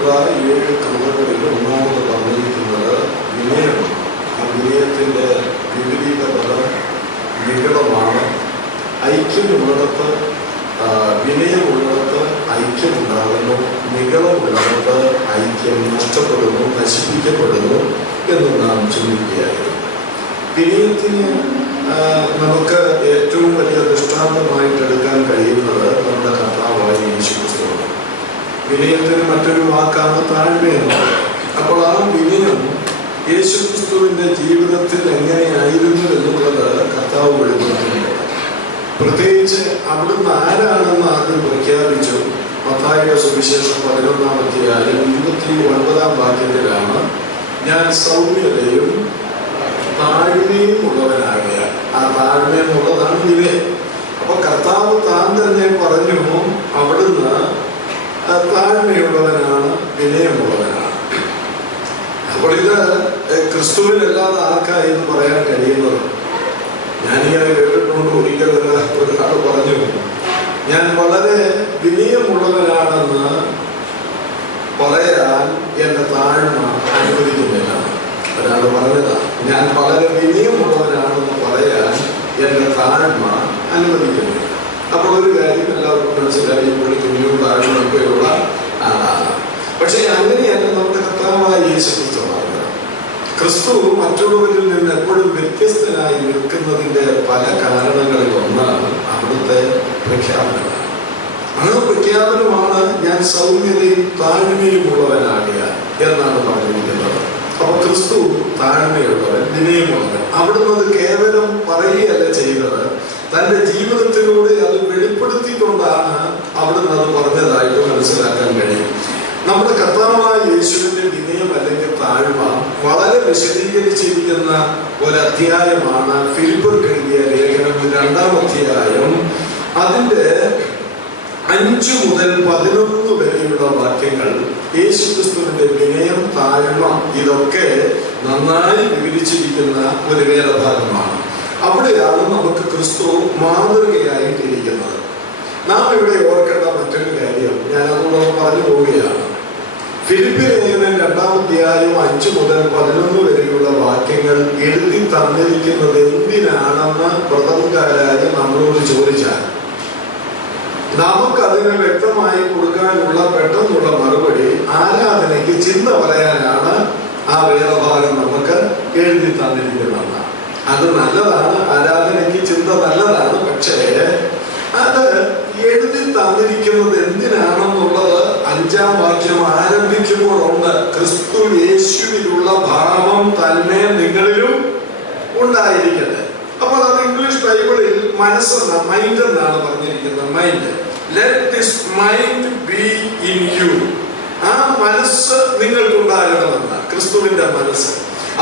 പറഞ്ഞിട്ടുള്ള 7 കൃതകളിൽ ഒന്നാമത് പറഞ്ഞിരിക്കുന്നത് വിനയമാണ്. ആ വിനയത്തിൻ്റെ വിപരീത പദം നിഗളമാണ്. ഐക്യമുള്ളിടത്ത്, വിനയമുള്ളിടത്ത് ഐക്യമുണ്ടാകുന്നു, നിഗളമുള്ളിടത്ത് ഐക്യം നഷ്ടപ്പെടുന്നു, നശിപ്പിക്കപ്പെടുന്നു എന്ന് നാം ചിന്തിക്കുകയായിരുന്നു. വിനയത്തിന് നമുക്ക് ഏറ്റവും വലിയ ദൃഷ്ടാന്തമായിട്ട് എടുക്കാൻ കഴിയുന്നത് നമ്മുടെ കർത്താവായ യേശുക്രിസ്തുവാണ്. വിനയത്തിന് മറ്റൊരു വാക്കാണ് താഴ്മയെന്നത്. അപ്പോൾ ആ വിനയം യേശുക്രിസ്തുവിൻ്റെ ജീവിതത്തിൽ എങ്ങനെയായിരുന്നു എന്നുള്ളത് കർത്താവ് വെളിപ്പെടുത്തുന്നുണ്ട്. പ്രത്യേകിച്ച് അവിടുന്ന് ആരാണെന്ന് ആദ്യം പ്രഖ്യാപിച്ചു. മത്തായിയുടെ സുവിശേഷം 11-ാം അധ്യായം 29-ാം വാക്യത്തിലാണ് ഞാൻ സൗമ്യതയും താഴ്മയും ഉള്ളവനാകിയാൽ. ആ താഴ്മ എന്നുള്ളതാണ് വിനയം. അപ്പൊ കർത്താവ് താൻ തന്നെ പറഞ്ഞു അവിടുന്ന് താഴ്മയുള്ളവനാണ്, വിനയമുള്ളവനാണ്. അപ്പോൾ ഇത് ക്രിസ്തുവിനല്ലാതെ ആർക്കായിരുന്നു പറയാൻ കഴിയുന്നത്? ഞാനിങ്ങനെ കേട്ടിട്ടുണ്ട്. ഒരിക്കൽ ഒരാൾ പറഞ്ഞു, ഞാൻ വളരെ വിനയമുള്ളവനാണെന്ന് പറയാൻ എൻ്റെ താഴ്മ അനുവദിക്കുന്നില്ല. ഒരാൾ പറഞ്ഞതാണ്, ഞാൻ വളരെ വിനയമുള്ളവനാണെന്ന് പറയാൻ എൻ്റെ താഴ്മ അനുവദിക്കുന്നില്ല. അപ്പോൾ ഒരു കാര്യം എല്ലാവർക്കും മനസ്സിലായി, വിളിക്കുന്നതും താഴ്മയൊക്കെയുള്ള ആളാണ്. പക്ഷെ അങ്ങനെയല്ല നമ്മുടെ കർത്താവായ യേശുക്രിസ്തു പറഞ്ഞത്. ക്രിസ്തു മറ്റുള്ളവരിൽ നിന്ന് എപ്പോഴും വ്യത്യസ്തനായി നിൽക്കുന്നതിൻ്റെ പല കാരണങ്ങളിൽ ഒന്നാണ് അവിടുത്തെ പ്രഖ്യാപനമാണ്. ആ പ്രഖ്യാപനമാണ് ഞാൻ സൗമ്യതയും താഴ്മയും ഉള്ളവനാകിയാൽ എന്നാണ് പറഞ്ഞിരിക്കുന്നത്. അപ്പൊ ക്രിസ്തു താഴ്മയുള്ളവൻ, വിനയമുള്ളവൻ. അവിടുന്ന് അത് കേവലം പറയുകയല്ല ചെയ്തത്, തൻ്റെ ജീവിതത്തിലൂടെ അത് വെളിപ്പെടുത്തിക്കൊണ്ടാണ് അവിടുന്ന് അത് പറഞ്ഞതായിട്ട് മനസ്സിലാക്കാൻ കഴിയും. നമ്മുടെ കർത്താവായ യേശുവിന്റെ വിനയം അല്ലെങ്കിൽ താഴ്മ വളരെ വിശദീകരിച്ചിരിക്കുന്ന ഒരധ്യായമാണ് ഫിലിപ്പിയർക്ക് എഴുതിയ ലേഖനം 2-ാം അധ്യായം. അതിൻ്റെ 5 മുതൽ 11 വരെയുള്ള വാക്യങ്ങൾ യേശുക്രിസ്തുവിന്റെ വിനയം, താഴ്മ ഇതൊക്കെ നന്നായി വിവരിച്ചിരിക്കുന്ന ഒരു വേദഭാഗമാണ്. അവിടെയാണ് നമുക്ക് ക്രിസ്തു മാതൃകയായിട്ടിരിക്കുന്നത്. നാം ഇവിടെ ഓർക്കേണ്ട മറ്റൊരു കാര്യം ഞാൻ അതുകൊണ്ട് പറഞ്ഞു പോവുകയാണ്. ഫിലിപ്പിയർ ലേഖനം 2-ാം അധ്യായം 5 മുതൽ 11 വരെയുള്ള വാക്യങ്ങൾ എഴുതി തന്നിരിക്കുന്നത് എന്തിനാണെന്ന് പ്രഥമക്കാരായ നമ്മളോട് ചോദിച്ചാൽ നമുക്കതിന് വ്യക്തമായി കൊടുക്കാനുള്ള പെട്ടെന്നുള്ള മറുപടി ആരാധനയ്ക്ക് ചിന്ത പറയാനാണ് ആ വേദഭാഗം നമുക്ക് എഴുതി തന്നിരിക്കുന്നത്. അത് നല്ലതാണ്, ആരാധനയ്ക്ക് ചിന്ത നല്ലതാണ്. പക്ഷേ അത് എഴുതി തന്നിരിക്കുന്നത് എന്തിനാണെന്നുള്ളത് 5-ാം വാക്യം ആരംഭിക്കുമ്പോഴുണ്ട്. ക്രിസ്തു യേശുവിലുള്ള ഭാവം തന്നെ നിങ്ങളിലും ഉണ്ടായിരിക്കട്ടെ. അപ്പോൾ അത് ഇംഗ്ലീഷ് ബൈബിളിൽ മനസ്സെന്ന മൈൻഡ് എന്നാണ് പറഞ്ഞിരിക്കുന്നത്. Mind, let this mind be in you. ആ മനസ്സ് നിങ്ങൾക്കുണ്ടാകണമെന്ന്, ക്രിസ്തുവിന്റെ മനസ്സ്.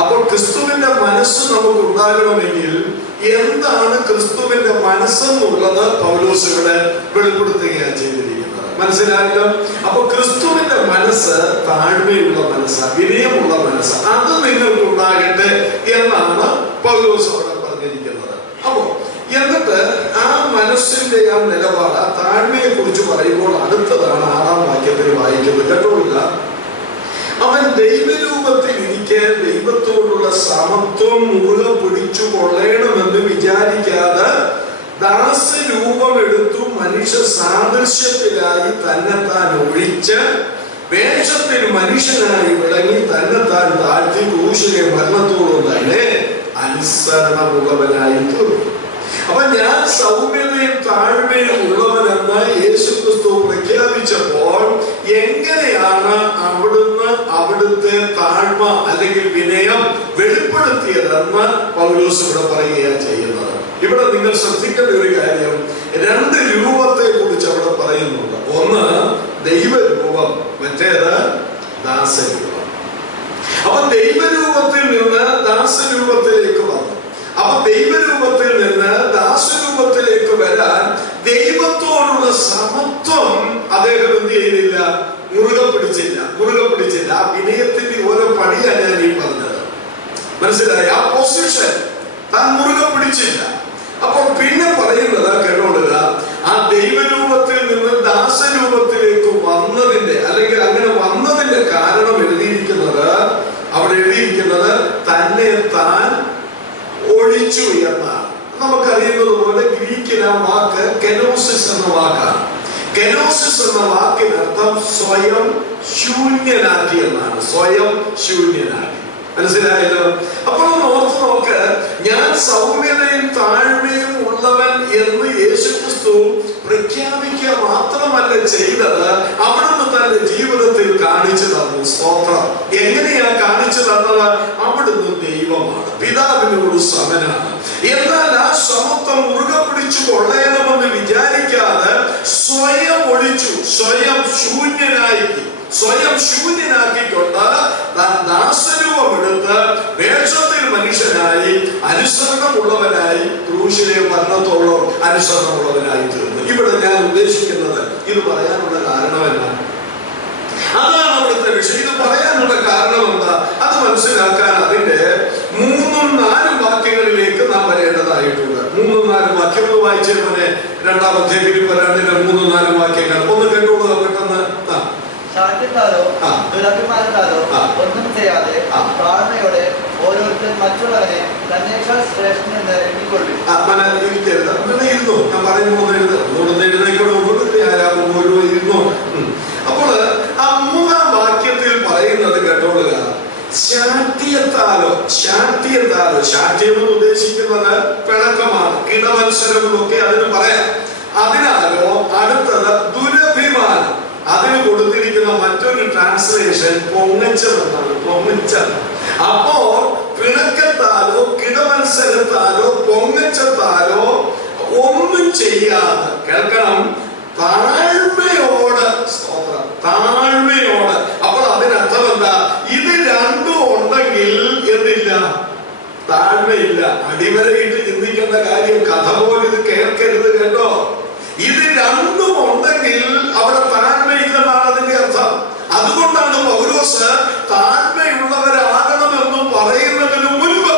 അപ്പോൾ ക്രിസ്തുവിന്റെ മനസ്സ് നമുക്ക് ഉണ്ടാകണമെങ്കിൽ എന്താണ് ക്രിസ്തുവിന്റെ മനസ്സെന്നുള്ളത് പൗലോസ് ഇവിടെ വെളിപ്പെടുത്തുകയാണ് ചെയ്തിരിക്കുന്നത്. മനസ്സിലായല്ലോ? അപ്പൊ ക്രിസ്തുവിന്റെ മനസ്സ് താഴ്മയുള്ള മനസ്സ്, വിനയമുള്ള മനസ്സ്, അത് നിങ്ങൾക്കുണ്ടാകട്ടെ എന്നാണ് പൗലോസ് അവിടെ പറഞ്ഞിരിക്കുന്നത്. അപ്പോ എന്നിട്ട് ആ മനസ്സിന്റെ ആ നിലപാട്, ആ താഴ്മയെ കുറിച്ച് പറയുമ്പോൾ അടുത്തതാണ് 6-ാം വാക്യത്തിൽ വായിക്കുന്നത്. കേട്ടോളില്ല, അവൻ ദൈവരൂപത്തിൽ ഇരിക്കെ ദൈവത്തോടുള്ള സമത്വം മുറുകെ പിടിച്ചു കൊള്ളണമെന്ന് വിചാരിക്കാതെ ദാസരൂപമെടുത്തു മനുഷ്യ സാദൃശ്യത്തിലായി തന്നെത്താൻ ഒഴിച്ച് വേഷത്തിൽ മനുഷ്യനായി വിളങ്ങി തന്നെത്താൻ താഴ്ത്തി ക്രൂശിലെ മരണത്തോടും തന്നെ അനുസരണമുള്ളവനായി തീർന്നു. അപ്പൊ ഞാൻ സൗമ്യതയും താഴ്മയും ഉള്ളവനെന്ന് യേശുക്രിസ്തു പ്രഖ്യാപിച്ചപ്പോൾ എങ്ങനെയാണ് അവിടുന്ന് അവിടുത്തെ താഴ്മ അല്ലെങ്കിൽ വിനയം വെളിപ്പെടുത്തിയതെന്ന് പൗലോസ് ഇവിടെ പറയുകയാണ് ചെയ്യുന്നത്. ഇവിടെ നിങ്ങൾ ശ്രദ്ധിക്കേണ്ട ഒരു കാര്യം, 2 രൂപത്തെ കുറിച്ച് അവിടെ പറയുന്നുണ്ട്. ഒന്ന് ദൈവരൂപം, മറ്റേത് ദാസരൂപം. അപ്പൊ ദൈവരൂപത്തിൽ നിന്ന് ദാസരൂപത്തിലേക്ക് വന്നു. അപ്പൊ ദൈവരൂപത്തിൽ നിന്ന് ദാസരൂപത്തിലേക്ക് വരാൻ ദൈവത്തോടുള്ള സമത്വം അദ്ദേഹം എന്ത് ചെയ്തില്ല? മുറുകെ പിടിച്ചില്ല. ആ വിനയത്തിന്റെ ഓരോ പടിയാണ് ഞാൻ ഈ പറഞ്ഞത്. മനസ്സിലായി? ആ പൊസിഷൻ താൻ മുറുകെ പിടിച്ചില്ല. അപ്പോൾ പിന്നെ പറയുന്നത് കേട്ടോളുക, ആ ദൈവരൂപത്തിൽ നിന്ന് ദാസരൂപത്തിലേക്ക് വന്നതിന്റെ അല്ലെങ്കിൽ അങ്ങനെ വന്നതിന്റെ കാരണം അവിടെ എഴുതിയിരിക്കുന്നത് തന്നെ താൻ ഒഴിച്ചു എന്നാണ്. നമുക്കറിയുന്നത് പോലെ ഗ്രീക്കിൽ ആ വാക്ക് കെനോസിസ് എന്ന വാക്കാണ്. കെനോസിസ് എന്ന വാക്കിനർത്ഥം സ്വയം ശൂന്യനാക്കി എന്നാണ്. സ്വയം ശൂന്യനാക്കി. മനസ്സിലായല്ലോ? അപ്പോൾ ഓർത്ത് നോക്ക്, ഞാൻ സൗമ്യതയും താഴ്മയും ഉള്ളവൻ എന്ന് യേശുക്രിസ്തു പ്രഖ്യാപിക്കുക മാത്രമല്ല ചെയ്തത്, അവിടുന്ന് തന്റെ ജീവിതത്തിൽ കാണിച്ചു തന്നു. സ്തോത്രം. എങ്ങനെയാ കാണിച്ചു തന്നത്? അവിടുന്ന് ദൈവമാണ്, പിതാവിനോട് സമനാണ്. എന്നാൽ ആ സമത്വം മുറുകെ പിടിച്ചു കൊള്ളണമെന്ന് വിചാരിക്കാതെ സ്വയം ഒഴിച്ചു, സ്വയം ശൂന്യനാക്കിക്കൊണ്ട് ദാസരൂപമെടുത്ത് വേഷത്തിൽ മനുഷ്യനായി അനുസരണമുള്ളവനായി ക്രൂശിലെ മരണത്തോളം അനുസരണമുള്ളവനായി തീർന്നു. ഇവിടെ ഞാൻ ഉദ്ദേശിക്കുന്നത്, ഇത് പറയാനുള്ള കാരണം എന്താണ്? അതാണ് അവിടുത്തെ വിഷയം. ഇത് പറയാനുള്ള കാരണം എന്താ? അത് മനസ്സിലാക്കാൻ അതിന്റെ 3-4 വാക്യങ്ങളിലേക്ക് നാം വരേണ്ടതായിട്ടുണ്ട്. 3-4 വാക്യം ഒന്ന് വായിച്ചേ മോനെ. 2-ാമത്തെ ഫിലിപ്പിയർ 2-4 വാക്യങ്ങൾ ഒന്ന് കേട്ടോളൂ പെട്ടെന്ന്. ശാഠ്യത്താലോ ദുരഭിമാനത്താലോ ഒന്നും ചെയ്യാതെ താഴ്മയോടെ ഓരോരുത്തർ മറ്റുള്ളവരെ തന്നേക്കാൾ ശ്രേഷ്ഠനെന്ന് എണ്ണിക്കൊള്ളു. അപ്പോൾ ആ 3-ാം വാക്യത്തിൽ പറയുന്നത് കേട്ടോളുക. ശാഠ്യത്താലോ, ശാഠ്യം എന്ന് ഉദ്ദേശിക്കുന്നത് പിണക്കമാണ്, കിടമത്സരങ്ങളൊക്കെ അതിന് പറയാം. അതിനാലോ അടുത്തത് ദുരഭിമാനം. അതിന് കൊടുത്തിരിക്കുന്ന മറ്റൊരു ട്രാൻസ്ലേഷൻ പൊങ്ങച്ചം എന്നാണ്. പൊങ്ങച്ചം. അപ്പോ പിണക്കത്താലോ കിടമത്സരത്താലോ പൊങ്ങച്ചത്താലോ ഒന്നും ചെയ്യാതെ, കേൾക്കണം, താഴ്മയോട്. താഴ്മയോട്. അപ്പോൾ അതിനർത്ഥം എന്താ? ഇത് രണ്ടും ഉണ്ടെങ്കിൽ എന്തില്ല? താഴ്മയില്ല. അടിവരയിട്ട് ചിന്തിക്കേണ്ട കാര്യം, കഥ പോലെ ഇത് കേൾക്കരുത് കേട്ടോ. ഇത് രണ്ടും ഉണ്ടെങ്കിൽ അവിടെ താഴ്മയില്ലെന്നാണ് അതിന്റെ അർത്ഥം. അതുകൊണ്ടാണ് പൗലോസ് താഴ്മയുള്ളവരാകണമെന്നും പറയുന്നതിന് മുൻപ്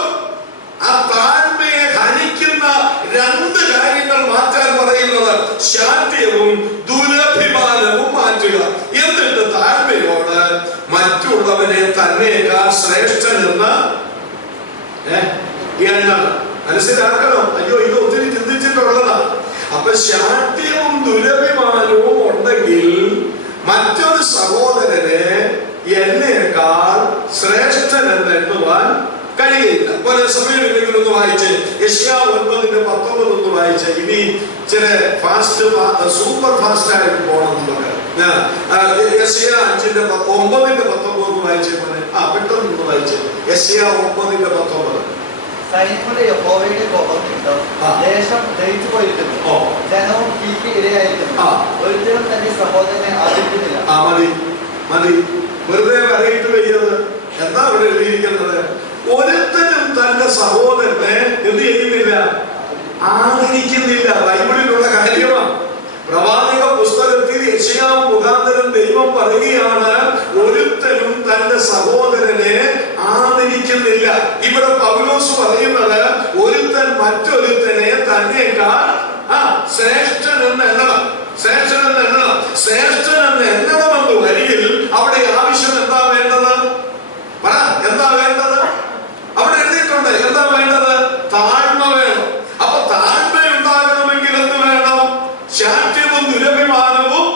ആ താഴ്മയെ ഹനിക്കുന്ന 2 കാര്യങ്ങൾ മാറ്റാൻ പറയുന്നത്. ശാഠ്യവും ദുരഭിമാനവും മാറ്റുക. എന്നിട്ട് താഴ്മയോട് മറ്റുള്ളവനെ തന്നേക്കാൾ ശ്രേഷ്ഠനെന്ന് എണ്ണണം. മനസ്സിലാക്കണം. അയ്യോ, ഇത് ഒത്തിരി ചിന്തിച്ചിട്ടുള്ളതാണ്. അപ്പൊ ശാഠ്യവും ദുരഭിമാനവും ഉണ്ടെങ്കിൽ മറ്റൊരു സഹോദരനെ എന്നേക്കാൾ ശ്രേഷ്ഠനെന്ന് എണ്ണുവാൻ കഴിയില്ല. പോലെ സമയമില്ലെങ്കിൽ ഒന്ന് വായിച്ച് യെശയ്യാവ് 9:19 ഒന്ന് വായിച്ച്. ഇനി ചില സൂപ്പർ ഫാസ്റ്റ് ആയിട്ട് പോകണം നമുക്ക്. യെശയ്യാവ് 5:9 വായിച്ചേ പോലെ. പെട്ടെന്ന് വായിച്ച് യെശയ്യാവ് 9:19. സൈന്യങ്ങളുടെ യഹോവയുടെ കോപം കിട്ടും, ദേശം ദഹിച്ചു പോയിരിക്കുന്നു, ജനവും തീക്ക് ഇരയായിരിക്കുന്നു, ഒരിക്കലും തന്റെ സഹോദരനെ ആദരിക്കുന്നില്ല. മതി, വെറുതെ വരയിട്ട് വയ്യത്. എന്താ ഇവിടെ എഴുതിയിരിക്കുന്നത്? ഒരുത്തനും തന്റെ സഹോദരനെ എന്ത് ചെയ്യുന്നില്ല? ആദരിക്കുന്നില്ല. ബൈബിളിലുള്ള കാര്യമാണ്. പ്രവാചക പുസ്തകത്തിൽ യെശയ്യാവ് മുഖാന്തരം ദൈവം പറയുകയാണ്, ഒരുത്തനും തന്റെ സഹോദരനെ ആദരിക്കുന്നില്ല. ഇവിടെ പൗലോസ് പറയുന്നത്, ഒരുത്തൻ മറ്റൊരുത്തനെ തന്നേക്കാൾ ശ്രേഷ്ഠനെന്ന് എണ്ണണം. ശ്രേഷ്ഠനെന്ന് എണ്ണണമെന്ന് വരികിൽ അവിടെ ആവശ്യം എന്താ വേണ്ടത്? എന്താ വേണ്ടത്? അവിടെ എഴുതിയിട്ടുണ്ട്. എന്താ വേണ്ടത്? താഴ്മ വേണം. അപ്പൊ താഴ്മ ഉണ്ടാകണമെങ്കിൽ എന്ത് വേണം? ശാഠ്യവും ദുരഭിമാനവും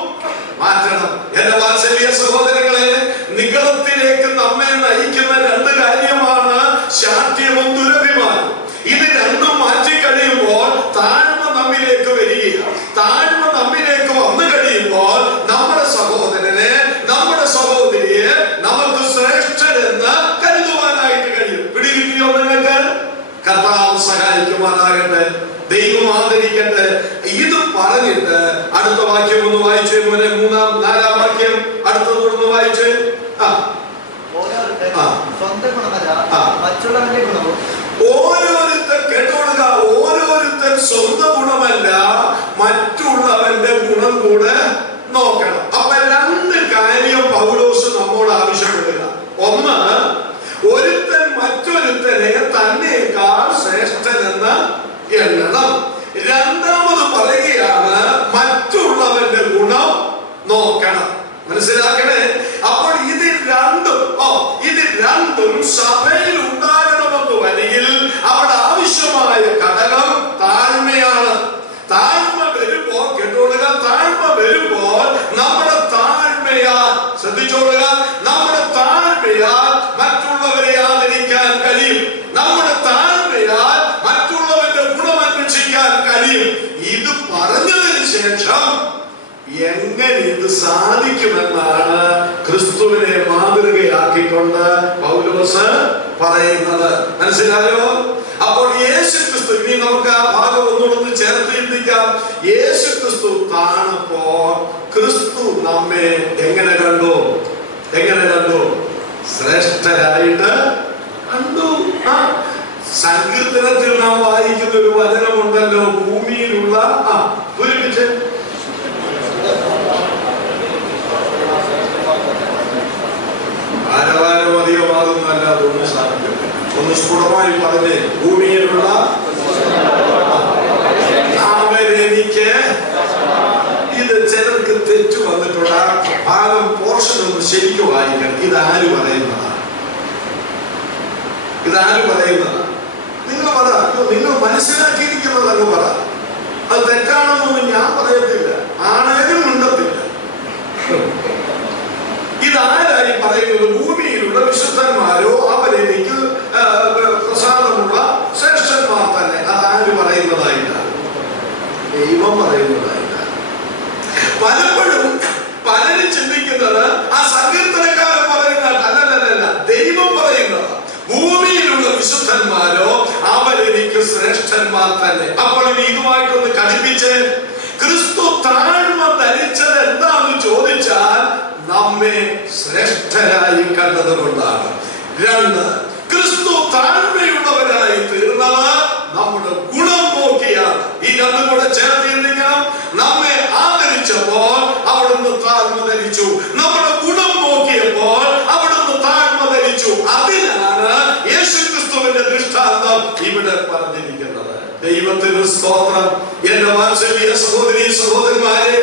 മാറ്റണം. എന്റെ വാത്സല്യ സഹോദരങ്ങളെ, നിഗളത്തിലേക്ക് നമ്മെ നയിക്കുന്ന 2 കാര്യമാണ് ശാഠ്യവും ദുരഭിമാനവും. ഇത് രണ്ടും മാറ്റി കഴിയുമ്പോൾ താഴ്മ നമ്മിലേക്ക് വരികയാണ്. താഴ്മ നമ്മിലേക്ക് വന്നു കഴിയുമ്പോൾ നമ്മുടെ സഹോദരനെ, നമ്മുടെ സഹോദരിയെ നമുക്ക് ശ്രേഷ്ഠരെന്ന് കരുതുവാനായിട്ട് കഴിയും. പിടികിട്ടിയോ നിങ്ങൾക്ക്? കർത്താവ് സഹായിക്കുവാനാകട്ടെ. ദൈവം ആദരിക്കട്ടെ. ഇത് പറഞ്ഞിട്ട് അടുത്ത വാക്യം ഒന്ന് വായിച്ചേ മോനെ. 3-4 വാക്യം അടുത്തതൊന്ന് വായിച്ചേ. സ്വന്തം ഗുണമല്ല മറ്റുള്ളവന്റെ ഗുണവും. ഓരോരുത്തർ കേട്ടോളുക. ഓരോരുത്തർ സ്വന്തം ഗുണമല്ല മറ്റുള്ളവന്റെ ഗുണം കൂടെ നോക്കണം. അപ്പൊ 2 കാര്യം പൗലോസ് നമ്മോട് ആവശ്യപ്പെടുക. ഒന്ന്, ഒരുത്തൻ മറ്റൊരുത്തനെ തന്നേക്കാൾ ശ്രേഷ്ഠനെന്ന് എണ്ണണം. രണ്ടാമത് പറയുകയാണ്, മറ്റുള്ളവന്റെ ഗുണം നോക്കണം. മനസ്സിലാക്കണേ. അപ്പോൾ ഇത് പലതും സഭയിൽ ഉണ്ടാകണമെന്ന് വരികിൽ അവിടെ ആവശ്യമായ ഘടകം താഴ്മയാണ്. താഴ്മ വരുമ്പോൾ കേട്ടോളുക, താഴ്മ വരുമ്പോൾ നമ്മുടെ താഴ്മയാൽ, ശ്രദ്ധിച്ചോളുക, നമ്മുടെ താഴ്മയാൽ മറ്റുള്ളവരെ ആദരിക്കാൻ കഴിയും. നമ്മുടെ താഴ്മയാൽ മറ്റുള്ളവരുടെ ഗുണം അന്വേഷിക്കാൻ കഴിയും. ഇത് പറഞ്ഞതിന് ശേഷം എങ്ങനെ ഇത് സാധിക്കുമെന്നാണ് ക്രിസ്തുവിനെ മാതൃകയാക്കിക്കൊണ്ട് പൗലോസ് പറയുന്നത്. മനസ്സിലായോ? അപ്പോൾ യേശു ക്രിസ്തു, ഇനി നമുക്ക് ആ ഭാഗം ഒന്നുകൂടെ ചേർത്ത് ചിന്തിക്കാം. യേശു ക്രിസ്തു താണപ്പോ ക്രിസ്തു നമ്മെ എങ്ങനെ കണ്ടു? ശ്രേഷ്ഠരായിട്ട് കണ്ടു. സങ്കീർത്തനത്തിൽ നാം വായിക്കുന്ന ഒരു വചനമുണ്ടല്ലോ, ഭൂമിയിലുള്ള ഒരുമിച്ച് ആരവാരോ അധികമാകുന്നല്ല, അതൊന്നും സാധിക്കില്ല. ഒന്ന് സ്ഫുടമായി പറഞ്ഞേ, ഭൂമിയിലുള്ള അവരെനിക്ക്. ഇത് ചിലർക്ക് തെറ്റു വന്നിട്ടുള്ള ഭാഗം പോർഷൻ ഒന്ന് ശരിക്കും വായിക്കണം. ഇതാര് പറയുന്നതാണ്? നിങ്ങൾ പറ. നിങ്ങൾ മനസ്സിലാക്കിയിരിക്കുന്നത് അങ്ങ് പറ. അത് തെറ്റാണെന്നൊന്നും ഞാൻ പറയത്തില്ല, ആണേലും മിണ്ടത്തില്ല. ഇതാരായി പറയുന്നത്? ഭൂമിയിലുള്ള വിശുദ്ധന്മാരോ അവരെനിക്ക് പ്രസാദമുള്ള ശ്രേഷ്ഠന്മാർ തന്നെ. അതാര് പറയുന്നതായിട്ടാണ്? ദൈവം പറയുന്നതായിട്ടാണ്. പലപ്പോഴും പലരും ചിന്തിക്കുന്നത് ആ സങ്കീർത്തനക്കാരൻ പറയുന്നത് അല്ലല്ല, ദൈവം പറയുന്നത്. ഭൂമിയിലുള്ള വിശുദ്ധന്മാരോ അവരെനിക്ക് ശ്രേഷ്ഠന്മാർ തന്നെ. അപ്പോൾ ഇനി ഇതുമായിട്ടൊന്ന് ഘടിപ്പിച്ച്, ക്രിസ്തു താഴ്മ ധരിച്ചത് എന്താണെന്ന് ചോദിച്ചാൽ നമ്മെ ശ്രേഷ്ഠരായി കണ്ടത് കൊണ്ടാണ്. 2, ക്രിസ്തു താഴ്മയുള്ളവരായി തീർന്നത് നമ്മുടെ ഗുണം നോക്കിയാണ്. ഈ രണ്ടും കൂടെ ചേർത്തിരിക്കണം. നമ്മെ ആദരിച്ചപ്പോൾ അവിടുന്ന് താഴ്മ ധരിച്ചു, നമ്മുടെ ഗുണം നോക്കിയപ്പോൾ അവിടുന്ന് താഴ്മ ധരിച്ചു. അതിനാണ് യേശു ക്രിസ്തുവിന്റെ ദൃഷ്ടാന്തം ഇവിടെ പറഞ്ഞിരിക്കുന്നത്. ദൈവത്തിന് സ്തോത്രം. എന്റെ വാത്സല്യ സഹോദരീ സഹോദരന്മാരെ,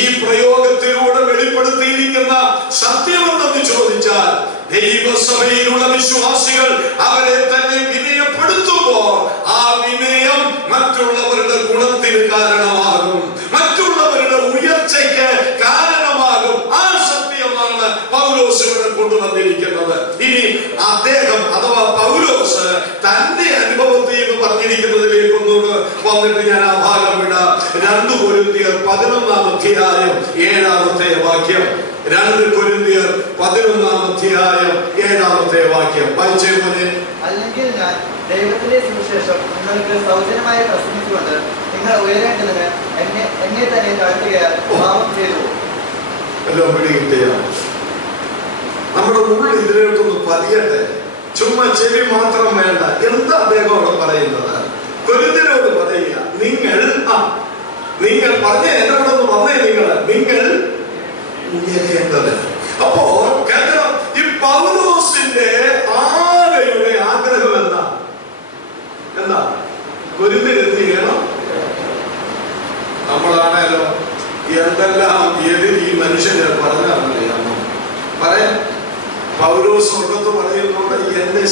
ഈ പ്രയോഗത്തിലൂടെ വെളിപ്പെടുത്തിയിരിക്കുന്ന സത്യമെന്തെന്ന് ചോദിച്ചാൽ, ദൈവസഭയിലുള്ള വിശ്വാസികൾ അവരെ തന്നെ വിനയപ്പെടുത്തുമ്പോൾ ആ വിനയം മറ്റുള്ളവരുടെ ഗുണത്തിന് കാരണമാകും, മറ്റുള്ളവരുടെ ഉയർച്ചയ്ക്ക് കാരണമാകും. ആ സത്യമാണ് പൗലോസ് ഇവിടെ കൊണ്ടുവന്നിരിക്കുന്നത്. ഇനി അദ്ദേഹം അഥവാ പൗലോസ് തന്റെ അനുഭവത്തിൽ എന്ന് പറഞ്ഞിരിക്കുന്നതിലേക്ക് ഒന്നുകൂടെ വന്നിട്ട് ഞാൻ ആ ഭാഗം വിടാം. 2 കൊരിന്ത്യർ 11-ാം അധ്യായം 7-ാമത്തെ വാക്യം. 2 കൊരിന്ത്യർ 11-ാം അധ്യായം 7-ാമത്തെ വാക്യം വായിച്ചേ മോനെ. അല്ലെങ്കിൽ ഞാൻ ദൈവത്തിന്റെ സുവിശേഷം നിങ്ങൾക്ക് സൗജന്യമായി പ്രസംഗിച്ചുകൊണ്ട് നിങ്ങൾ ഉയരേണ്ടതിന് എന്നെ തന്നെ താഴ്ത്തുകയാൽ പാപം ചെയ്തു. എല്ലാം പിടികിട്ടിയ നമ്മുടെ ഉള്ളിൽ ഇതിലേക്കൊന്ന് പതിയട്ടെ. ചുമ്മാ ചെവി മാത്രം വേണ്ട. എന്താ അദ്ദേഹം അവിടെ പറയുന്നത്? കൊരിന്ത്യരോട് പറയുക, നിങ്ങൾ പറഞ്ഞ എന്റെ കൂടെ ഒന്ന് വന്നേ, നിങ്ങൾ ഉയരേണ്ടത്. അപ്പോ കേൾക്കണം, ഈ പൗലോസിന്റെ ആകെയുടെ ആഗ്രഹം എന്താ? കൊരിന്ത്യർ എന്ത് ചെയ്യണം? നമ്മളാണേലോ എന്തെല്ലാം എതിർ ഈ മനുഷ്യനെ പറഞ്ഞറിയാമോ? പറയാം. പൗലോസ് ഒരിടത്ത് പറയുന്നുണ്ട്, എന്റെ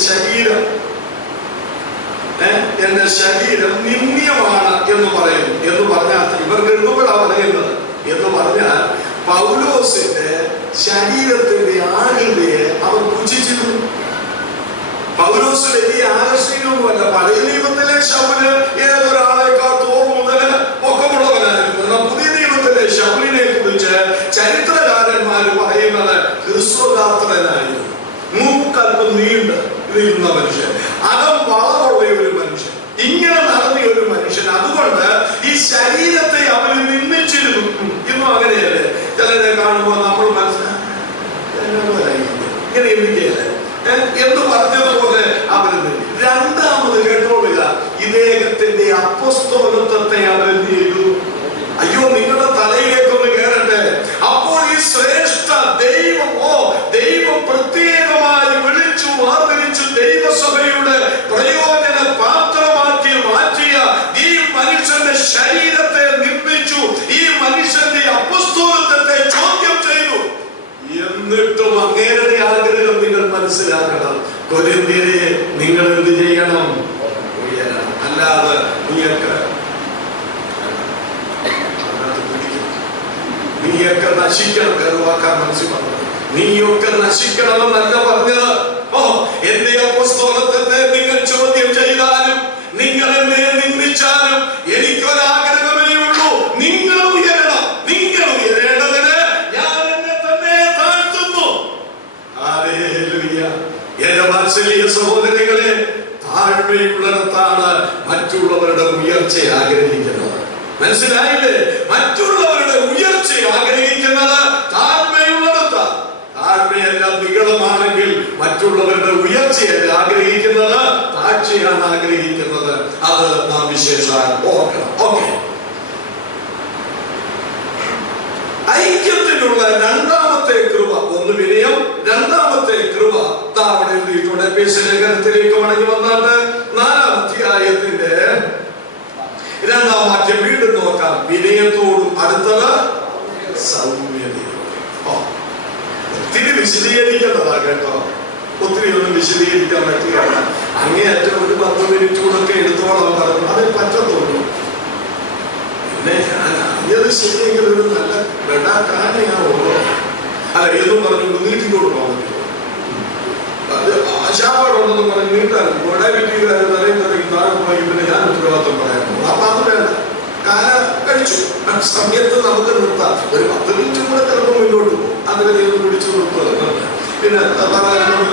ശരീരം നിന്ദ്യമാണ് എന്ന് പറയുന്നു. എന്ന് പറഞ്ഞാൽ ഇവർക്ക് എഴുതുമ്പോഴാ പറയുന്നത്. എന്ന് പറഞ്ഞാൽ പൗലോസിന്റെ ശരീരത്തിന്റെ ആകൃതിയെ അവർ പുച്ഛിച്ചിരുന്നു. പൗലോസ് വലിയ ആകർഷണീയമൊന്നുമല്ല. പഴയ നിയമത്തിലെ ശൗല് ഏതൊരാളെക്കാൾ തോർ മുതൽ പൊക്കമുള്ളവനായിരുന്നു. എന്നാൽ പുതിയ നിയമത്തിലെ ശൗലിനെ കുറിച്ച് ചരിത്രകാരന്മാർ പറയുന്നത് ഹ്രസ്വഗാത്രനായിരുന്നു, മൂക്കല്പം നീണ്ട മനുഷ്യൻ, അകം വളമുള്ള ഒരു മനുഷ്യൻ, ഇങ്ങനെ നടന്നിയ ഒരു മനുഷ്യൻ. അതുകൊണ്ട് ഈ ശരീരത്തെ അവർ നിന്ദിച്ചിരുന്നു. ഇന്നും അങ്ങനെയല്ലേ? ചിലരെ കാണുമ്പോൾ നമ്മൾ മനസ്സിലായി ഇങ്ങനെ ഇരിക്കുകയല്ലേ എന്ന് പറഞ്ഞതുപോലെ അവർ. 2ാമത് കേട്ടോളുക, ഇദ്ദേഹത്തിന്റെ അപ്പസ്തോലത്വത്തെ അവർ എന്ത് ചെയ്തു? അയ്യോ, നിങ്ങളുടെ തലയിലേക്കൊന്ന് കേറട്ടെ. അപ്പോൾ ഈ ശ്രേഷ്ഠ ദൈവം പ്രത്യേകമായി വിളിച്ചു ആദരിച്ചു ദൈവസഭ കൊരിന്ത്യരെ നിങ്ങൾ എന്ത് ചെയ്യണം? ഉയരണം. അല്ലാതെ നീയൊക്കെ നശിക്കണം. കരുവാക്കാൻ മനസ്സിൽ പറഞ്ഞത് നീയൊക്കെ നശിക്കണമെന്നല്ല പറഞ്ഞത്. എന്റെ അപ്പോസ്തലത്വത്തെ നിങ്ങൾ ചോദ്യം ചെയ്താലും നിങ്ങൾ എന്നെ നിന്ദിച്ചാലും എനിക്കൊരാഗ്രഹമേ ഉള്ളൂ, നിങ്ങൾ ഉയരണം. നിങ്ങൾ ഉയരേണ്ടതിന് ഞാൻ എന്നെ തന്നെ താഴ്ത്തുന്നു. ഹല്ലേലൂയ. എന്റെ വാത്സല്യ സഹോദരങ്ങളെ, താഴ്മയുള്ളിടത്താണ് മറ്റുള്ളവരുടെ ഉയർച്ച ആഗ്രഹിക്കുന്നത്. മനസ്സിലായില്ലേ? മറ്റുള്ളവരുടെ ഉയർച്ച ആഗ്രഹിക്കുന്നത് താഴ്മയുള്ളിടത്താണ്. താഴ്മയെല്ലാം നിഗളമാണെങ്കിൽ മറ്റുള്ളവരുടെ ഉയർച്ചയല്ല ആഗ്രഹിക്കുന്നത്, താഴ്ചയാണ് ആഗ്രഹിക്കുന്നത്. അത് നാം വിശേഷാൽ ഓർക്കണം. ഓക്കെ, ഐക്യത്തിനുള്ള രണ്ടാമത്തെ കൃപ, ഒന്ന് വിനയം, രണ്ടാമത്തെ കൃപ അവിടെ എഴുതിയിട്ടുണ്ട്. ലേഖനത്തിലേക്ക് മടങ്ങി വന്നാട്ട് 4-ാം അധ്യായത്തിന്റെ 2-ാം വാക്യം വീണ്ടും നോക്കാം. വിനയത്തോടും അടുത്തത് സൗമ്യതയും. ഒത്തിരി വിശദീകരിക്കേണ്ടതാ കേട്ടോ, ഒത്തിരി ഒന്നും വിശദീകരിക്കാൻ പറ്റുകയാണ്. അങ്ങേയറ്റം ഒരു 10 മിനിറ്റ് കൂടെ എടുത്തോളം പറഞ്ഞു അതിൽ പറ്റത്തുള്ളൂ. പിന്നെ ഞാൻ അറിഞ്ഞത് ശരിയെങ്കിൽ ഒരു നല്ല വെടാക്കാനെയാണുള്ളൂ. അല്ല, ഏതും പറഞ്ഞു നീട്ടിക്കോട് പോകുന്നു. അത് ആശാപാടുണ്ടെന്ന് പറഞ്ഞ് നീട്ടാനും കൊടാവിറ്റിക്കാര് തലയും തലയ്ക്ക് താഴെ പോയി പിന്നെ ഞാൻ ഉത്തരവാദിത്വം പറയാൻ പോകും. അപ്പൊ അത് വേണ്ട, കാല കഴിച്ചു. സമയത്ത് നമുക്ക് നിർത്താം. ഒരു 10 മിനിറ്റ് കൂടെ ചിലപ്പോൾ മുന്നോട്ട് പോകും. അതിനെ പിടിച്ചു നിർത്തുക. പിന്നെ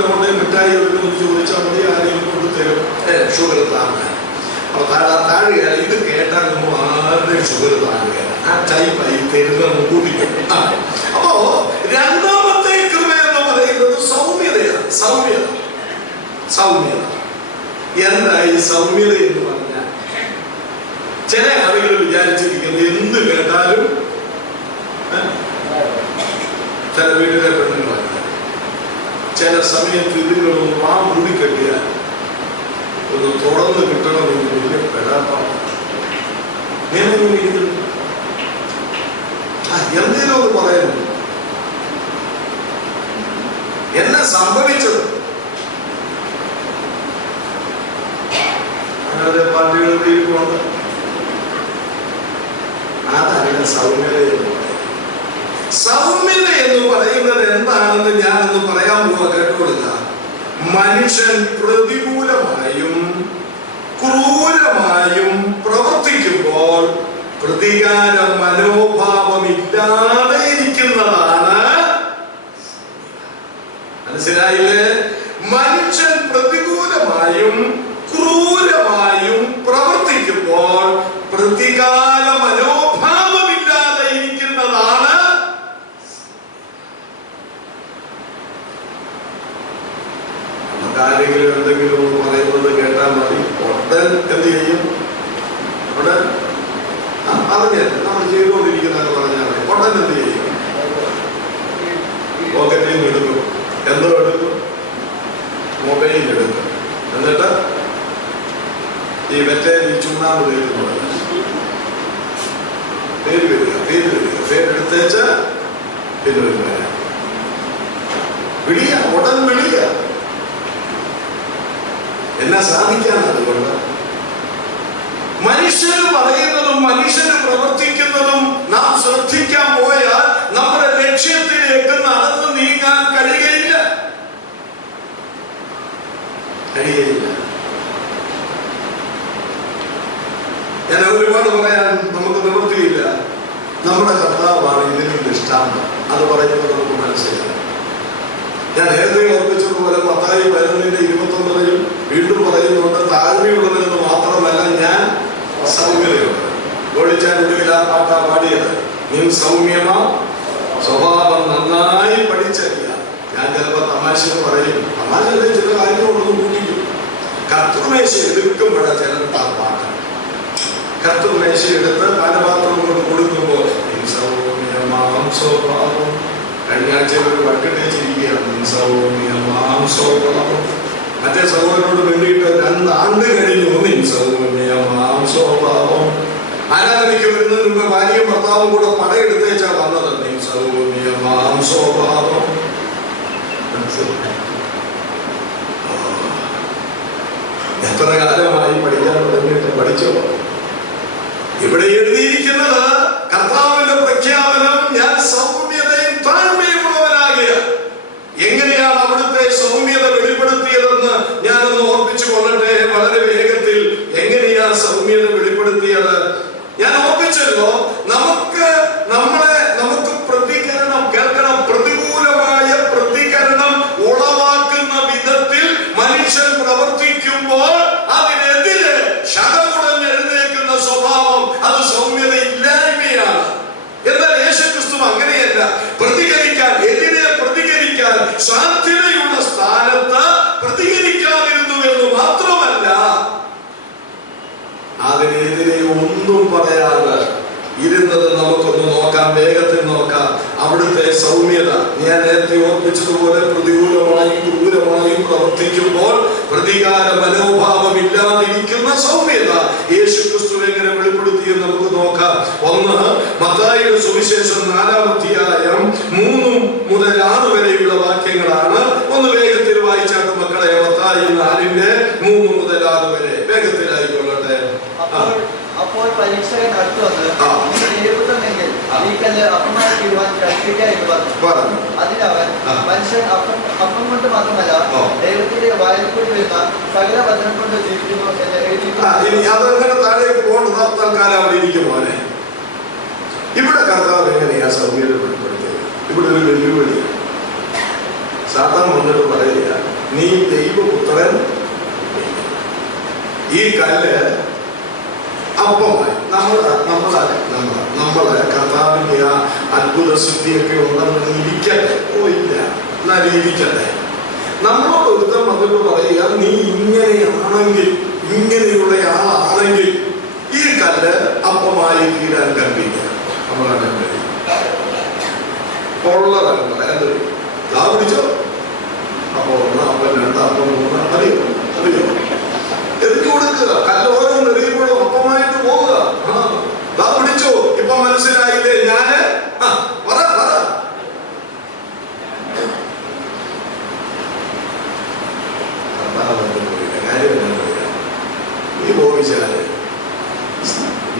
കൊണ്ടേ മിഠായി എടുക്കുന്നു ചോദിച്ചാൽ മതി, ആരെയും കൊണ്ട് തരും. ഷുഗർ താങ്ങാൻ അപ്പൊ താഴുകയാണ്. ഇത് കേട്ടാൽ നമ്മൾ ആരുടെയും ഷുഗർ താഴുകയാണ്. ആ ടൈപ്പായി തരുന്ന കൂട്ടിക്കും. അപ്പോ രണ്ടാമത്തെ കൃപ എന്ന് പറയുന്നത് സൗമ്യതയാണ്. സൗമ്യത. സൗമ്യത എന്തായി? സൗമ്യത എന്ന് പറഞ്ഞാൽ ചില ആളുകൾ വിചാരിച്ചിരിക്കുന്നത് എന്ത് കേട്ടാലും ചില വീട്ടിലെ പെണ്ണുങ്ങളാണ് ചില സമയത്ത് ഇതിലൊന്നും ആ മുടി കെട്ടിയാൽ ഒന്ന് തുറന്ന് കിട്ടണമെന്ന് വലിയ പെടാപ്പാണ്. എന്തേലും ഒന്ന് പറയുന്നു. എന്നെ സംഭവിച്ചത് അങ്ങനത്തെ പാർട്ടികളിലേക്ക് അതല്ല സൗമ്യത എന്ന് പറയുന്നത്. സൗമ്യത എന്ന് പറയുന്നത് എന്താണെന്ന് ഞാനൊന്ന് പറയാൻ പോവാ, കേട്ടുകൊടുക്ക. മനുഷ്യൻ പ്രതികൂലമായും ക്രൂരമായും പ്രവർത്തിക്കുമ്പോൾ പ്രതികാര മനോഭാവമില്ലാതെ ഇരിക്കുന്നതാണ്. മനസ്സിലായില്ലേ? മനുഷ്യൻ പ്രതികൂലമായും ക്രൂരമായും പ്രവർത്തിക്കുമ്പോൾ പ്രതികാര മനോഭാവമില്ലാതെ ഇരിക്കുന്നതാണ്. ആരെങ്കിലും എന്തെങ്കിലും പറയുന്നത് കേട്ടാൽ മതി, ഉടൻ എന്ത് ചെയ്യും? ഉടൻ അറിഞ്ഞ നമ്മൾ ചെയ്തുകൊണ്ടിരിക്കുന്നതെന്ന് പറഞ്ഞാൽ മതി, ഉടൻ എന്ത് ചെയ്യും? പോക്കറ്റിൽ നിന്ന് എടുക്കും. എന്തോ എടുക്കും? മൊബൈൽ എടുക്കും. എന്നിട്ട് ഈ മറ്റേ ചുണ്ണാമ്പ് തേക്കുന്നത് പേര് വരിക, പേരെടുത്തേച്ച പിന്നെ വിളിയ, ഉടൻ വിളിയ. എന്നെ സാധിക്കാൻ അതുകൊണ്ട് മനുഷ്യന് പറയുന്നതും മനുഷ്യന് പ്രവർത്തിക്കുന്നതും നാം ശ്രദ്ധിക്കാൻ പോയാൽ നമ്മുടെ ലക്ഷ്യത്തിലേക്ക് നടന്നു നീങ്ങാൻ കഴിയുകയില്ല. ഞാൻ ഒരുപാട് പറയാൻ നമുക്ക് നിവൃത്തിയില്ല. നമ്മുടെ കർത്താവാണ് ഇതിനും ദൃഷ്ടാന്തം. അത് പറയുന്നത് നമുക്ക് മനസ്സിലാക്കാം. ഞാൻ നേരത്തെ ഓർപ്പിച്ചതുപോലെ മത്തായി 11:29 വീണ്ടും പറയുന്നുണ്ട്, താഴ്മയുള്ളവരെന്ന് മാത്രമല്ല ഞാൻ സൗമ്യതയുള്ളത്. ഒഴിച്ചാൽ ആ പാട്ടാ പാടിയത്. നീ സൗമ്യമാ, സ്വഭാവം നന്നായി പഠിച്ചറിയ. ഞാൻ ചിലപ്പോൾ തമാശക്ക് പറയും, തമാശയുടെ ചില കാര്യങ്ങളൊന്നും കൂട്ടിക്കും. കർത്തൃമേശ എടുക്കുമ്പോഴാണ് ചിലർക്ക് ആ പാട്ട്. കർത്തൃമേശ എടുത്ത് പാനപാത്രം കൊണ്ട് കൊടുക്കുമ്പോൾ നീ സൗമ്യമാം സ്വഭാവം. കഴിഞ്ഞ ആഴ്ചയിൽ ഒരു വട്ടിട്ടേച്ചിരിക്കുകയാണ്. സൗമ്യമാം സ്വഭാവം. മറ്റേ സഹോദരനോട് വേണ്ടിയിട്ട് 2 ആണ്ട് കഴിഞ്ഞു. നീ സൗമ്യമാം സ്വഭാവം. ആരാധനയ്ക്ക് വരുന്നതിന് മുമ്പ് ഭാര്യയും ഭർത്താവും കൂടെ പടയെടുത്തേച്ചാ വന്നത്. നീ സൗമ്യമാം സ്വഭാവം. എത്ര കാലമായി പഠിക്കാൻ തുടങ്ങിയിട്ട് പഠിച്ചോ? ഇവിടെ എഴുതിയിരിക്കുന്നത് കർത്താവിന്റെ പ്രഖ്യാപനം, ഞാൻ സൗമ്യതയും താഴ്മയും ഉള്ളവനാകിയ. എങ്ങനെയാണ് അവിടുത്തെ സൗമ്യത വെളിപ്പെടുത്തിയതെന്ന് ഞാനൊന്ന് ഓർപ്പിച്ചു കൊള്ളട്ടെ വളരെ വേഗത്തിൽ. എങ്ങനെയാ സൗമ്യത വെളിപ്പെടുത്തിയത്? ഞാൻ ഓർപ്പിച്ചല്ലോ, നമുക്ക് പ്രതികരണം കേൾക്കണം. പ്രതികൂലമായ പ്രതികരണം ഉളവാക്കുന്ന വിധത്തിൽ മനുഷ്യൻ പ്രവർത്തിക്കുമ്പോൾ അതിനെതിരെ ശതകുടഞ്ഞെഴുന്നേൽക്കുന്ന സ്വഭാവം അത് സൗമ്യത ഇല്ലായ്മയാണ്. എന്നാൽ യേശുക്രിസ്തു അങ്ങനെയല്ല. എതിരെ പ്രതികരിക്കാൻ സാധ്യതയുള്ള സ്ഥാനത്ത് പ്രതികരിക്കാതിരുന്നു എന്ന് മാത്രമല്ല, അതിനെതിരെ ഒന്നും പറയാതെ ഇരുന്നത് നമുക്കൊന്ന് നോക്കാം, വേഗത്തിൽ നോക്കാം. അവിടുത്തെ സൗമ്യത ഞാൻ നേരത്തെ ഓർപ്പിച്ചതുപോലെ പ്രതികൂലമായും ക്രൂരമായും പ്രവർത്തിക്കുമ്പോൾ പ്രതികാര മനോഭാവമില്ലാതിരിക്കുന്ന സൗമ്യത യേശുക്രിസ്തു എങ്ങനെ വെളിപ്പെടുത്തിയെന്ന് നമുക്ക് നോക്കാം. ഒന്ന്, മത്തായിയുടെ സുവിശേഷം 4-ാം അധ്യായം 3 മുതൽ 6 വരെയുള്ള വാക്യങ്ങളാണ്. ഒന്ന് വേഗത്തിൽ വായിച്ചാട്ട് മക്കളെ. മത്തായി 4:3 മുതൽ 6 വരെ വേഗത്തിലായിക്കൊള്ളട്ടെ. അപ്പോൾ പരീക്ഷകൻ അടുത്തു വന്ന്, ദൈവപുത്രനെങ്കിൽ ഈ കല്ല് അപ്പമായി തീരുവാൻ കൽപ്പിക്കുക എന്ന് പറഞ്ഞു. അതിനവൻ, മനുഷ്യൻ അപ്പം കൊണ്ട് മാത്രമല്ല ദൈവത്തിന്റെ വായിൽ കൂടി വരുന്ന സകല വചനം കൊണ്ട് ജീവിക്കുന്നു എന്ന് എഴുതിയിട്ടുണ്ട്. അതങ്ങനെ താഴേക്ക് പോകേണ്ട തൽക്കാലം അവിടെ ഇരിക്കുമോനെ. ഇവിടെ കർത്താവ് എങ്ങനെയാ സൗമ്യത വെളിപ്പെടുത്തിയത്? ഇവിടെ ഒരു വെല്ലുവിളി. സാത്താൻ വന്നിട്ട് പറയുക, നീ ദൈവപുത്രൻ, ഈ കല്ല് അപ്പമായി. നമ്മളെ കർത്താവിന്റെ ആ അത്ഭുത സിദ്ധിയൊക്കെ ഉണ്ടെന്ന് ഇരിക്കട്ടെ. ഇല്ല, എന്നാലും ഇരിക്കട്ടെ. നമ്മളോട് ഒരുത്തം വന്നിട്ട് പറയുക, നീ ഇങ്ങനെയാണെങ്കിൽ, ഇങ്ങനെയുള്ള ആളാണെങ്കിൽ ഈ കല്ല് അപ്പമായി തീരാൻ കൽപ്പിക്കുക. നമ്മളെ കൊള്ളതല്ല പിടിച്ചോ. അപ്പൊ 1, അപ്പം 2, അപ്പം 3 അറിയോ എറിഞ്ഞു കൊടുക്കുക. കല്ലോരം എറിയുമ്പോഴും ഒപ്പമായിട്ട് പോവുക. പിടിച്ചോ. ഇപ്പൊ മനസ്സിലായില്ലേ? ഞാന് പറ നീ പോവിച്ചാല്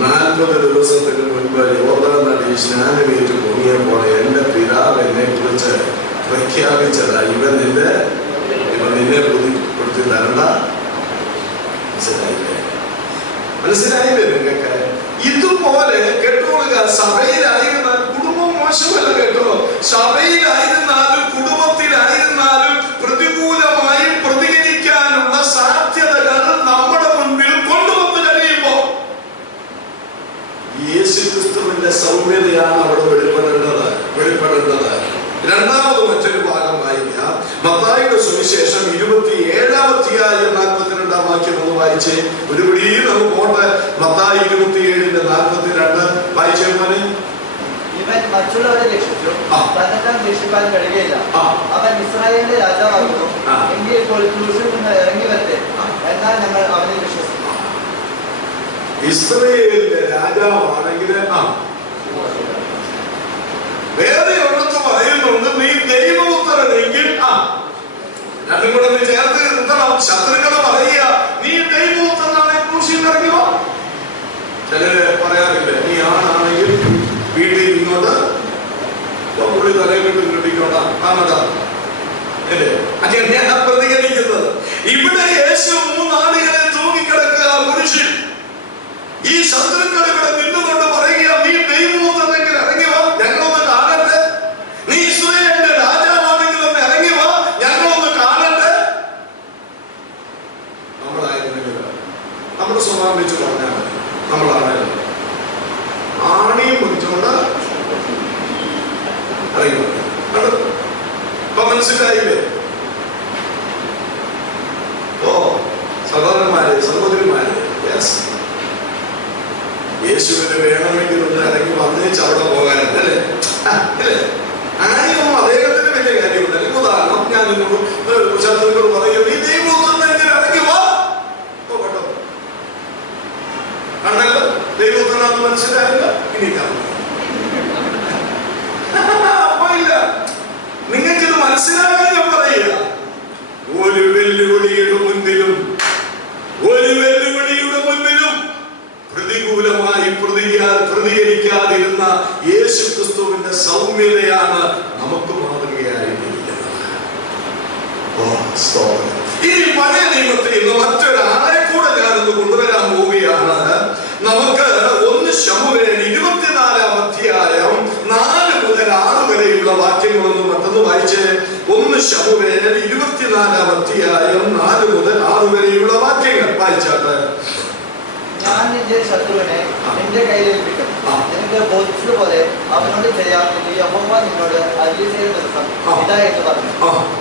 40 ദിവസത്തിന് മുൻപ് യോർദാൻ നദിയിൽ സ്നാനമേറ്റ് പൊങ്ങിയപ്പോൾ എന്റെ പിതാവ് എന്നെ കുറിച്ച് പ്രഖ്യാപിച്ചതാ, ഇവൻ നിന്നെ ബുദ്ധിപ്പെടുത്തി തരണ്ട. മനസ്സിലായില്ലേ നിങ്ങൾക്ക്? ഇതുപോലെ കേട്ടോളുക. സഭയിലായിരുന്നാൽ കുടുംബം മോശമല്ല കേട്ടോ. സഭയിലായിരുന്നാലും കുടുംബത്തിലായിരുന്നാലും പ്രതികൂലമായി പ്രതികരിക്കാനുള്ള സാധ്യതകൾ നമ്മുടെ മുൻപിൽ കൊണ്ടുവന്ന് കഴിയുമ്പോ യേശുക്രിസ്തുവിന്റെ സൗമ്യതയാണ് അവിടെ വെളിപ്പെടേണ്ടത്. രണ്ടാമത് മറ്റൊരു ഭാഗം വായിക്കാം. മത്തായിയുടെ സുവിശേഷം 27-ാം അധ്യായം 42-ാം വാക്യം ഒന്ന് വായിച്ചേ. ഒരു പിടി നമുക്ക് പോട്ടെ. മത്തായി 27:42 വായിച്ചേ മോനെ. ഇവൻ മറ്റുള്ളവരെ രക്ഷിച്ചു, തന്നെത്താൻ രക്ഷിക്കാൻ കഴിയുകയില്ല. അവൻ ഇസ്രായേലിന്റെ രാജാവാകുന്നു. എങ്കിൽ ഇപ്പോൾ ക്രൂശിൽ നിന്ന് ഇറങ്ങി വരട്ടെ, എന്നാൽ ഞങ്ങൾ അവനെ വിശ്വസിക്കും. ഇസ്രായേലിന്റെ രാജാവാണെങ്കിൽ വേറെ ഒരിടത്ത് പറയുന്നുണ്ട്, നീ ദൈവപുത്രനെങ്കിൽ രണ്ടും കൂടെ നീ ചേർത്ത് നിർത്തണം. ശത്രുക്കള് പറയുക, നീ ദൈവപുത്രനാണ്, ക്രൂശിൽ ഇറങ്ങിയോ. ചിലര് പറയാറില്ല, നീ ആണാണെങ്കിൽ വീട്ടിൽ ഇങ്ങോട്ട് പുള്ളി തലയിലിട്ട് കിട്ടിക്കോട്ടാ ആമതാ അല്ലേ. അങ്ങനെയാണ് പ്രതികരിക്കുന്നത്. ഇവിടെ യേശു 3 ആളുകളെ തൂങ്ങിക്കിടക്കുക കുരിശിൽ. ഈ ശത്രുക്കൾ ഇവിടെ നിന്നുകൊണ്ട് പറയുക, നീ ദൈവപുത്രനെങ്കിൽ ഇറങ്ങി വാ, ഞങ്ങളൊന്ന് കാണട്ടെ. നീ ഇസ്രായേലിന്റെ രാജാവാണെങ്കിൽ ഒന്ന് ഇറങ്ങി വാ, ഞങ്ങളൊന്ന് കാണട്ടെ. നമ്മളായിരുന്നെങ്കിൽ നമ്മുടെ സ്വഭാവം വെച്ച് പറഞ്ഞാൽ മതി. നമ്മളാണെങ്കിലും ആണിയും പിടിച്ചുകൊണ്ട് അറിയുന്നു. ഇപ്പൊ മനസ്സിലായില്ലേ? സഹോദരന്മാരെ സഹോദരിമാരെ, യേശുവിന് വേണമെങ്കിൽ ഒന്ന് ഇറങ്ങി വന്നേച്ച് അവിടെ പോകാനല്ലേ അല്ലേ? ആരെയൊന്നും അദ്ദേഹത്തിന് വലിയ കാര്യമുണ്ട്. അല്ലെങ്കിൽ ഉദാഹരണം ഞാൻ ശത്രുക്കൾ പറയും, ഈ ദൈവപുത്രനെങ്കിൽ ഇറങ്ങി വാ കേട്ടോ. കണ്ടല്ലോ, ദൈവപുത്രനാന്ന് മനസ്സിലായില്ല. ഇനി പോയില്ല. നിങ്ങൾക്കിത് മനസ്സിലാകാൻ ഞാൻ പറയുക. ഒരു വെല്ലുവിളിയുടെ മുൻപിലും പ്രതികരിക്കാതിരുന്ന യേശു ക്രിസ്തുവിന്റെ സൗമ്യതയാണ് നമുക്ക് മാതൃകയായിരിക്കുന്നത്. ഇനി പഴയ നിയമത്തിൽ നിന്ന് മറ്റൊരാളെ കൂടെ ഞാനൊന്ന് കൊണ്ടുവരാൻ പോവുകയാണ്. നമുക്ക് 1 ശമൂവേൽ 24-ാം അധ്യായം 4 മുതൽ 6 വരെയുള്ള വാക്യങ്ങളൊന്നും മറ്റൊന്ന് വായിച്ച്. 1 ശമൂവേൽ 24-ാം അധ്യായം 4 മുതൽ 6 വരെയുള്ള വാക്യങ്ങൾ വായിച്ചാട്ടെ. ഞാൻ നിന്റെ ശത്രുവിനെ നിന്റെ കയ്യിലേൽപ്പിക്കും, നിനക്ക് ബോധിച്ചതുപോലെ അവനോട് ചെയ്യാം എന്ന് യഹോവ നിന്നോട് അരുളിച്ചെയ്ത ദിവസം ഇതാ എന്ന് പറഞ്ഞു.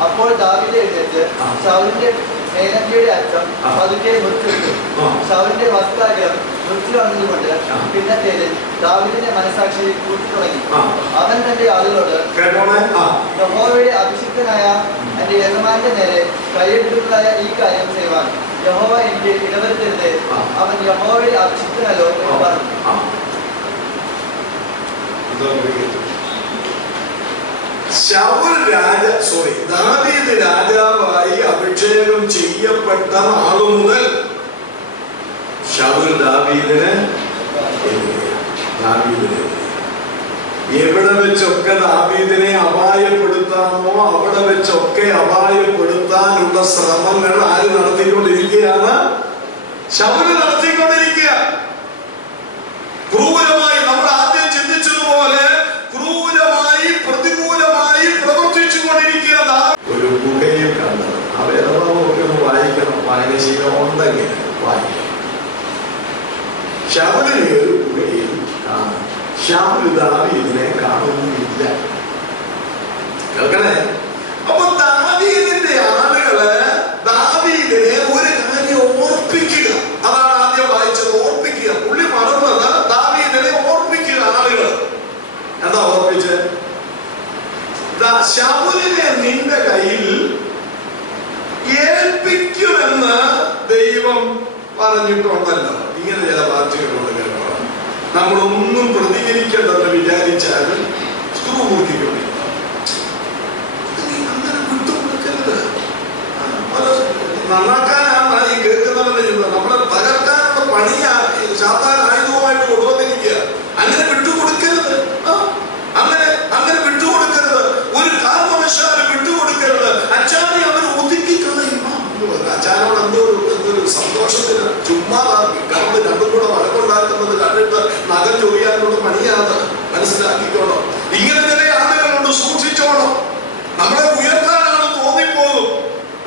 അപ്പോൾ ദാവീദ് എഴുന്നേറ്റ് ശൗലിന്റെ മേലങ്കിയുടെ അറ്റം പതുക്കെ മുറിച്ചെടുത്തു. ശൗലിന്റെ വസ്ത്രാഗ്രം മുറിച്ചു കളഞ്ഞതുകൊണ്ട് പിന്നത്തേതിൽ ദാവീദിന്റെ മനസാക്ഷി കൂട്ടി തുടങ്ങി. അവൻ തന്റെ ആളുകളോട്, യഹോവയുടെ അഭിഷിക്തനായ എന്റെ യജമാന്റെ നേരെ കൈയെടുക്കുന്നതായ ഈ കാര്യം ചെയ്യുവാൻ യഹോവ എനിക്ക് ഇടവരുത്തരുത്, അവൻ യഹോവയുടെ അഭിഷിക്തനല്ലോ എന്ന് പറഞ്ഞു. ദാവീദ് രാജാവായി അഭിഷേകം ചെയ്യപ്പെട്ട നാളു മുതൽ ശൗൽ ദാവീദിന് എവിടെ വെച്ചൊക്കെ ദാവീദിനെ അപായപ്പെടുത്താമോ അവിടെ വെച്ചൊക്കെ അപായപ്പെടുത്താനുള്ള ശ്രമങ്ങൾ ആര് നടത്തിക്കൊണ്ടിരിക്കുകയാണ്? ശൗൽ നടത്തിക്കൊണ്ടിരിക്കുക. ക്രൂരമായി, നമ്മൾ ആദ്യം ചിന്തിച്ചതുപോലെ ക്രൂരമായി പ്രതികൂലമായി പ്രവർത്തിച്ചു കൊണ്ടിരിക്കുക. ഒരു ഗുഹയിൽ കണ്ടത് ആ വേദഭാവമൊക്കെ ഒന്ന് വായിക്കണം, വായനശീലം ഉണ്ടെങ്കിൽ വായിക്കണം. ശൗലിനെ ഒരു ഗുഹയിൽ കാണും. ശൗൽ ദാവീദിനെ കാണുന്നില്ല. കേൾക്കണേ. അപ്പൊ ദാവീദിന്റെ ആളുകള് ദാവീദിനെ ഒരു കാര്യം ഓർപ്പിക്കുക. അതാണ് ആദ്യം വായിച്ചത്, ഓർപ്പിക്കുക. പുള്ളി മറന്നത് ദാവീദിനെ ഓർപ്പിക്കുക. ആളുകൾ എന്താ ഓർപ്പിച്ച്? ശൗലിനെ നിന്റെ കയ്യിൽ ഏൽപ്പിക്കുമെന്ന് ദൈവം പറഞ്ഞിട്ടുണ്ടല്ലോ. ഇങ്ങനെ ചില വാർത്തകളുണ്ട് കേട്ടോ. നമ്മളൊന്നും പ്രതികരിക്കേണ്ടെന്ന് വിചാരിച്ചാലും സ്ത്രീ അങ്ങനെ വിട്ടുകൊടുക്കരുത്. നന്നാക്കാനാണ് ഈ കേൾക്കുന്നവരുടെ ചിന്ത. നമ്മളെ തകർക്കാനുള്ള പണിയാ സാധാരണ ആയുധവുമായിട്ട് കൊണ്ടുവന്നിരിക്കുക. അങ്ങനെ വിട്ടുകൊടുക്കരുത്. അങ്ങനെ വിട്ടുകൊടുക്കരുത്. ഒരു കാരണവശാലും വിട്ടുകൊടുക്കരുത്. അച്ഛനെ അവർ ഒതുക്കിക്കളയും. അച്ഛനോട് എന്തൊരു സന്തോഷത്തിന് ചുമ്മാ കറണ്ട് രണ്ടും കൂടെ വഴക്കുണ്ടാക്കുന്നത് കണ്ടിട്ട് നഗം ചൊറിയാനുള്ള പണിയാണ്. മനസ്സിലാക്കിക്കോണം. ഇങ്ങനെ ചില ആളുകളുണ്ട്, സൂക്ഷിച്ചോണം. നമ്മളെ ഉയർത്താനാണ് തോന്നിപ്പോകും.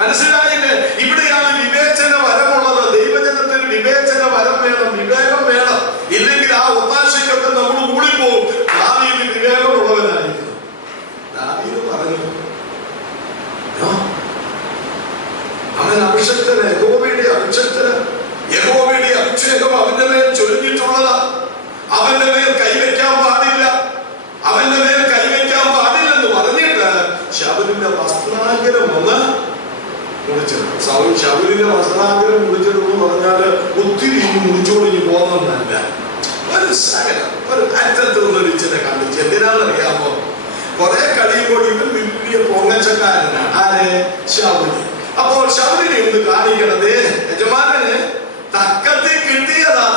മനസ്സിലായില്ലേ? ഇവിടെയാണ് വിവേചന വരമുള്ളത്. ദൈവജനത്തിന് വിവേചന വരം വേണം, വിവേകം വേണം. ഇല്ലെങ്കിൽ ആ ഒത്താശയ്ക്കൊക്കെ നമ്മൾ കൂടിപ്പോകും. ദാവീദ് വിവേകമുള്ളവനായിരുന്നു. ദാവീദ് പറഞ്ഞു, അവൻ അഭിഷക്തന്, യഹോവയുടെ അഭിഷക്തന്, യഹോവയുടെ അഭിഷേകം അവന്റെ മേൽ ചൊരിഞ്ഞിട്ടുള്ളതാ. അവന്റെ മേൽ കൈവയ്ക്കാൻ പാടില്ല, അവന്റെ മേൽ കൈവയ്ക്കാൻ പാടില്ലെന്ന് പറഞ്ഞിട്ട് ശൗലിന്റെ വസ്ത്രാഗ്രം ഒന്ന് മുറിച്ചത്. ശൗലിന്റെ വസ്ത്രാഗ്രം മുറിച്ചതെന്ന് പറഞ്ഞാല് ഒത്തിരി മുറിച്ചോടിഞ്ഞ് പോകുന്നതല്ല. ഒരു ശകലം, ഒരു അറ്റത്ത് നിന്നൊരു ഇച്ചിരി കണ്ടിച്ച്. എന്തിനാണെന്നറിയാമോ? കുറെ കഴിയുമ്പോൾ ഇവൻ വലിയ പൊങ്ങച്ചക്കാരനാണ്. ആരെ? ശൗല്. അപ്പോൾ ശൗലിനെ ഒന്ന് കാണിക്കണത് യജമാനന് തക്കത്തിൽ കിട്ടിയതാ.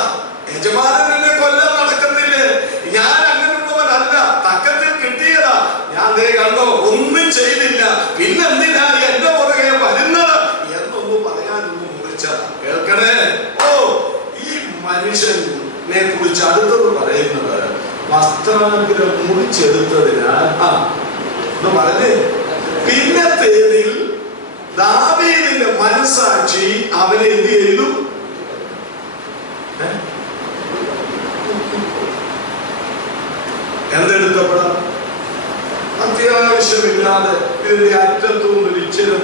യജമാനൻ എന്നെ കൊല്ലാൻ നടക്കത്തില്ലേ? ഞാൻ അങ്ങനെയുള്ളവനല്ല, തക്കത്തിൽ കിട്ടിയതാ. ഞാൻ ദേ കണ്ടോ, ഒന്നും ചെയ്തില്ല, പിന്നെന്തിനാ എന്റെ പുറകെ വരുന്നത് എന്നൊന്നും പറയാനൊന്നും മുറിച്ചതാ. കേൾക്കണേ. ഈ മനുഷ്യനെ കുറിച്ച് അടുത്തത് പറയുന്നത് വസ്ത്രാഗ്രം മുറിച്ചെടുത്തതിനാൽ പറഞ്ഞേ പിന്നത്തേതിൽ ദാവീദിന്റെ മനസാക്ഷി അവനെ എന്ത് ചെയ്തു? എന്തെടുത്തപ്പെടാം? അത്യാവശ്യമില്ലാതെ ഇതിന്റെ അറ്റത്തുനിന്ന് ഇച്ചിരി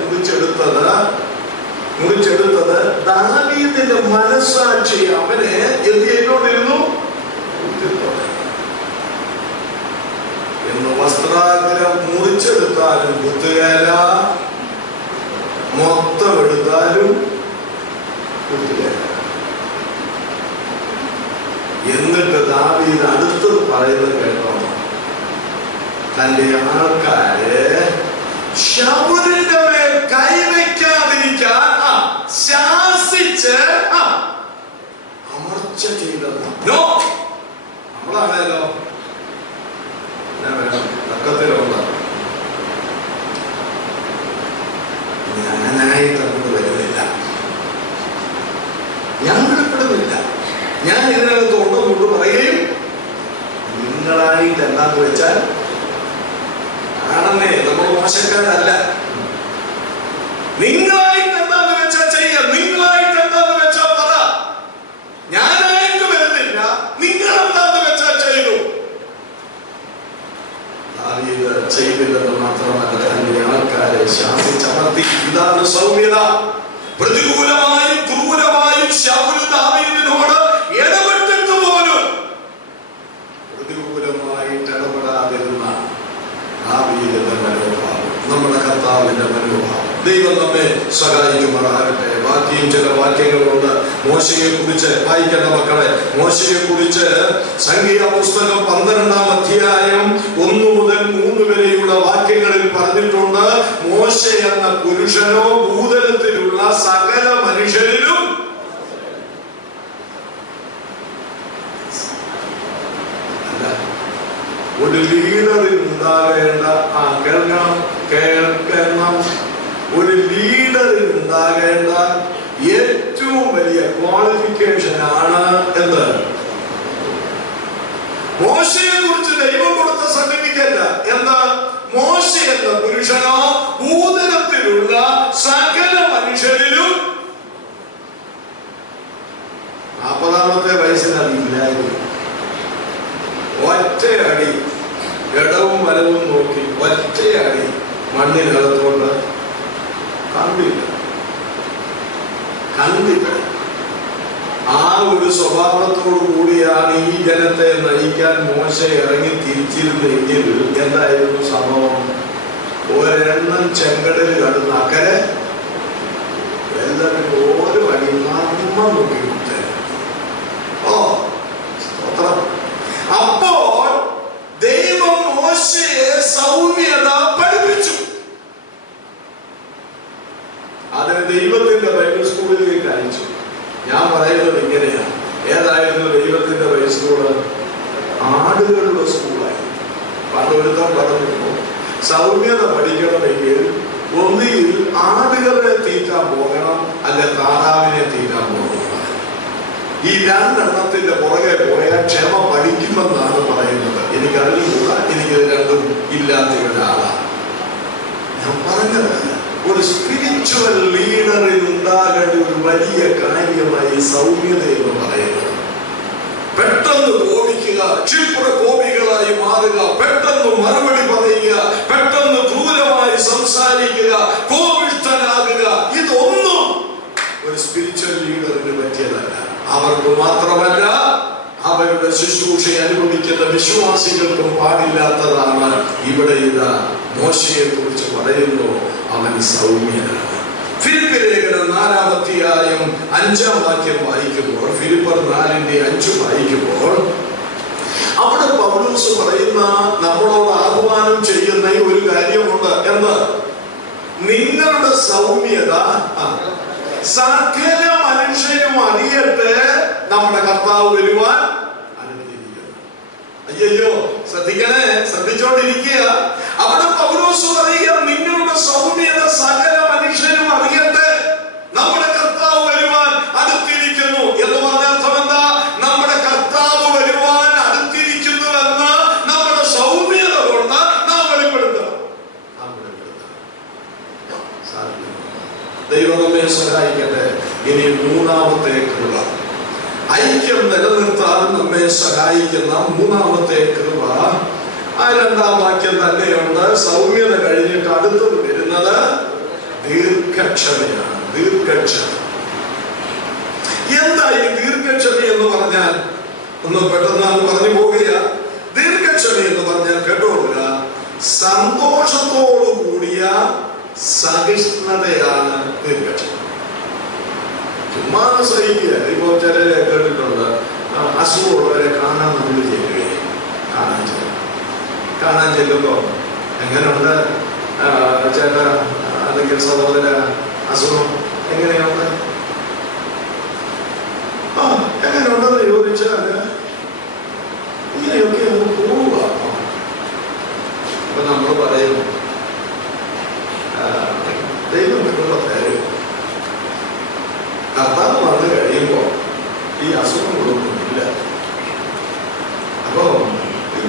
മുറിച്ചെടുത്തത് ദാവീദിന്റെ മനസാക്ഷി അവനെ എന്ത് ചെയ്തോണ്ടിരുന്നു? എന്ന് വസ്ത്രാഗ്രം മുറിച്ചെടുത്താലും കുത്തുകേല, മൊത്തം എടുത്താലും കുത്തുകേല. എന്നിട്ട് ദാവീദ് അടുത്തത് പറയുന്നത് കേട്ടോ, തന്റെ ആൾക്കാരെ ശൗലിന്റെ മേൽ കൈവയ്ക്കാതിരിക്കാൻ ശാസിച്ച് അമർച്ച ചെയ്തത്. വെച്ചാൽ ആണെന്നേ, നമ്മൾ മോശക്കാരല്ല. നിങ്ങളായിട്ട് എന്താന്ന് വെച്ചാൽ ചെയ്യുക, നിങ്ങളായിട്ട് എന്താന്ന് വെച്ചാൽ പറ. ഞാനായിട്ട് വരുന്നില്ല, നിങ്ങൾ എന്താന്ന് വെച്ചാൽ ചെയ്തു. ചെയ്തില്ലെന്ന് മാത്രമല്ല, തന്റെ ആൾക്കാരെ ശാസിച്ചമർത്തി. ഇതാണ് സൗമ്യത. പ്രതികൂലമായും ക്രൂരമായും ശൗല് ദാവീദിനോട് ഇടപെട്ടിട്ട് പോലും പ്രതികൂലമായിട്ട് ഇടപെടാതിരുന്ന ദാവീദിന്റെ മനോഭാവം, നമ്മുടെ കർത്താവിന്റെ മനോഭാവം. ദൈവം നമ്മെ സഹായിക്കുമാറാകട്ടെ. ബാക്കിയും ചില വാക്യങ്ങളുണ്ട് മോശയെ കുറിച്ച്. വായിക്കേണ്ട മക്കളെ, മോശയെ കുറിച്ച് സംഖ്യാപുസ്തകം 12-ാം അധ്യായം 1 മുതൽ 3 വരെയുള്ള വാക്യങ്ങളിൽ പറഞ്ഞിട്ടുണ്ട്. മോശ എന്ന പുരുഷനോ ഭൂതലത്തിലുള്ള സകല മനുഷ്യരിലും ഒരു ലീഡറിൽ ഉണ്ടാകേണ്ട കേൾക്കണം ഒരു ലീഡറിൽ ഉണ്ടാകേണ്ട ഏറ്റവും വലിയ ക്വാളിഫിക്കേഷൻ ആണ് എന്ത്? മോശയെ കുറിച്ച് ദൈവം കൊടുത്ത സർട്ടിഫിക്കറ്റ് എന്താ? മോശ എന്ന പുരുഷനോ ഭൂതലത്തിലുള്ള സകല മനുഷ്യരിലും 40-ാമത്തെ വയസ്സിൽ അതില്ലായിരുന്നു. ഒറ്റയടി ഇടവും വലവും നോക്കി ഒറ്റയടി മണ്ണിനകത്തോട്ട് കണ്ടില്ല. ആ ഒരു സ്വഭാവത്തോടു കൂടിയാണ് ഈ ജനത്തെ നയിക്കാൻ മോശ ഇറങ്ങി തിരിച്ചിരുന്നെങ്കിൽ എന്തായിരുന്നു സംഭവം? ഒരെണ്ണം ചെങ്കടൽ കടന്ന് അക്കരെ എല്ലാവരും ഓരോ അടി നമ്മ നോക്കി കൊടുത്തേ. ഓ സ്തോത്രം. അപ്പോൾ ദൈവം മോശയെ സൗമ്യത പഠിപ്പിച്ചു. അതിന് ദൈവത്തിന്റെ ബൈബിൾ സ്കൂളിലേക്ക് അയച്ചു. ഞാൻ പറയുന്നത് ഇങ്ങനെയാ, ഏതായിരുന്നു ദൈവത്തിന്റെ ബൈബിൾ സ്കൂള്? ആടുകളുടെ സ്കൂളായി. പണ്ടൊരുത്തം പറഞ്ഞു, സൗമ്യത പഠിക്കണമെങ്കിൽ ഒന്നിയിൽ ആടുകളെ തീറ്റാൻ പോകണം, അല്ലെ താറാവിനെ തീറ്റാൻ പോകണം. ഈ രണ്ടെണ്ണത്തിന്റെ പുറകെ പോയാൽ ക്ഷമ പഠിക്കുമെന്നാണ് പറയുന്നത്. എനിക്കറിയില്ല, എനിക്കത് രണ്ടും ഇല്ലാത്ത ഒരാളാണ്. ഞാൻ പറഞ്ഞത് ഒരു സ്പിരിച്വൽ ലീഡറിൽ ഉണ്ടാകേണ്ട ഒരു വലിയ കാര്യമായി സൗമ്യത എന്ന് പറയുന്നത്. പെട്ടെന്ന് കോപിക്കുക, ക്ഷിപ്ര കോപികളായി മാറുക, പെട്ടെന്ന് മറുപടി പറയുക, പെട്ടെന്ന് ക്രൂരമായി സംസാരിക്കുക, കോപിഷ്ഠനാകുക, ഇതൊന്നും ഒരു സ്പിരിച്വൽ ലീഡറിന് പറ്റിയതല്ല. അവർക്ക് മാത്രമല്ല, അവരുടെ ശുശ്രൂഷ അനുഭവിക്കുന്ന വിശ്വാസികൾക്കും പാടില്ലാത്തതാണ്. ഇവിടെ ഇതാ മോശയെ കുറിച്ച് പറയുന്നു, അവൻ സൗമ്യനാണ്. ഫിലിപ്പിയർ ലേഖനം 4-ാം അധ്യായം 5-ാം വാക്യം വായിക്കുമ്പോൾ, ഫിലിപ്പർ 4:5 വായിക്കുമ്പോൾ, അവിടെ പൗലോസ് പറയുന്ന, നമ്മളോട് ആഹ്വാനം ചെയ്യുന്ന ഒരു കാര്യമുണ്ട്. എന്ന് നിങ്ങളുടെ സൗമ്യത സകല മനുഷ്യരും അറിയട്ടെ, നമ്മുടെ കർത്താവ് വരുവാൻ അനുഗ്രഹിക്കുന്നു. അയ്യോ, ശ്രദ്ധിക്കണേ, ശ്രദ്ധിച്ചോണ്ടിരിക്കുക. അവിടെ പൗലോസ് പറയുക, നിങ്ങളുടെ സൗമ്യത സകല മനുഷ്യരും അറിയട്ടെ, നമ്മുടെ കർത്താവ് വരുവാൻ അടുത്തിരിക്കുന്നു. എന്ന് പറഞ്ഞ അർത്ഥം എന്താ? നമ്മുടെ കർത്താവ് വരുവാൻ അടുത്തിരിക്കുന്നുവെന്ന് നമ്മുടെ സൗമ്യത കൊണ്ട് നാം വെളിപ്പെടുത്തണം. ദൈവം നമ്മെ സഹായിക്കട്ടെ. ഇനി 3-ാമത്തെ കൃപ, ഐക്യം നിലനിർത്താൻ നമ്മെ സഹായിക്കുന്ന 3-ാമത്തെ കൃപ. ആ 2-ാം വാക്യം തന്നെയുണ്ട്. സൗമ്യത കഴിഞ്ഞിട്ട് അടുത്തത് വരുന്നത് ദീർഘക്ഷമയാണ്. ദീർഘക്ഷമ എന്താ? ഈ ദീർഘക്ഷമ എന്ന് പറഞ്ഞാൽ ഒന്ന് പെട്ടെന്ന് പറഞ്ഞു പോവുക. ദീർഘക്ഷമ എന്ന് പറഞ്ഞാൽ കേട്ടോളുക, സന്തോഷത്തോടു കൂടിയ സഹിഷ്ണുതയാണ് ദീർഘക്ഷമ. ചുമ്മാ സഹിക്കുക. ഇപ്പോ ചിലരെ കേട്ടിട്ടുണ്ട്, അസുഖമുള്ളവരെ കാണാൻ നമ്മൾ ചെല്ലുകയെ, കാണാൻ ചെല്ലുമ്പോ എങ്ങനെയുണ്ട് ചേട്ടാ, അല്ലെങ്കിൽ സഹോദര, അസുഖം എങ്ങനെയുണ്ട്? എങ്ങനെയുണ്ടെന്ന് ചോദിച്ചാൽ ഇങ്ങനെയൊക്കെ ഒന്ന് പോവുക. അപ്പൊ നമ്മൾ പറയും, ദൈവം കിട്ടുമ്പോ തരും. കർത്താവ് വന്നു കഴിയുമ്പോ ഈ അസുഖങ്ങളൊന്നും ഇല്ല. അപ്പൊ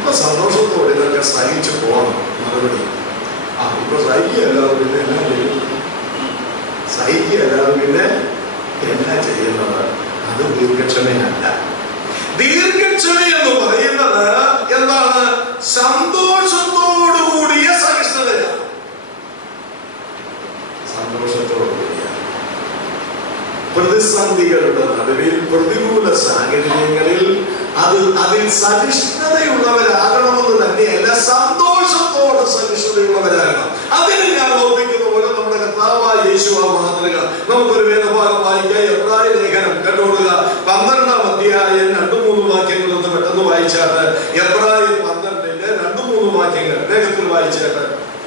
ഇപ്പൊ സന്തോഷത്തോടെ ഇതൊക്കെ സഹിച്ചു പോകണം. മറുപടി ഇപ്പൊ സഹിക്കുകയല്ലാതെ പിന്നെ എന്നാ ചെയ്യുന്നത്? സഹിക്കുകയല്ലാതെ പിന്നെ എന്നാ ചെയ്യുന്നത്? അത് ദീർഘക്ഷമയല്ല. ദീർഘക്ഷമ എന്ന് പറയുന്നത് എന്താണ്? സന്തോഷത്തോടുകൂടിയ സഹിഷ്ണുതയാണ്. സന്തോഷത്തോടുകൂടിയ പ്രതിസന്ധികളുടെ നടുവിൽ, പ്രതികൂല സാഹചര്യങ്ങളിൽ അതിൽ സഹിഷ്ണുതയുള്ളവരാകണമെന്ന് തന്നെയല്ല, സന്തോഷത്തോടെ സഹിഷ്ണുതയുള്ളവരാകണം. അതിന് ഞാൻ ഓർമ്മിക്കുന്ന പോലെ നമ്മുടെ കർത്താവായ യേശു ആ മാതൃക. നമുക്കൊരു വേദഭാഗം വായിക്കാം. എബ്രായ ലേഖനം കേട്ടോടുക, 12-ാം അധ്യായം 2-3 വാക്യങ്ങളൊന്ന് പെട്ടെന്ന് വായിച്ചാട്ട്. എബ്രായർ 12-ന്റെ 2-3 വാക്യങ്ങൾ വേഗത്തിൽ വായിച്ചാട്ട്.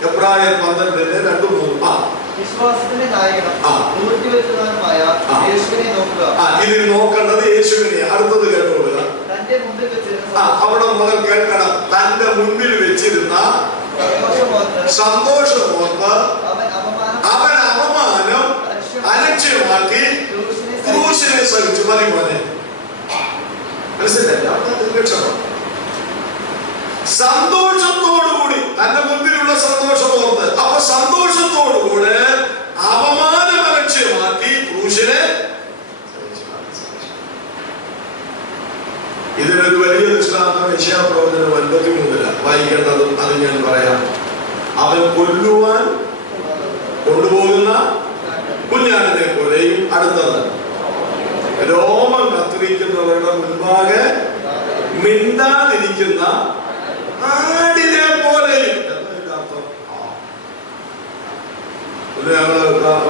എബ്രായർ 12-ന്റെ 2-3. വിശ്വാസത്തിന്റെ നായകനും പൂർത്തിവെക്കുന്നവനുമായ യേശുവിനെ നോക്കുക. ഇതിൽ നോക്കേണ്ടത് യേശുവിനെ. അടുത്തത് കേട്ടോടുക. തന്റെ മുമ്പിൽ വെച്ചിരുന്ന അവിടെ മുതൽ കേൾക്കണം. തന്റെ മുൻപിൽ വെച്ചിരുന്ന സന്തോഷമോർത്ത് അവൻ അവമാനം അലക്ഷ്യമാക്കി ക്രൂശിനെ സഹിച്ചു. മതി മോനെ, മനസ്സിലായില്ല? സന്തോഷത്തോടുകൂടി തന്റെ മുൻപിലുള്ള സന്തോഷമോർത്ത്, അപ്പൊ സന്തോഷത്തോടുകൂടെ അവമാനം അലക്ഷ്യമാക്കി ക്രൂശിനെ. ഇതിനൊരു വലിയ ദൃഷ്ടാന്തം യെശയ്യാപ്രവചനം 53 വായിക്കേണ്ടതും അത് ഞാൻ പറയാം. അവൻ കൊല്ലുവാൻ കൊണ്ടുപോകുന്ന കുഞ്ഞാടിനെ പോലെയും, അടുത്തത് രോമം കത്തിരിക്കുന്നവരുടെ മുൻപാകെ മിണ്ടാതിരിക്കുന്ന ആടിനെ പോലെയും. ഞങ്ങള്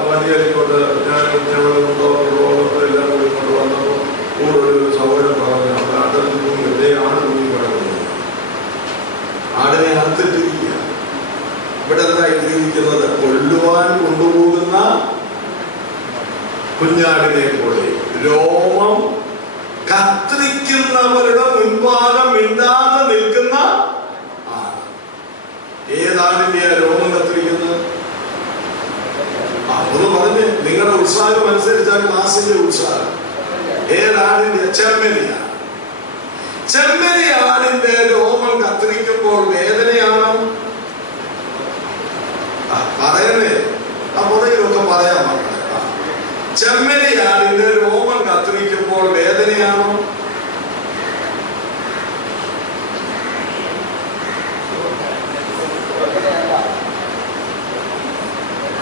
മതിയായിക്കോട്ട് ഞങ്ങളെല്ലാം കൂടി കൊണ്ടുവന്നപ്പോൾ കൂടെ ഒരു സഹോദരൻ പറഞ്ഞു, അവിടെ ആടിനെ ആട് തൂങ്ങി കിടക്കുന്നു. ആടിനെ അറുത്തിട്ടിരിക്കുക. ഇവിടെ എന്താ എഴുതിയിരിക്കുന്നത്? കൊല്ലുവാൻ കൊണ്ടുപോകുന്ന കുഞ്ഞാടിനെ പോലെ രോമം കത്തിരിക്കുന്നവരുടെ മുൻപാകം മിണ്ടാതെ നിൽക്കുന്ന ആട്. ഏതാടിന്റെ രോമം കത്തിരിക്കുന്നത്? ഒന്ന് പറഞ്ഞ് നിങ്ങളുടെ ഉത്സാഹം അനുസരിച്ചാണ് ക്ലാസിന്റെ ഉത്സാഹം. ഏതാടിന്റെ? ചെമ്മരിയാണ്. ചെമ്മരിയാടിന്റെ രോമം കത്തിരിക്കുമ്പോൾ വേദനയാണോ? പറയുന്നേ ആ പുറകിലൊക്കെ പറയാൻ മക്കളെ. ചെമ്മരിയാടിന്റെ രോമം കത്തിരിക്കുമ്പോൾ വേദനയാണോ?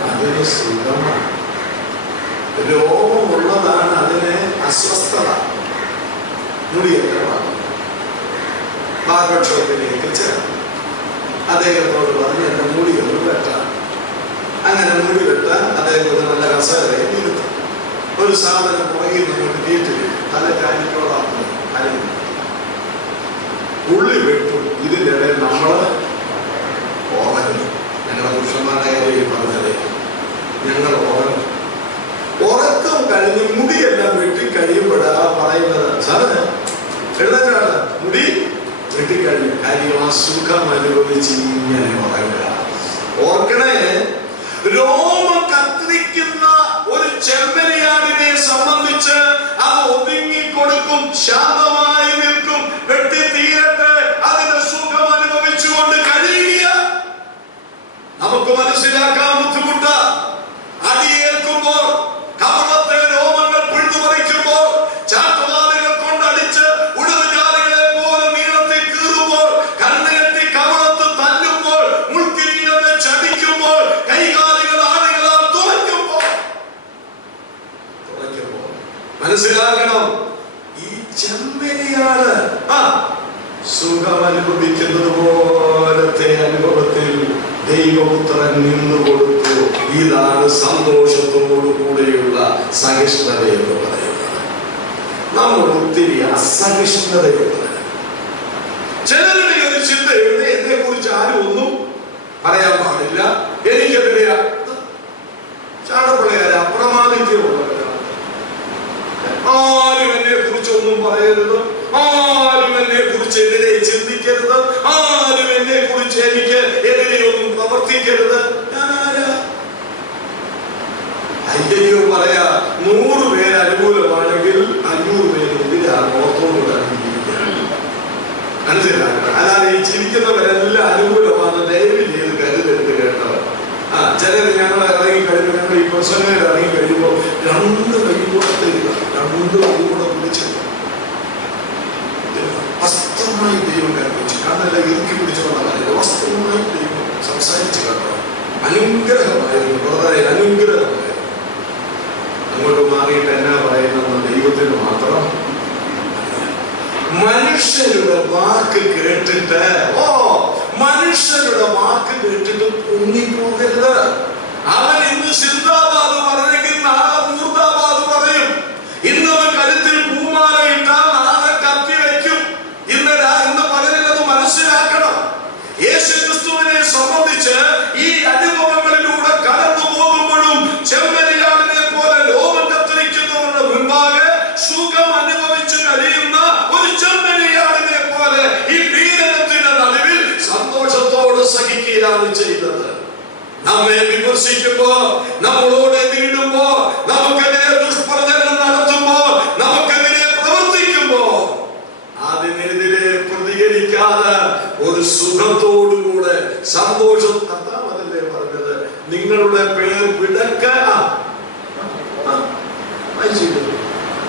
അതിന് സുഖമാണ്. രോഗമുള്ളതാണ് അതിന് അസ്വസ്ഥത. മുടിയെല്ലാം ബാർബർ ഷോപ്പിലേക്ക് ചേർന്നു. അദ്ദേഹത്തോട് പറഞ്ഞ് എന്റെ മുടി ഒന്ന് വെട്ടാൻ. അങ്ങനെ മുടി വെട്ടാൻ അദ്ദേഹത്തിന് നല്ല കസേരയിൽ ഇരുത്തും. ഒരു സാധനം പുറകിൽ നമുക്ക് വീട്ടിൽ തല കാലിക്കോളാക്കുന്നു. ഉള്ളി വെട്ടും. ഇതിൻ്റെ ഇടയിൽ നമ്മള് ഓർമ്മ. ഞങ്ങളുടെ പുരുഷന്മാരുടെ കാര്യം പറഞ്ഞത് ഞങ്ങൾ ഉറക്കം കഴിഞ്ഞ് മുടിയെല്ലാം വെട്ടി കഴിയുമ്പോഴാ പറയുന്നത്, സാറ് എഴുതാനാണ് മുടി വെട്ടിക്കഴിഞ്ഞു കാര്യം ആ സുഖം അനുഭവിച്ച് ഇങ്ങനെ പറയുക. ഓർക്കണേ, രോമം കത്തിരിക്കുന്ന ഒരു ചെമ്മരിയാടിനെ സംബന്ധിച്ച് അത് ഒതുങ്ങിക്കൊടുക്കും, ശാന്തമായി നിൽക്കും. വെട്ടി തീരട്ടെ, അതിന്റെ സുഖം അനുഭവിച്ചുകൊണ്ട് കഴിയുക. നമുക്ക് മനസ്സിലാക്കാൻ ബുദ്ധിമുട്ട. അടിയേൽക്കുമ്പോൾ, കവളത്തെ രോമങ്ങൾ പിഴുതുപറിക്കുമ്പോൾ, ചാട്ടുകാലുകൾ കൊണ്ടടിച്ച് ഉടുതുജാലികളെ പോലെ നീളത്തിൽ കീറുമ്പോൾ, കണ്ണുകെട്ടി കവളത്ത് തല്ലുമ്പോൾ, മുൾക്കിരീടത്തെ ചടിക്കുമ്പോൾ, കൈകാലുകൾ ആടുകളാൽ തുറയ്ക്കുമ്പോൾ മനസ്സിലാക്കണം, ഈ ചെമ്മരിയാണ് സുഖം അനുഭവിക്കുന്നത് പോലത്തെ അനുഭവത്തിൽ ദൈവപുത്രൻ നിന്നു കൊടുത്തു. ഇതാണ് സന്തോഷത്തോടു കൂടെയുള്ള സഹിഷ്ണുത എന്ന് പറയുന്നത്. നമ്മൾ ഒത്തിരി അസഹിഷ്ണുതയുള്ളത്. ചിലരുടെ ഒരു ചിന്തയുണ്ട്, എന്നെ കുറിച്ച് ആരും ഒന്നും പറയാൻ പാടില്ല, എനിക്കെതിരെ ചാടപ്പിള്ളയാരെ അപ്രമാദിത്യമുള്ളവരാണ്. ആരും എന്നെ കുറിച്ച് ഒന്നും പറയരുത്, ആരും എന്നെ കുറിച്ച് എതിരെ ചിന്തിക്കരുത്, ആരും എന്നെ കുറിച്ച് എനിക്ക് എതിരെ ഒന്നും പ്രവർത്തിക്കരുത്. ഞാൻ ആരാ? അയ്യോ പറയാ, 100 പേര് അനുകൂലമാണെങ്കിൽ 500 പേര് എതിരാണ്. ഓർത്തോണ്ട് മനസ്സിലാക്കണം. അല്ലാതെ ഈ ചിരിക്കുന്നവരെല്ലാം അനുകൂലമാണ് ദയവ് ചെയ്ത് കരുതരുത് കേട്ടവർ. ചിലത് ഞങ്ങൾ ഇറങ്ങി കഴിഞ്ഞു, ഞങ്ങൾ ഈ പ്രസംഗം ഇറങ്ങി കഴിയുമ്പോൾ രണ്ട് കൈകൂടെ പിടിച്ചു വസ്തുമായി ദൈവം കൽപ്പിച്ചു. കണ്ണല്ല ഇറുക്കി പിടിച്ചുകൊണ്ടാണ് വസ്തുമായി ദൈവം സംസാരിച്ചു കേട്ടോ. അനുഗ്രഹമായിരുന്നു വളരെ അനുഗ്രഹമായിരുന്നു. അങ്ങോട്ട് മാറിയിട്ട് എന്നാ പറയുന്ന ദൈവത്തിന് മാത്രം. മനുഷ്യരുടെ വാക്ക് കേട്ടിട്ട് മനുഷ്യരുടെ വാക്ക് കേട്ടിട്ട് പൊങ്ങിപ്പോകരുത്. അവൻ ഇന്ന് സിന്ദാബാദ് പറഞ്ഞെങ്കിൽ നാളെ മൂർദാബാദ് പറയും. ഇന്നവൻ കരുത്തിൽ പൂമാല ഇട്ടാൽ നാളെ കത്തി വയ്ക്കും. ഇന്ന് പകരുന്നത് മനസ്സിലാക്കണം. യേശുക്രിസ്തുവിനെ സംബന്ധിച്ച് ഈ അനുഭവങ്ങളിലൂടെ കടന്നു പോകുമ്പോഴും ചെമ്മരിയാടിനെ പോലെ ലോകം കത്തിരിക്കുന്നവരുടെ മുൻപാകെ സുഖം അനുഭവിച്ച് കഴിയുന്ന ഒരു ചെമ്മരിയാടിനെ പോലെ ഈ പീഡനത്തിന്റെ നടുവിൽ സന്തോഷത്തോട് സഹിക്കുകയാണ് ചെയ്തത്. നമ്മെ വിമർശിക്കുമ്പോ, നമ്മളോട് എതിരിടുമ്പോ, നമുക്കെതിരെ ദുഷ്പ്രചരണം നടത്തുമ്പോ, നമുക്കെതിരെ പ്രവർത്തിക്കുമ്പോ അതിനെതിരെ പ്രതികരിക്കാതെ ഒരു സുഖത്തോടുകൂടെ സന്തോഷം. കർത്താവല്ലേ പറഞ്ഞത്, നിങ്ങളുടെ പേർ വിടക്ക,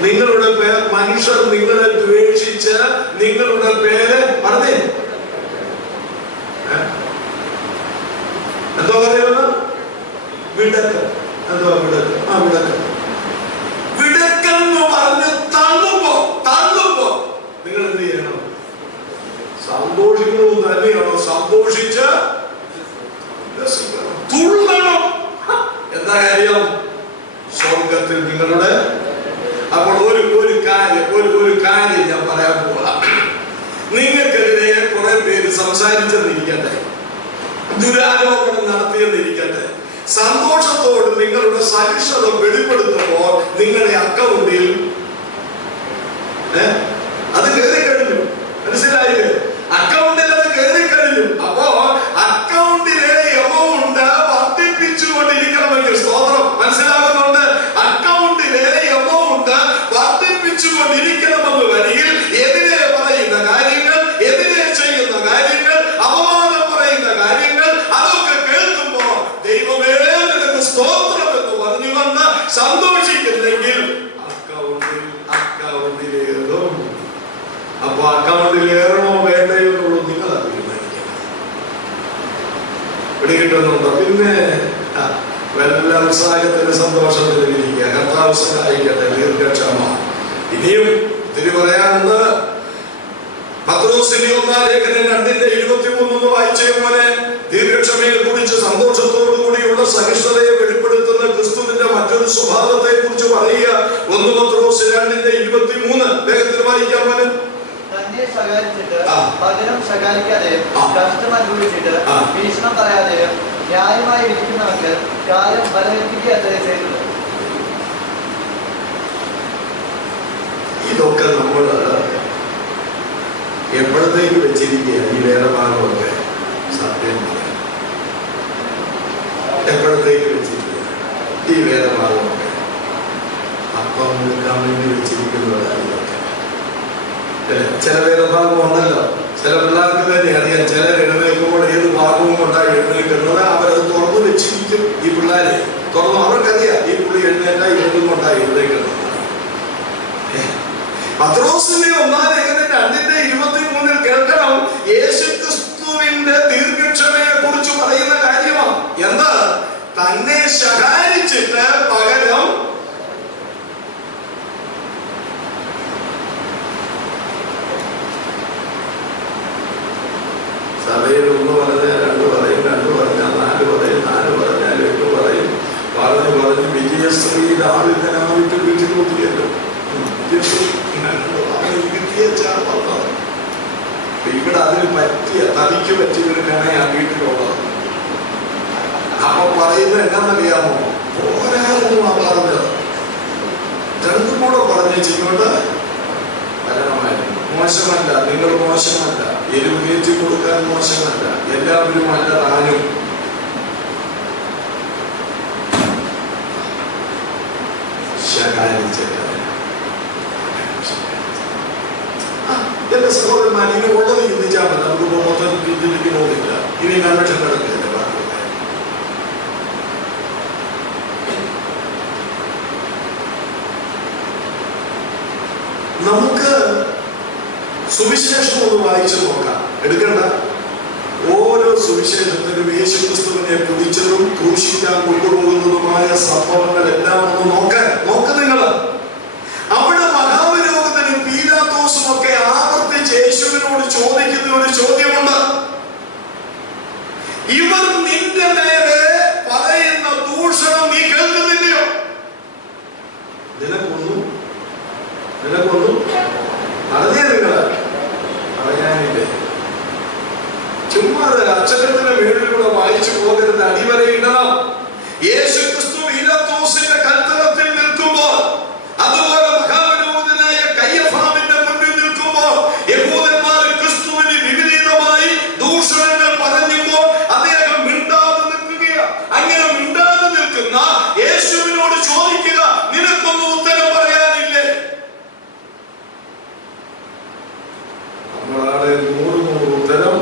നിങ്ങളുടെ പേർ മനുഷ്യർ നിങ്ങളെ ദ്വേഷിച്ച് നിങ്ങളുടെ പേര് പറഞ്ഞേ എന്തോ പറയുന്ന വിടക്ക്, എന്തോ വിടക്ക്, വിടക്കെന്ന് പറഞ്ഞ് തള്ളുമ്പോ നിങ്ങൾ എന്ത് ചെയ്യണം? സന്തോഷിക്കണമെന്ന് തന്നെയാണോ? സന്തോഷിച്ച് തുള്ളണം. എന്താ കാര്യം? സ്വർഗത്തിൽ നിങ്ങളുടെ. അപ്പോൾ ഒരു കാര്യം ഞാൻ പറയാൻ പോകാം. നിങ്ങൾക്കെതിരെ കുറെ പേര് സംസാരിച്ചെന്നിരിക്കട്ടെ, ദുരാരോപണം നടത്തിയെന്നിരിക്കട്ടെ, സന്തോഷത്തോട് നിങ്ങളുടെ സഹിഷ്ണുത വെളിപ്പെടുത്തുമ്പോൾ നിങ്ങളുടെ അക്കൗണ്ടിൽ അത് കയറി കഴിഞ്ഞു. മനസ്സിലായില്ലേ? അക്കൗണ്ടിൽ അത് കയറി കഴിഞ്ഞു. അപ്പോ അക്കൗണ്ടിലെ എമൗണ്ട് വർദ്ധിപ്പിച്ചുകൊണ്ടിരിക്കണമെങ്കിൽ, സ്തോത്രം, മനസ്സിലാകുന്നുണ്ട്? അക്കൗണ്ടിലെ എമൗണ്ട് വർദ്ധിപ്പിച്ചുകൊണ്ടിരിക്കണമെന്ന് വരികിൽ എതിരെ പറയുന്ന കാര്യങ്ങൾ, എതിരെ ചെയ്യുന്ന കാര്യങ്ങൾ, അപവാദം പറയുന്ന കാര്യങ്ങൾ, അതൊക്കെ കേൾക്കുമ്പോൾ ദൈവമേ നിനക്ക് സ്തോത്രം എന്ന് പറഞ്ഞുകൊണ്ട് സന്തോഷിക്കുന്നെങ്കിൽ അക്കൗണ്ടിലേറും. അപ്പൊ അക്കൗണ്ടിലേറണോ വേണ്ടയോ എന്നുള്ളത് നിങ്ങൾ തീരുമാനിക്കണം. പിടികിട്ടുന്നുണ്ടോ? പിന്നെ വല്ല ഉത്സാഹത്തിന് സന്തോഷത്തിന് ഇരിക്കുക. കർത്താവ് സഹായിക്കട്ടെ. ദീർഘക്ഷമ. ഇനിയും ഇതിന് പറയാനുണ്ട്. പത്രോസിന്റെ 1-ാം ലേഖനം 2:23 വായിച്ചേ മോനെ. ദീർഘക്ഷമയെ കുറിച്ച് സന്തോഷത്തോടു കൂടിയുള്ള സഹിഷ്ണുതയെ വെളിപ്പെടുത്തുന്ന ക്രിസ്തുവിന്റെ മറ്റൊരു സ്വഭാവത്തെ കുറിച്ച് പറയുക. 1 പത്രോസ് 2:23 വേഗത്തിൽ വായിക്കാൻ മോനെ. തന്നെ ശകാരിച്ചിട്ട് പകരം ശകാരിക്കാതെയും കഷ്ടം അനുഭവിച്ചിട്ട് ഭീഷണം പറയാതെയും ന്യായമായി വിധിക്കുന്നവർക്ക് കാലം ബലഹീനിപ്പിക്കുകയത്രേ ചെയ്തത്. ഇതൊക്കെ നമ്മൾ എപ്പോഴത്തേക്ക് വെച്ചിരിക്കുക? ഈ വേദഭാഗമൊക്കെ സത്യം എപ്പോഴത്തേക്ക് വെച്ചിരിക്കുക? ഈ വേദഭാഗമൊക്കെ അപ്പം കൊടുക്കാൻ വേണ്ടി വെച്ചിരിക്കുന്നവരാണ്. ചില വേദഭാഗം ഉണ്ടല്ലോ, ചില പിള്ളേർക്ക് തന്നെ അറിയാം. ചിലർ എഴുന്നേൽക്കുമ്പോൾ ഏത് ഭാഗവും കൊണ്ടാണ് എഴുന്നേൽക്കുന്നത് അവരത് തുറന്നു വെച്ചിരിക്കും. ഈ പിള്ളേരെ തുറന്നു അവർക്കറിയാം ഈ പുള്ളി എഴുന്നേറ്റ ഇതും കൊണ്ടാണ് എഴുന്നേൽക്കുന്നത്. പത്രോസിന്റെ 1-ാം ലേഖനം 2:23 കേൾക്കണം. യേശുക്രിസ്തുവിന്റെ ദീർഘക്ഷമയെ കുറിച്ച് പറയുന്ന കാര്യമാണ്. എന്താ? തന്നെ ശകാരിച്ചിട്ട് പകരം സഭയിൽ 1 പറഞ്ഞാൽ 2 പറയും, 2 പറഞ്ഞാൽ 4 പറയും, 4 പറഞ്ഞാൽ 8 പറയും. പറഞ്ഞു വിജയശ്രീയുടെ ആളിതനായിട്ട് വീട്ടിൽ കൂട്ടിയല്ലോ. ഇവിടെ അതിന് പറ്റിയ തനിക്ക് പറ്റിയൊരു കണയാ വീട്ടിലുള്ളത്. അപ്പൊ പറയുന്നത് എന്നാന്നറിയാമോ? പോരായിരുന്നു പറഞ്ഞത്. 2 കൂടെ പറഞ്ഞ് ഇങ്ങോട്ട് വരണമായിരുന്നു. മോശമല്ല, നിങ്ങൾ മോശമല്ല, എരിവ് കയറ്റി കൊടുക്കാൻ മോശമല്ല, എല്ലാവരും അല്ല താനും. ശകാരിച്ചില്ല. എന്റെ സഹോദരന്മാർ, ഇനി ഉള്ളത് ചിന്തിച്ചാൽ മതി. നമുക്ക് മൊത്തം ചിന്തിക്കണമെന്നില്ല. ഇനി കൺവെൻഷൻ നടക്കില്ല. നമുക്ക് സുവിശേഷം ഒന്ന് വായിച്ചു നോക്കാം. എടുക്കണ്ട. ഓരോ സുവിശേഷത്തിലും യേശുക്രിസ്തുവിനെ കുതിച്ചതും ക്രൂശിക്കാൻ കൊണ്ടുപോകുന്നതുമായ സംഭവങ്ങളെല്ലാം ഒന്ന് നോക്ക് നിങ്ങൾ. അവിടെ മഹാപുരോഹിതനും പീലാത്തോസും ഒക്കെ ആവർത്തിച്ച് യേശുവിനോട് ചോദിക്കുന്ന ഒരു ചോദ്യമുണ്ട്. ഇവർ നിന്റെ നേരെ പറയുന്ന ദൂഷണം നീ കേൾക്കുന്നില്ലയോ? നിനക്കൊന്നും അറിഞ്ഞേ നിങ്ങള് അറിയാനില്ലേ? ചുമ്മാ അക്ഷരത്തിന്റെ മേളിലൂടെ വായിച്ചു പോകരുത്. അടിവരയിടണം. യേശുക്രിസ്തു പീലാത്തോസിന്റെ കൽത്തളത്തിൽ നിൽക്കുമ്പോൾ, അതുപോലെ മഹാപുരോഹിതനായ കയ്യഫാവിന്റെ മുന്നിൽ നിൽക്കുമ്പോൾ, യഹൂദന്മാർ ക്രിസ്തുവിന് വിപരീതമായി ദൂഷണങ്ങൾ പറഞ്ഞുമ്പോൾ അദ്ദേഹം മിണ്ടാതെ നിൽക്കുകയാണ്. അങ്ങനെ മിണ്ടാതെ നിൽക്കുന്ന യേശുവിനോട് ചോദിക്കുക, നിനക്കൊന്നും ഉത്തരം പറയാനില്ലേ? നമ്മളാണ് 100 ഉത്തരം.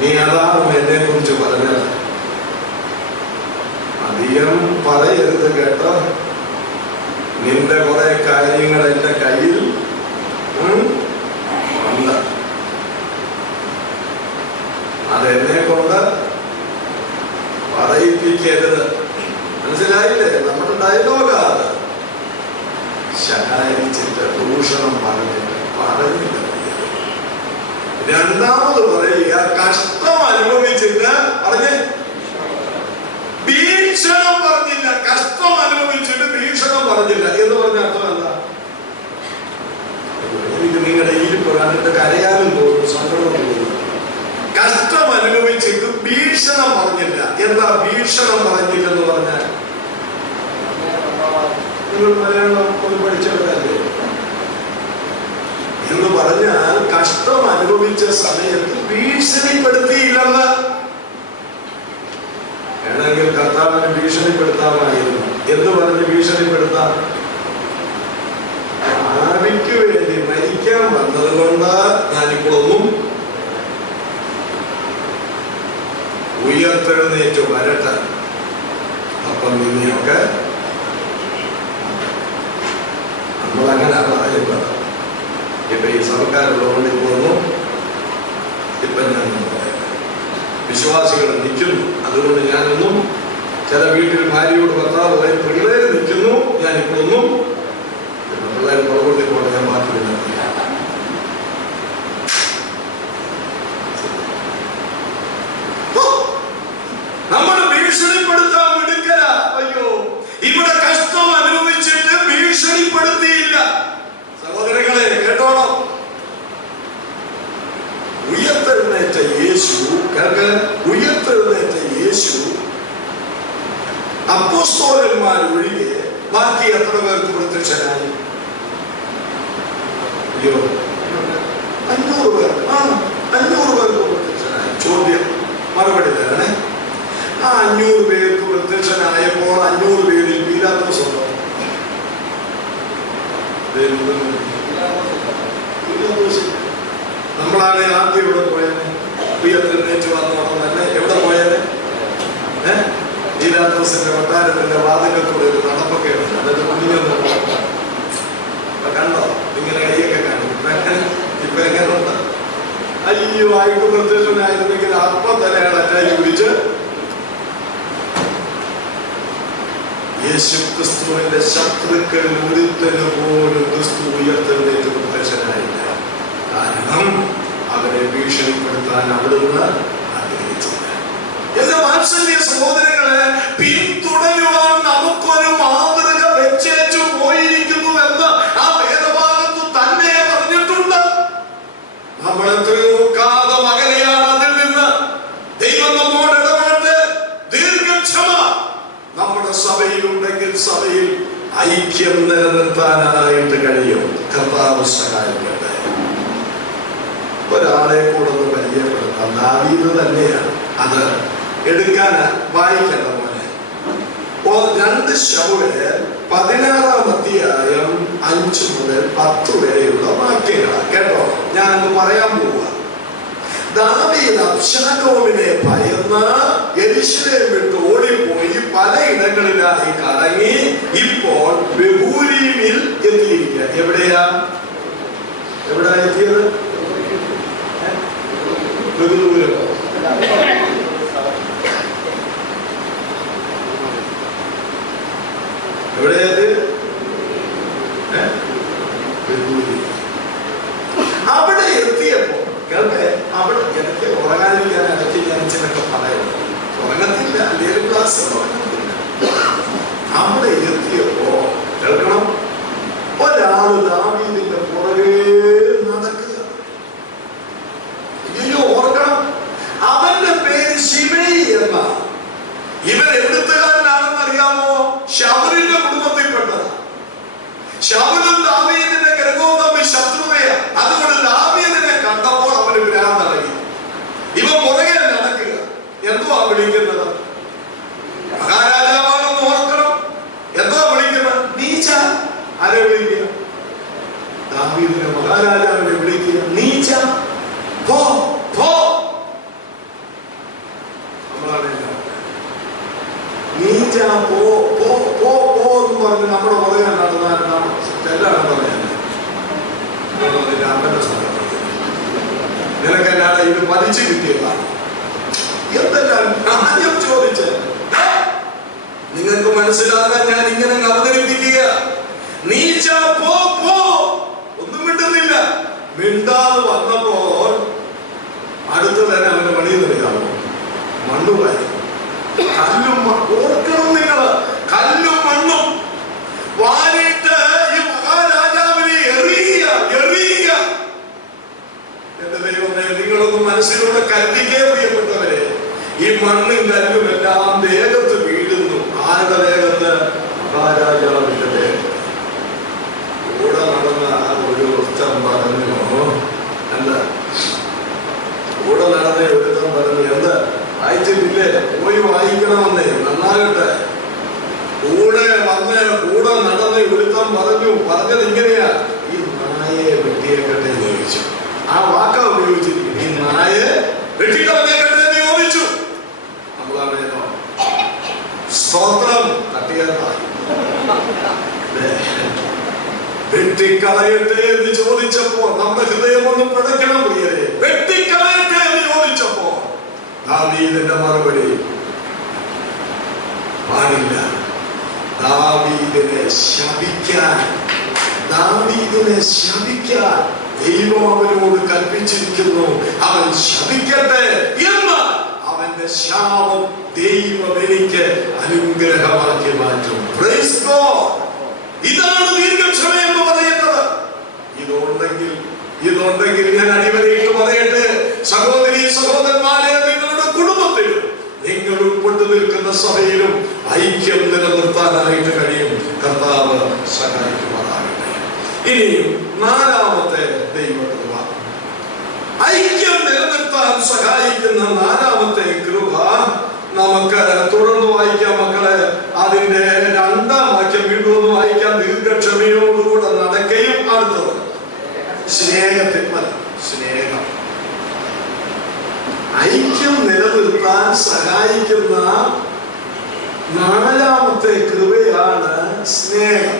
നീ അതാണ് എന്നെ കുറിച്ച് പറഞ്ഞത്. അധികം പറയരുത് കേട്ടോ. നിന്റെ കുറെ കാര്യങ്ങൾ എന്റെ കയ്യിൽ ഉണ്ട്. അതെന്നെ കൊണ്ട് പറയിപ്പിക്കരുത്. മനസ്സിലായില്ലേ? നമ്മുടെ ഡയലോഗാ അത്. ശകാരിച്ചിട്ട് ദൂഷണം പറഞ്ഞില്ല. രണ്ടാമത് പറയുക, കഷ്ടം അനുഭവിച്ചിട്ട് പറഞ്ഞ് ഭീഷണം പറഞ്ഞില്ല. കഷ്ടം അനുഭവിച്ചിട്ട് ഭീഷണം പറഞ്ഞില്ല എന്ന് പറഞ്ഞ അർത്ഥം എന്താ? എനിക്ക് നിങ്ങളുടെ ഇരിപ്പ് കണ്ടിട്ട് കരയാനും തോന്നുന്നു, സങ്കടം തോന്നുന്നു. കഷ്ടം അനുഭവിച്ചിട്ട് ഭീഷണം പറഞ്ഞില്ല. എന്താ ഭീഷണം പറഞ്ഞില്ലെന്ന് പറഞ്ഞാൽ? നിങ്ങൾ മലയാളം ഒന്ന് പഠിച്ചവരല്ലേ? എന്ന് പറഞ്ഞാൽ കഷ്ടം അനുഭവിച്ച സമയത്ത് ഭീഷണിപ്പെടുത്തിയില്ലെന്ന്. വേണമെങ്കിൽ കർത്താവിനെ ഭീഷണിപ്പെടുത്താമായിരുന്നു. എന്ന് പറഞ്ഞ് ഭീഷണിപ്പെടുത്താം? ഭാവിക്ക് വേണ്ടി മരിക്കാൻ വന്നത് കൊണ്ട് ഞാനിപ്പോഴൊന്നും ഉയർത്തെഴുന്നേറ്റ് വരട്ടെ, അപ്പം നിന്നെയൊക്കെ നമ്മളങ്ങനെ പറയുന്നത്. ഇപ്പൊ ഈ സർക്കാരുള്ളതുകൊണ്ട് പോകുന്നു. ഇപ്പൊ ഞാൻ വിശ്വാസികൾ നിൽക്കുന്നു, അതുകൊണ്ട് ഞാനൊന്നും, ചില വീട്ടിൽ ഭാര്യയോട് ഭർത്താവ് പറയും പിള്ളേര് നിൽക്കുന്നു, ഞാനിപ്പോഴൊന്നും പിള്ളേർ പുറകോട്ടി പോകണം, ഞാൻ മാറ്റില്ല. നമ്മൾ ഭീഷണിപ്പെടുത്താൻ മിടുക്കല. അയ്യോ, ഇവിടെ കഷ്ടം അനുഭവിച്ചിട്ട് ഭീഷണിപ്പെടുത്തിയില്ല. സഹോദരങ്ങളെ കേട്ടോണം. ഉയർത്തെഴുന്നേറ്റ യേശു അപ്പോസ്തലന്മാർ ഒഴികെ ബാക്കി എത്ര പേർക്ക് പ്രത്യക്ഷനായി? 500 പേർ. 500 പേർക്ക് പ്രത്യക്ഷനായി. ചോദ്യം മറുപടി തരണേ. ആ 500 പേർക്ക് പ്രത്യക്ഷനായപ്പോൾ 500 പേരിൽ പീലാത്തോസ് ഉണ്ടോ? നമ്മളാണ് ആദ്യം എവിടെ പോയത്? ഉയർത്തെഴുന്നേറ്റ് വന്നോണം തന്നെ എവിടെ പോയത്? പീലാത്തോസിന്റെ കൊട്ടാരത്തിന്റെ വാതിൽക്കൂടെ ഒരു നടപ്പൊക്കെ ഉണ്ട്. അതൊരു കുഞ്ഞൊന്നും കണ്ടോ? ഇങ്ങനെ കൈയൊക്കെ കാണും. ഇപ്പൊ എങ്ങനെയുണ്ട്? അയ്യോ, ആയിട്ട് പ്രത്യക്ഷനായിരുന്നെങ്കിൽ അപ്പം തന്നെ അറ്റാക്കി പിടിച്ച് യേശു ക്രിസ്തുവിന്റെ ശത്രുക്കളിൽ ഒരുത്തന് പോലും ക്രിസ്തു ഉയർത്തെഴുന്നേറ്റ് പ്രത്യക്ഷനായില്ല. കാരണം അവരെ ഭീഷണിപ്പെടുത്താൻ അവിടുന്ന് ആഗ്രഹിച്ചില്ല. എന്റെ വാത്സല്യ സഹോദരങ്ങളെ, പിന്തുടരുവാൻ നമുക്കൊരു മാതൃക വെച്ചേച്ചു പോയിരിക്കുന്നു എന്ന് ആ വേദഭാഗത്ത് തന്നെ പറഞ്ഞിട്ടുണ്ട്. നമ്മൾ എത്രയോ കാലം അകലെയാണ് അതിൽ നിന്ന്. ദൈവം നമ്മോട് ഇടപെട്ട് ദീർഘക്ഷമ നമ്മുടെ സഭയിലുണ്ടെങ്കിൽ സഭയിൽ ഐക്യം നിലനിർത്താനായിട്ട് കഴിയും. കർത്താവ് സഹായിക്കട്ടെ. ഒരാളെ കൂടെ ഒന്ന് പരിചയപ്പെടുത്താം. ദാവീദ് തന്നെയാണ്. അത് എടുക്കാൻ വായിക്കണം. 2 ശമൂവേൽ 16-ാം അധ്യായം 5 മുതൽ 10 വരെയുള്ള വാക്യങ്ങളാണ് കേട്ടോ. ഞാനൊന്ന് പറയാൻ പോവുക. ദാവീദ് അബ്ശാലോമിനെ ഭയന്ന് യെരൂശലേം വിട്ട് ഓടിപ്പോയി പലയിടങ്ങളിലായി കറങ്ങി ഇപ്പോൾ ബഹൂരീമിൽ എത്തിയിരിക്കുക. എവിടെയാ എത്തിയത്? ബഹുദൂരം. എവിടെയത്? അവിടെ എത്തിയപ്പോ കേൾക്കേ, അവിടെ എനിക്ക് ഉറങ്ങാനിരിക്കാൻ ഇടയ്ക്ക് ഞാനിച്ചൊക്കെ പറയുന്നു. ഉറങ്ങത്തില്ല, അല്ലെങ്കിൽ ക്ലാസ് ഉറങ്ങത്തില്ല. അവിടെ എത്തിയപ്പോ കേൾക്കണം, ഒരാള് ദാവീദിന്റെ പുറകെ നടക്കുക. അയ്യോ, ഓർക്കണം, അവന്റെ പേര് ശിമെയി എന്ന. ഇവൻ എവിടുത്തുകാരനാണെന്ന് അറിയാമോ? ശൗലിന്റെ കുടുംബത്തിൽപ്പെട്ടത്. ശൗലും ദാവീദിന്റെ ഗ്രഹവും തമ്മിൽ ശത്രുതയാണ്. അതുകൊണ്ട് ദാവീദിനെ കണ്ടപ്പോൾ അവന് ഭ്രാന്തടങ്ങി. ഇവ പുറകെ നടക്കുക. എന്തുവാ വിളിക്കുന്നത്? മഹാരാജാവാണെന്ന് ഓർക്കണം. എന്തുവാ വിളിക്കുന്നത്? നീച്ച. ആരെ വിളിക്കുക? ദാവീദിനെ മഹാരാജാവിനെ വിളിക്കുക. നീച്ച, പോ പോ. നമ്മളാണ് നീച്ച, പോ പോ പോ പോ എന്ന് പറഞ്ഞ് നമ്മുടെ പുറകെ നടന്നാൽ എല്ലാം പറഞ്ഞത് അമ്മന്റെ സ്ഥലം നിനക്കെല്ലാം ഇത് വലിച്ചു കിട്ടിയതാണ്. എന്തെല്ലാം ആദ്യം ചോദിച്ച് നിങ്ങൾക്ക് മനസ്സിലാകാൻ ഞാൻ ഇങ്ങനെ അവതരിപ്പിക്കുക. നീച്ച, പോ പോ. ഒന്നും മിണ്ടുന്നില്ല. മിണ്ടാതെ വന്നപ്പോൾ അടുത്ത് തന്നെ അവന്റെ പണി നിൽക്കാമോ? മണ്ണുവായി. കല്ലും ഓർക്കണം നിങ്ങള്, കല്ലും മണ്ണും വാരിയിട്ട് ഈ മഹാരാജാവിനെ എറിയുക. എന്റെ ദൈവമേ, നിങ്ങളൊന്നും മനസ്സിലൂടെ കരുതിക്കേ പ്രിയപ്പെട്ടവരെ. ഈ മണ്ണും കല്ലും എല്ലാം ദേഹത്ത് വീഴുന്നു. ആരുടെ ദേഹത്ത്? മഹാരാജാവിന്റെ ദേഹത്ത്. കൂടെ നടന്ന ഒരു വൃത്തം പറഞ്ഞു, എന്താ കൂടെ നടന്ന ഒരുത്തം പറഞ്ഞു, എന്താ വായിച്ചിട്ടില്ലേ? പോയി വായിക്കണമെന്നേ, നന്നാകട്ടെ. കൂടെ നടന്ന് ഒരുത്തം പറഞ്ഞത് ഇങ്ങനെയാ, ഈ നായെ വെട്ടിയേക്കട്ടെ എന്ന് ചോദിച്ചു. ആ വാക്ക ഉപയോഗിച്ചിരിക്കുന്നു. ഈ നായെ വെട്ടിക്കളഞ്ഞേക്കട്ടെ എന്ന് ചോദിച്ചു. നമ്മളാണേനോ സ്തോത്രം തട്ടിയതായി. വെട്ടിക്കളയട്ടെ എന്ന് ചോദിച്ചപ്പോ നമ്മുടെ ഹൃദയം ഒന്നും പിടയ്ക്കണം പ്രിയരെ. വെട്ടിക്കളയട്ടെ എന്ന് ചോദിച്ചപ്പോ ദാവീദിന്റെ മറുപടി പാടില്ല. ദാവീദിനെ ശപിക്കാൻ ദൈവം അവനോട് കൽപ്പിച്ചിരിക്കുന്നു. അവൻ ശപിക്കട്ടെ എന്ന്. അവന്റെ ശാപം ദൈവം എനിക്ക് അനുഗ്രഹമാക്കി മാറ്റും. Praise God. ഇതാണ് ദീർഘക്ഷമ എന്ന് പറയുന്നത്. ഇതുണ്ടെങ്കിൽ ഞാൻ അടിവരയിട്ട് പറയട്ടെ, സഹോദരി സഹോദരന്മാരെ, നിങ്ങളുടെ കുടുംബത്തിലും നിങ്ങൾ ഉൾപ്പെട്ടു നിൽക്കുന്ന സഭയിലും ഐക്യം നിലനിർത്താനായിട്ട് കഴിയും. കർത്താവ് സഹായിക്കുമാറാകട്ടെ. ഇനിയും 4-ാമത്തെ ദൈവകൃപ, ഐക്യം നിലനിർത്താൻ സഹായിക്കുന്ന 4-ാമത്തെ കൃപ നമുക്ക് തുടർന്ന് വായിക്കാം മക്കളെ. അതിന്റെ 2-ാം വാക്യം വീണ്ടും ഒന്ന് വായിക്കാം. ദീർഘക്ഷമയോടുകൂടെ നടക്കുകയും അടുത്തത് സ്നേഹം. ഐക്യം നിലനിർത്താൻ സഹായിക്കുന്ന 4-ാമത്തെ കൃപയാണ് സ്നേഹം.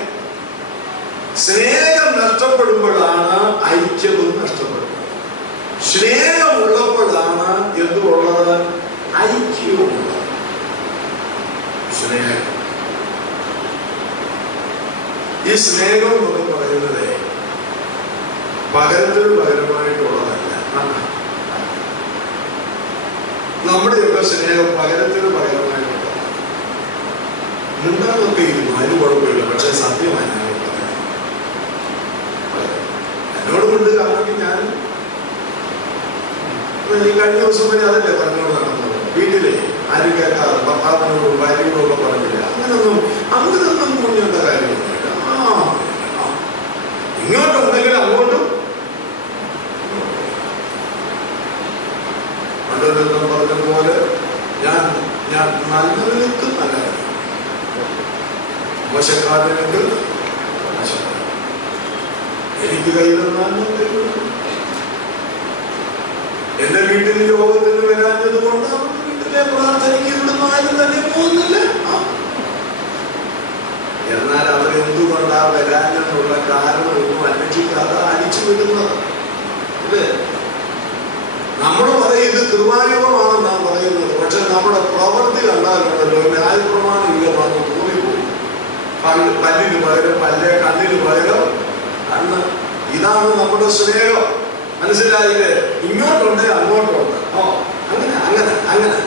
സ്നേഹം നഷ്ടപ്പെടുമ്പോഴാണ് ഐക്യവും നഷ്ടപ്പെടുന്നത്. സ്നേഹമുള്ളപ്പോഴാണ് എന്തുള്ളത്? ഐക്യവുമുള്ളത്. സ്നേഹം, ഈ സ്നേഹം എന്നൊക്കെ പറയുന്നത് പകരത്തിന് പകരമായിട്ടുള്ളതല്ല. നമ്മുടെയൊക്കെ സ്നേഹം പകരത്തിന് പകരമായിട്ടുള്ളതാണ്. മിണ്ടാതൊക്കെ ഇരുന്നു, അതിന് കുഴപ്പമില്ല. പക്ഷെ സത്യമായി എന്നോട് മിണ്ടുകയാണെങ്കിൽ ഞാൻ ഈ കഴിഞ്ഞ ദിവസം വരെ അതല്ലേ പറഞ്ഞോട് നടന്നത്. വീട്ടിലെ ആരും കേൾക്കാതെ ഭർത്താവിനോടും ഭാര്യയോടും ഒക്കെ പറഞ്ഞില്ല. അങ്ങനൊന്നും മുന്നേണ്ട കാര്യമൊന്നുമില്ല. ഇങ്ങോട്ടുണ്ടെങ്കിൽ അങ്ങോട്ടും പറഞ്ഞതുപോലെ ഞാൻ നല്ലവർക്ക് നല്ലതാണ്, മോശക്കാരനെങ്കിൽ എനിക്ക് കയ്യിലൊന്നാണ് എന്റെ വീട്ടിൽ യോഗത്തിന് വരാഞ്ഞത് കൊണ്ട് അവരുടെ വീട്ടിലെ പ്രാർത്ഥനയ്ക്ക് ഇവിടുന്ന് ആരും തന്നെ പോകുന്നില്ല. എന്നാൽ അവരെന്തുകൊണ്ടാ വരാഞ്ഞെന്നുള്ള കാരണമൊന്നും അന്വേഷിക്കാതെ അടിച്ചു വിടുന്നത്. നമ്മൾ പറയും ഇത് കൃപായുഗമാണെന്നാണ് പറയുന്നത്. പക്ഷെ നമ്മുടെ പ്രവൃത്തി കണ്ടാലുണ്ടല്ലോ ന്യായപ്രമാണം യുഗമാണെന്ന് തോന്നിപ്പോകും. പല്ലിന് പകരം പല്ല്, കണ്ണിന് പകരം കണ്ണ്. ഇതാണ് നമ്മുടെ സ്നേഹം. മനസ്സിലായില്ലേ? ഇങ്ങോട്ടുണ്ട് അങ്ങോട്ടുണ്ട്. അങ്ങനെ അങ്ങനെ അങ്ങനെ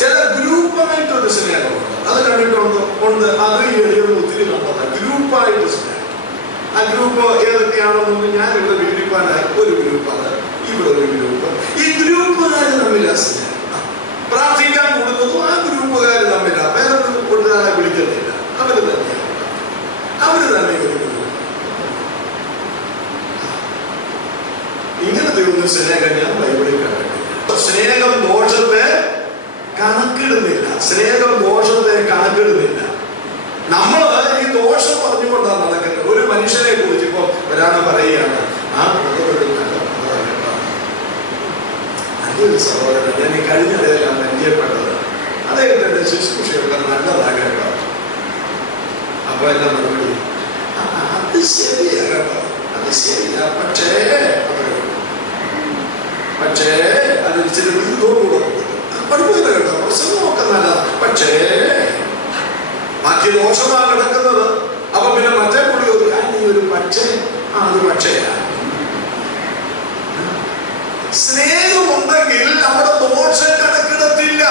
ചില ഗ്രൂപ്പായിട്ടൊരു സ്നേഹമുണ്ട്. അത് കണ്ടിട്ടുണ്ട് ഉണ്ട്. അത് ഈ എളിയൊരു ഒത്തിരി കണ്ടതാണ് ഗ്രൂപ്പായിട്ട് സ്നേഹം. ആ ഗ്രൂപ്പ് ഏതൊക്കെയാണെന്നൊന്ന് ഞാൻ ഇവിടെ വിവരിക്കാനായി ഒരു ഗ്രൂപ്പാണ്, ഇവിടെ ഒരു ഗ്രൂപ്പ്. ഈ ഗ്രൂപ്പുകാർ തമ്മിലാ സ്നേഹം. പ്രാർത്ഥിക്കാൻ കൊടുക്കുന്നതും ആ ഗ്രൂപ്പുകാർ തമ്മിലാ. വേറെ ഒരാളെ വിളിക്കുന്നില്ല. അവര് തന്നെ ഇങ്ങനത്തെ ഒരു സ്നേഹം ഞാൻ ബൈബിളിൽ കണ്ടിട്ടില്ല. സ്നേഹം ദോഷത്തെ കണക്കിടുന്നില്ല. സ്നേഹം ദോഷത്തെ കണക്കിടുന്നില്ല. നമ്മൾ ഈ ദോഷം പറഞ്ഞുകൊണ്ടാണ് നടക്കുന്നത്. ഒരു മനുഷ്യനെ കുറിച്ച് ഇപ്പൊ ഒരാൾ പറയുകയാണ്, ആ അതൊരു സഹോദരൻ ഞാൻ ഈ കഴിഞ്ഞിടയിലാണ് പരിചയപ്പെട്ടത്, അദ്ദേഹത്തിന്റെ ശുശ്രൂഷയൊക്കെ നല്ലതാ കേട്ടോ. അപ്പൊ എന്താ മറുപടി? അത് ശരിയാ കേട്ടോ, അത് ശരിയാ. പക്ഷേ അത് ഇച്ചിരി ദൂരോടുകൂടെ പഠിപ്പില്ല കേട്ടോ. പ്രസംഗമൊക്കെ നല്ലതാണ്. പക്ഷേ ബാക്കി ദോഷമാണ് കിടക്കുന്നത്. അപ്പൊ പിന്നെ മറ്റേ കൂടി ഒരു പക്ഷേ അത് പക്ഷേയാ. സ്നേഹമുണ്ടെങ്കിൽ നമ്മുടെ ദോഷം കണക്കിടത്തില്ല.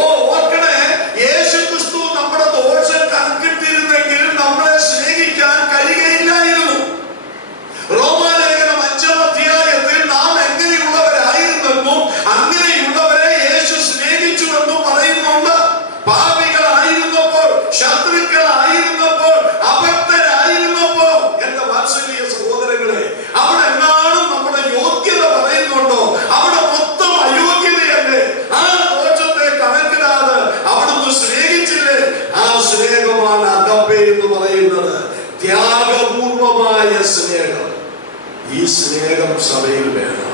ഓർക്കണേ, യേശുക്രിസ്തു നമ്മുടെ ദോഷം കണക്കിട്ടിരുന്നെങ്കിൽ നമ്മളെ സ്നേഹിക്കാൻ കഴിയുകയില്ലായിരുന്നു. റോമാലേഖനം 5-ാം അധ്യായത്തിൽ നാം എങ്ങനെയുള്ളവരായിരുന്നെന്നും അങ്ങനെയുള്ളവരെ യേശു സ്നേഹിച്ചുവെന്നും പറയുന്നുണ്ട്. പാപികളായിരുന്നപ്പോൾ, ശത്രുക്കളായിരുന്നപ്പോൾ, അഭക്തരായിരുന്നപ്പോൾ, എന്റെ വാത്സല്യ സഹോദരങ്ങളെ, അവിടെ എങ്ങാനും നമ്മുടെ യോഗ്യത പറയുന്നുണ്ടോ? അവിടെ മൊത്തം അയോഗ്യതയല്ലേ? ആ ദോഷത്തെ കണക്കിടാതെ അവിടുന്ന് സ്നേഹിച്ചില്ലേ? ആ സ്നേഹമാണ് അഗപ്പേ എന്ന് പറയുന്നത്. ത്യാഗപൂർവമായ സ്നേഹം. ഈ സ്നേഹം സഭയിൽ വേണം.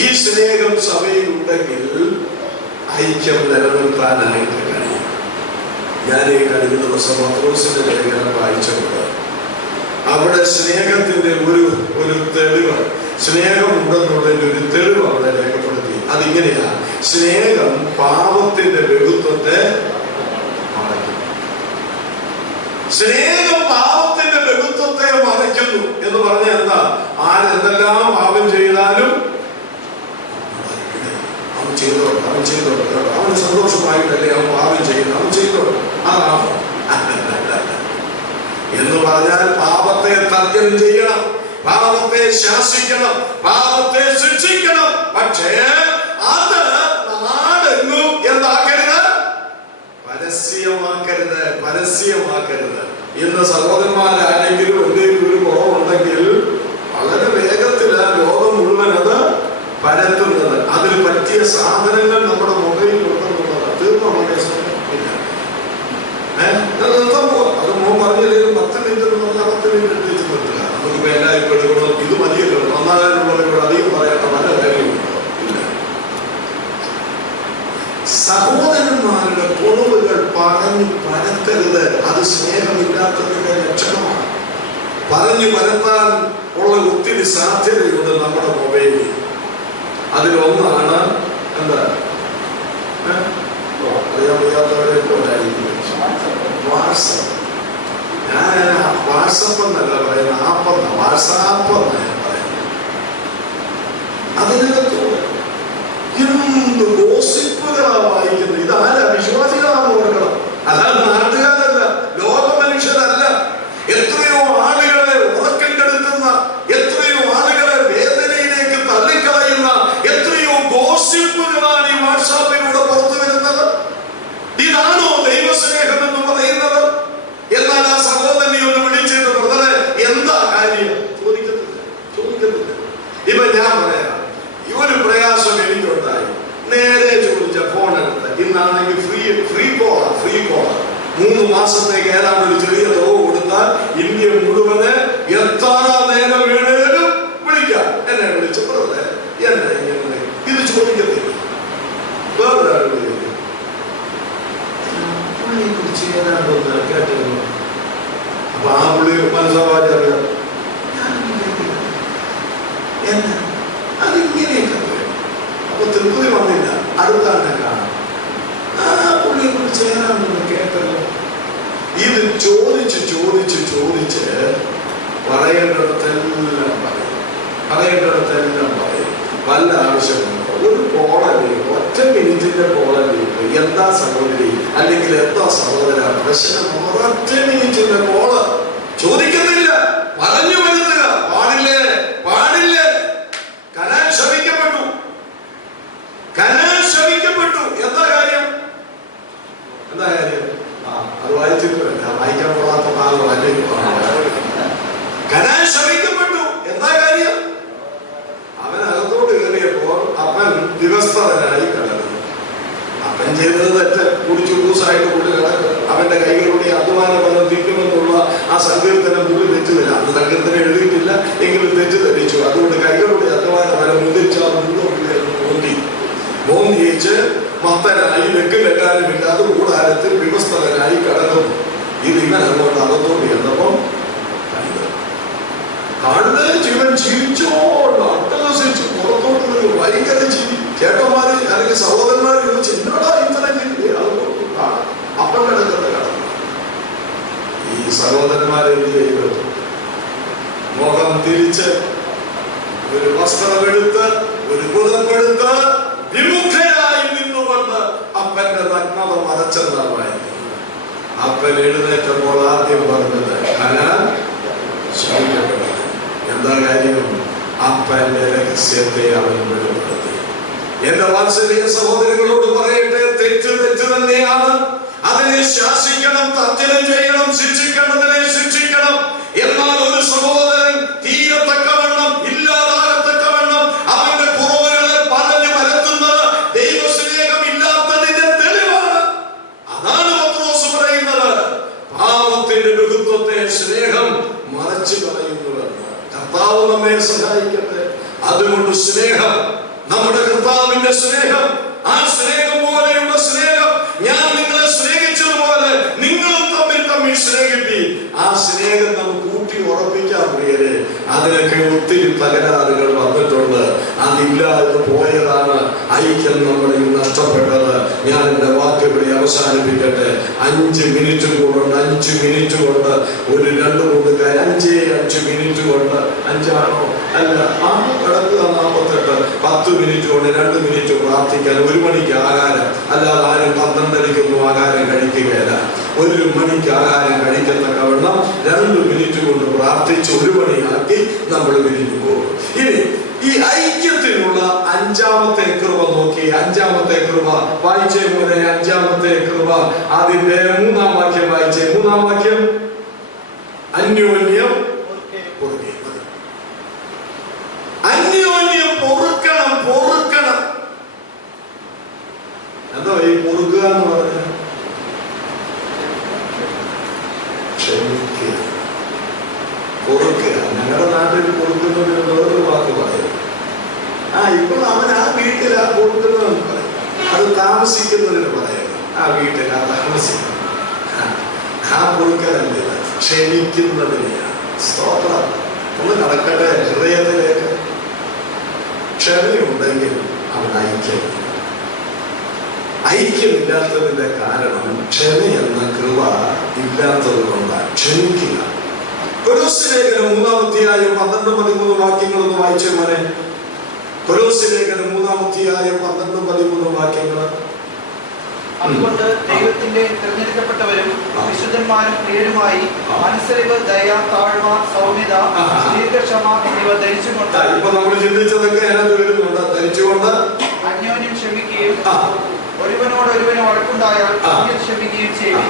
ഈ സ്നേഹം സഭയിൽ ഉണ്ടെങ്കിൽ ഐക്യം നിലനിർത്താനായിട്ട് കഴിയും. ഞാൻ ഈ കഴിഞ്ഞ ദിവസം പത്രോസിന്റെ ലേഖനം വായിച്ചപ്പോൾ അവിടെ സ്നേഹത്തിന്റെ ഒരു തെളിവ്, സ്നേഹം ഉണ്ടെന്നുള്ളതിന്റെ ഒരു തെളിവ് അവിടെ രേഖപ്പെടുത്തി. അതിങ്ങനെയാ: സ്നേഹം പാപത്തിന്റെ ബഹുത്വത്തെ മറയ്ക്കുന്നു. സ്നേഹം പാപത്തിന്റെ ബഹുത്വത്തെ മറയ്ക്കുന്നു എന്ന് പറഞ്ഞാൽ എന്താ? ആരെന്തെല്ലാം പാപം ചെയ്താലും അവൻ ചെയ്തോട്ടെ, അവന് സന്തോഷമായിട്ടല്ലേ അവൻ പാപം ചെയ്യുന്നു, അവൻ ചെയ്തോട്ടെ, അതാണ് എന്ന് പറഞ്ഞാൽ പാപത്തെ തർജ്ജനം ചെയ്യണം, പാപത്തെ ശാസിക്കണം, പാപത്തെ ശിക്ഷിക്കണം. പക്ഷേ അത് നാടെങ്ങും എന്താക്കരുത്? പരസ്യമാക്കരുത്. ഇന്ന് സഹോദരന്മാരാരെങ്കിലും എന്തെങ്കിലും ഒരു കുറവുണ്ടെങ്കിൽ വളരെ വേഗത്തില് ലോകം മുഴുവൻ അത് പരത്തുന്നത്. അതിൽ പറ്റിയ സാധനങ്ങൾ നമ്മുടെ മൊബൈലിൽ ഉണ്ടെന്നുള്ളത് തീർന്നോ? അത് മോൻ പറഞ്ഞില്ലെങ്കിലും 10 മിനിറ്റ് എന്ന് പറഞ്ഞാൽ 10 മിനിറ്റ് എത്തിച്ച് നിർത്തുക. നമുക്കിപ്പോ എല്ലാവരും എടുക്കണം, ഇത് മതിയല്ലോ. നന്നാകാനുള്ളവരോട് അധികം പറയേണ്ട നല്ല കാര്യമുണ്ടോ? ഇല്ല. സഹോദരന്മാരുടെ കുറവുകൾ പറഞ്ഞു പരത്തരുത്. അത് സ്നേഹമില്ലാത്തതിന്റെ ലക്ഷണമാണ്. പറഞ്ഞു പരത്താൻ ഉള്ള ഒത്തിരി സാധ്യതയുണ്ട് നമ്മുടെ മൊബൈലിൽ. അതിലൊന്നാണ് എന്താ? അറിയാൻ വയ്യാത്തവരെ കൊണ്ടായിരിക്കും വാട്സപ്പ്. ഞാൻ വാട്സപ്പ് എന്നല്ല പറയുന്നത്, ആപ്പെന്ന വാട്സാപ്പ് എന്നാണ് ഞാൻ പറയുന്നത്. അതിനകത്ത് എന്ത് ഗോസിപ്പുകളാ വായിക്കുന്നത്. ഇതാരാ? വിശ്വാസികളാണെന്ന് ഓർക്കണം. അല്ലാതെ നാട്ടുകാരല്ല, ലോക മനുഷ്യരല്ല. എത്രയോ ആളുകളെ ഉറക്കം കെടുത്തുന്ന, എത്രയോ ആളുകളെ വേദനയിലേക്ക് തള്ളിക്കളയുന്ന എത്രയോ ഗോസിപ്പുകളാണ് ഈ വാട്സാപ്പിലൂടെ പുറത്തു വരുന്നത്. ഇതാണോ ദൈവസ്നേഹം എന്ന് പറയുന്നത്? എന്നാൽ ആ സഹോദരനെ ഒന്ന് വിളിച്ചിട്ട് ബ്രദറെ എന്താ കാര്യം ചോദിക്കത്തില്ല. ഇപ്പൊ ഞാൻ പറയാം, ഒരു എന്നാ അതിങ്ങനെയൊക്കെ വരും. അപ്പൊ തൃപ്തി വന്നില്ല, അടുത്താണ്ട് കാണാം. പുള്ളിയെ കുറിച്ച് ചേരാമെന്ന് കേട്ടല്ലോ. ഇത് ചോദിച്ച് ചോദിച്ച് ചോദിച്ച് പറയേണ്ടിടത്തെല്ലാം പറയും. വല്ല ആവശ്യമുണ്ടോ? ഒരു കോളല്ലേ, ഒറ്റ മിനിറ്റിന്റെ കോളല്ലേ, എന്താ സഹോദരി അല്ലെങ്കിൽ എന്താ സഹോദര പ്രശ്നം? ഒരൊറ്റ മിനിറ്റിന്റെ കോള് ചോദിക്കുന്നില്ല, പറഞ്ഞു വരുത്തുക. പാടില്ലേ? കനാൻ ശപിക്കപ്പെട്ടു. എന്താ കാര്യം? അത് വായിച്ചിട്ടില്ല, വായിക്കാൻ കൊള്ളാത്ത ഭാഗം അല്ലെങ്കിൽ കനാൻ ശപിക്കപ്പെട്ടു. എന്താ കാര്യം? അവൻ അകത്തോട്ട് കയറിയപ്പോൾ അപ്പൻ വിവസ്ത്രനായി കിടക്കുന്നു. അപ്പൻ ചെയ്തത് തെറ്റ്, കുടിച്ചു ദിവസമായിട്ട് കൂടി കിടക്കുക. അവന്റെ കൈകളുടെ അധ്വാന ഫലം തിന്നുമെന്നുള്ള ആ സങ്കീർത്തനം കൂടി തെറ്റില്ല. അത് സങ്കീർത്തനം എഴുതിയിട്ടില്ല എങ്കിലും തെറ്റിദ്ധരിച്ചു. അതുകൊണ്ട് കൈകളുടെ അധ്വാന ഫലം മുതിർച്ചാൽ മോന്തിയേച്ച് മത്തനായി വെക്കിലെക്കാനുമില്ല. അത് കൂടാരത്തിൽ വിവസ്ത്രനായി കിടക്കുന്നു. ഇത് ഇവൻ അതുകൊണ്ട് അകത്തോട്ട് ചെന്നപ്പം കണ്ട് ജീവൻ ജീവിച്ചോണ്ട് അട്ടഹസിച്ചു പുറത്തോട്ട് ഒരു ഭയങ്കര ജീവി. ചേട്ടന്മാര് അല്ലെങ്കിൽ സഹോദരന്മാര് ചോദിച്ചു, എന്നോടാ ഇത്ര ജീവി? അതുകൊണ്ട് അപ്പം കിടക്കുന്നത് കടന്നു. ഈ സഹോദരന്മാരെന്ത് ചെയ്തു? മുഖം തിരിച്ച് ഒരു വസ്ത്രമെടുത്ത് ഒരു പുതപ്പെടുത്ത് വിമുഖനായി നിന്നുകൊണ്ട് അപ്പന്റെ നഗ്നത മറച്ചെന്നാണ് വായിക്കുന്നത്. അപ്പൻ എഴുന്നേറ്റപ്പോൾ ആദ്യം പറഞ്ഞത് കനാൻ ശപിക്കപ്പെട്ടത്. എന്താ കാര്യം? അപ്പന്റെ രഹസ്യത്തെ അവൻ വെളിപ്പെടുത്തി. എന്റെ വാത്സല്യ സഹോദരങ്ങളോട് പറയട്ടെ, തെറ്റ് തന്നെയാണ്. അതിനെ ശാസിക്കണം, തർജ്ജനം ചെയ്യണം, ശിക്ഷിക്കേണ്ടതിനെ ശിക്ഷിക്കണം. എന്നാൽ ഒരു സഹോദരൻ തീരത്തക്കവണ്ണം ഇല്ലാതാകത്തക്കവണ്ണം അവന്റെ കുറവുകളെ പറഞ്ഞു പരത്തുന്നത് ദൈവസ്നേഹം ഇല്ലാത്തതിന്റെ തെളിവാണ്. അതാണ് പത്രോസ് പറയുന്നത്, പാപത്തിന്റെ ബഹുത്വത്തെ സ്നേഹം മറച്ചു കളയുന്നുവെന്ന്. കർത്താവ് നമ്മെ സഹായിക്കട്ടെ. അതുകൊണ്ട് സ്നേഹം, നമ്മുടെ കർത്താവിന്റെ സ്നേഹം, ആ സ്നേഹം പോലെയുള്ള സ്നേഹം, ഞാൻ നിങ്ങളെ സ്നേഹിച്ചതുപോലെ നിങ്ങളും തമ്മിൽ സ്നേഹിപ്പി. ആ സ്നേഹം നമുക്ക് കൂട്ടി ഉറപ്പിക്കാൻ പ്രിയരെ. അതിനൊക്കെ ഒത്തിരി തകരാറുകൾ വന്നിട്ടുണ്ട്. അതില്ലാതെ പോയതാണ് ഐക്യം നമ്മളിൽ നഷ്ടപ്പെട്ടത്. ഞാൻ എന്റെ വാക്കുകളെ അവസാനിപ്പിക്കട്ടെ. 5 മിനിറ്റ് കൊണ്ട് 5 മിനിറ്റ് കൊണ്ട് ഒരു 2-3 കാര്യം 5 മിനിറ്റ് കൊണ്ട് 5 ആണോ അല്ല കിടക്കുക 48 10 മിനിറ്റ് കൊണ്ട് 2 മിനിറ്റ് പ്രാർത്ഥിക്കാൻ. 1 മണിക്ക് ആഹാരം, അല്ലാതെ ആരും 12:30 ആഹാരം കഴിക്കുകയല്ല. 1 മണിക്ക് ആഹാരം കഴിക്കത്തക്കവണ്ണം 2 മിനിറ്റ് കൊണ്ട് പ്രാർത്ഥിച്ച് 1 മണിയാക്കി നമ്മൾ പിരിഞ്ഞു പോകും. ഇനി ഈ ഐക്യത്തിനുള്ള 5ാമത്തെ കൃപ നോക്കി. 5ാമത്തെ കൃപ വായിച്ചേ പോലെ. 5ാമത്തെ കൃപ അതിന്റെ 3-ാം വാക്യം വായിച്ചേ. 3-ാം വാക്യം, അന്യോന്യം പൊറുക്കണം. എന്താ ഈ പൊറുക്കുക എന്ന് പറഞ്ഞ? ക്ഷമിക്കുക, പൊറുക്കുക. ഞങ്ങളുടെ നാട്ടിൽ പൊറുക്കുന്നതിന് വേറൊരു വാക്ക് പറയും. ഇപ്പോൾ അവൻ ആ വീട്ടിലാ പൊറുക്കുന്നതെന്ന് പറയും. അത് താമസിക്കുന്നതിന് പറയുന്നു. ആ വീട്ടിലാ താമസിക്കുന്നത്. ആ പൊറുക്കലല്ല, ക്ഷമിക്കുന്നതിനെയാണ്. സ്തോത്രം. ഒന്ന് നടക്കട്ടെ ഹൃദയത്തിലേക്ക്. ക്ഷമയുണ്ടെങ്കിൽ അവൻ ഐക്യമില്ലാത്തതിന്റെ കാരണം ക്ഷമ എന്ന കൃപ ഇല്ലാത്തത് കൊണ്ടാണ്. ക്ഷമിക്കുക. കൊലോസ്യ ലേഖനം 3-ാം അധ്യായം 12-13 വാക്യങ്ങളൊന്ന് വായിച്ചേ മോനെ. കൊലോസ്യ ലേഖനം 3-ാം അധ്യായം 12-13 വാക്യങ്ങൾ. അതുകൊണ്ട് ദൈവത്തിന്റെ തിരഞ്ഞെടുക്കപ്പെട്ടവരും വിശുദ്ധന്മാരും പ്രിയരുമായി മനസ്സറിവ്, ദയ, താഴ്മ, സൗമ്യത, ദീർഘക്ഷമ എന്നിവ ധരിച്ചുകൊണ്ട്, ഇപ്പൊ നമ്മൾ ചിന്തിച്ചതൊക്കെ അതിനകത്ത് വരുന്നുണ്ട്. ധരിച്ചുകൊണ്ട് അന്യോന്യം ക്ഷമിക്കുകയും ഒരുവനോടൊരുവന് വഴക്കുണ്ടായാൽ ക്ഷമിക്കുകയും ചെയ്യും.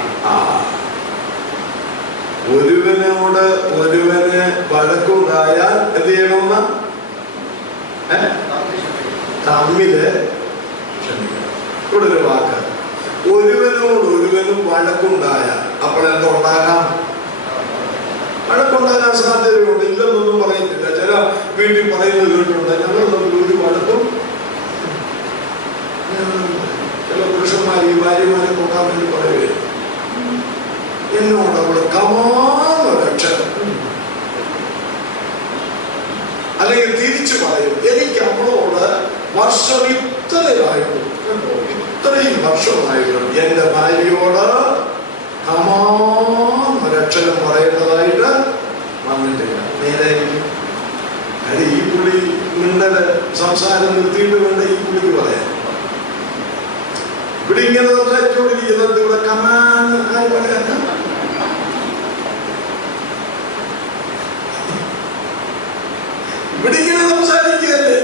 ഒരുവനോട് ഒരുവന് വഴക്കുണ്ടായാൽ എന്ത് ചെയ്യണമെന്ന്? തമ്മില് ക്ഷമിക്കണം. ഇവിടെ ഒരു വാക്ക്, ഒരുവനോട് ഒരുവനും വഴക്കുണ്ടായാൽ. അപ്പോൾ എന്തുണ്ടാകാം? വഴക്കുണ്ടാകാൻ സാധ്യതയുണ്ട്. ഇല്ലെന്നൊന്നും പറയുന്നില്ല. ചില വീട്ടിൽ പറയുന്നത് കേട്ടിട്ടുണ്ട്, ഞങ്ങൾ തമ്മിൽ ഒരു വഴക്കും. ചില പുരുഷന്മാർ ഈ ഭാര്യമാരെ നോക്കാൻ വേണ്ടി പറയുകയും എന്നോട് അവിടെ കമാന്നൊരക്ഷരം അല്ലെങ്കിൽ തിരിച്ചു പറയും, എനിക്ക് അവളോട് വർഷം ഇത്രയായിട്ടും കണ്ടോ, ഇത്രയും വർഷമായിട്ടും എന്റെ ഭാര്യയോട് ഒരക്ഷരം പറയേണ്ടതായിട്ട് വന്നിട്ടില്ല. നേരെ ഈ പുള്ളി നിങ്ങളുടെ സംസാരം നിർത്തിയിട്ട് വേണ്ട ഈ പുള്ളിക്ക് പറയാൻ. ഇവിടെ ഇങ്ങനെ സംസാരിച്ചുകൊണ്ടിരിക്കുന്നത് ഇവിടെ കമാൻ പറയാൻ ഇവിടെ ഇങ്ങനെ സംസാരിക്കുകയല്ലേ.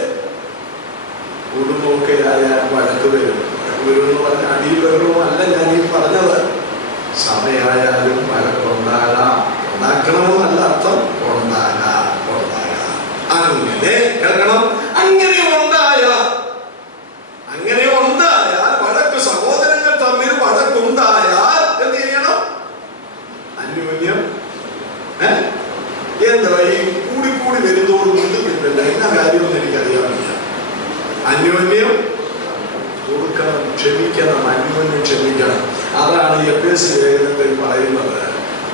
കുടുംബമൊക്കെ ആയാൽ വഴക്ക് വരും. വഴക്ക് വരും എന്ന് പറഞ്ഞ അടിയിൽ ബഹളവും അല്ല ഞാൻ ഈ പറഞ്ഞത്. സഭയായാലും വഴക്കുണ്ടാകാം, ഉണ്ടാക്കണമെന്നല്ല അർത്ഥം, ഉണ്ടാകാം. അങ്ങനെ കേൾക്കണം. അങ്ങനെ ഉണ്ടായാൽ വഴക്ക്, സഹോദരങ്ങൾ തമ്മിൽ വഴക്കുണ്ടായാൽ എന്ത് ചെയ്യണം? അന്യോന്യം എന്താ ഈ കൂടി വരുന്നതോട് ബന്ധപ്പെട്ടില്ല. എന്നാ കാര്യമൊന്നും എനിക്കറിയാമില്ല. അന്യോന്യം കൊടുക്കണം, ക്ഷമിക്കണം, അന്യോന്യം ക്ഷമിക്കണം. അതാണ് എഫേസ്യ ലേഖനത്തിൽ പറയുന്നത്.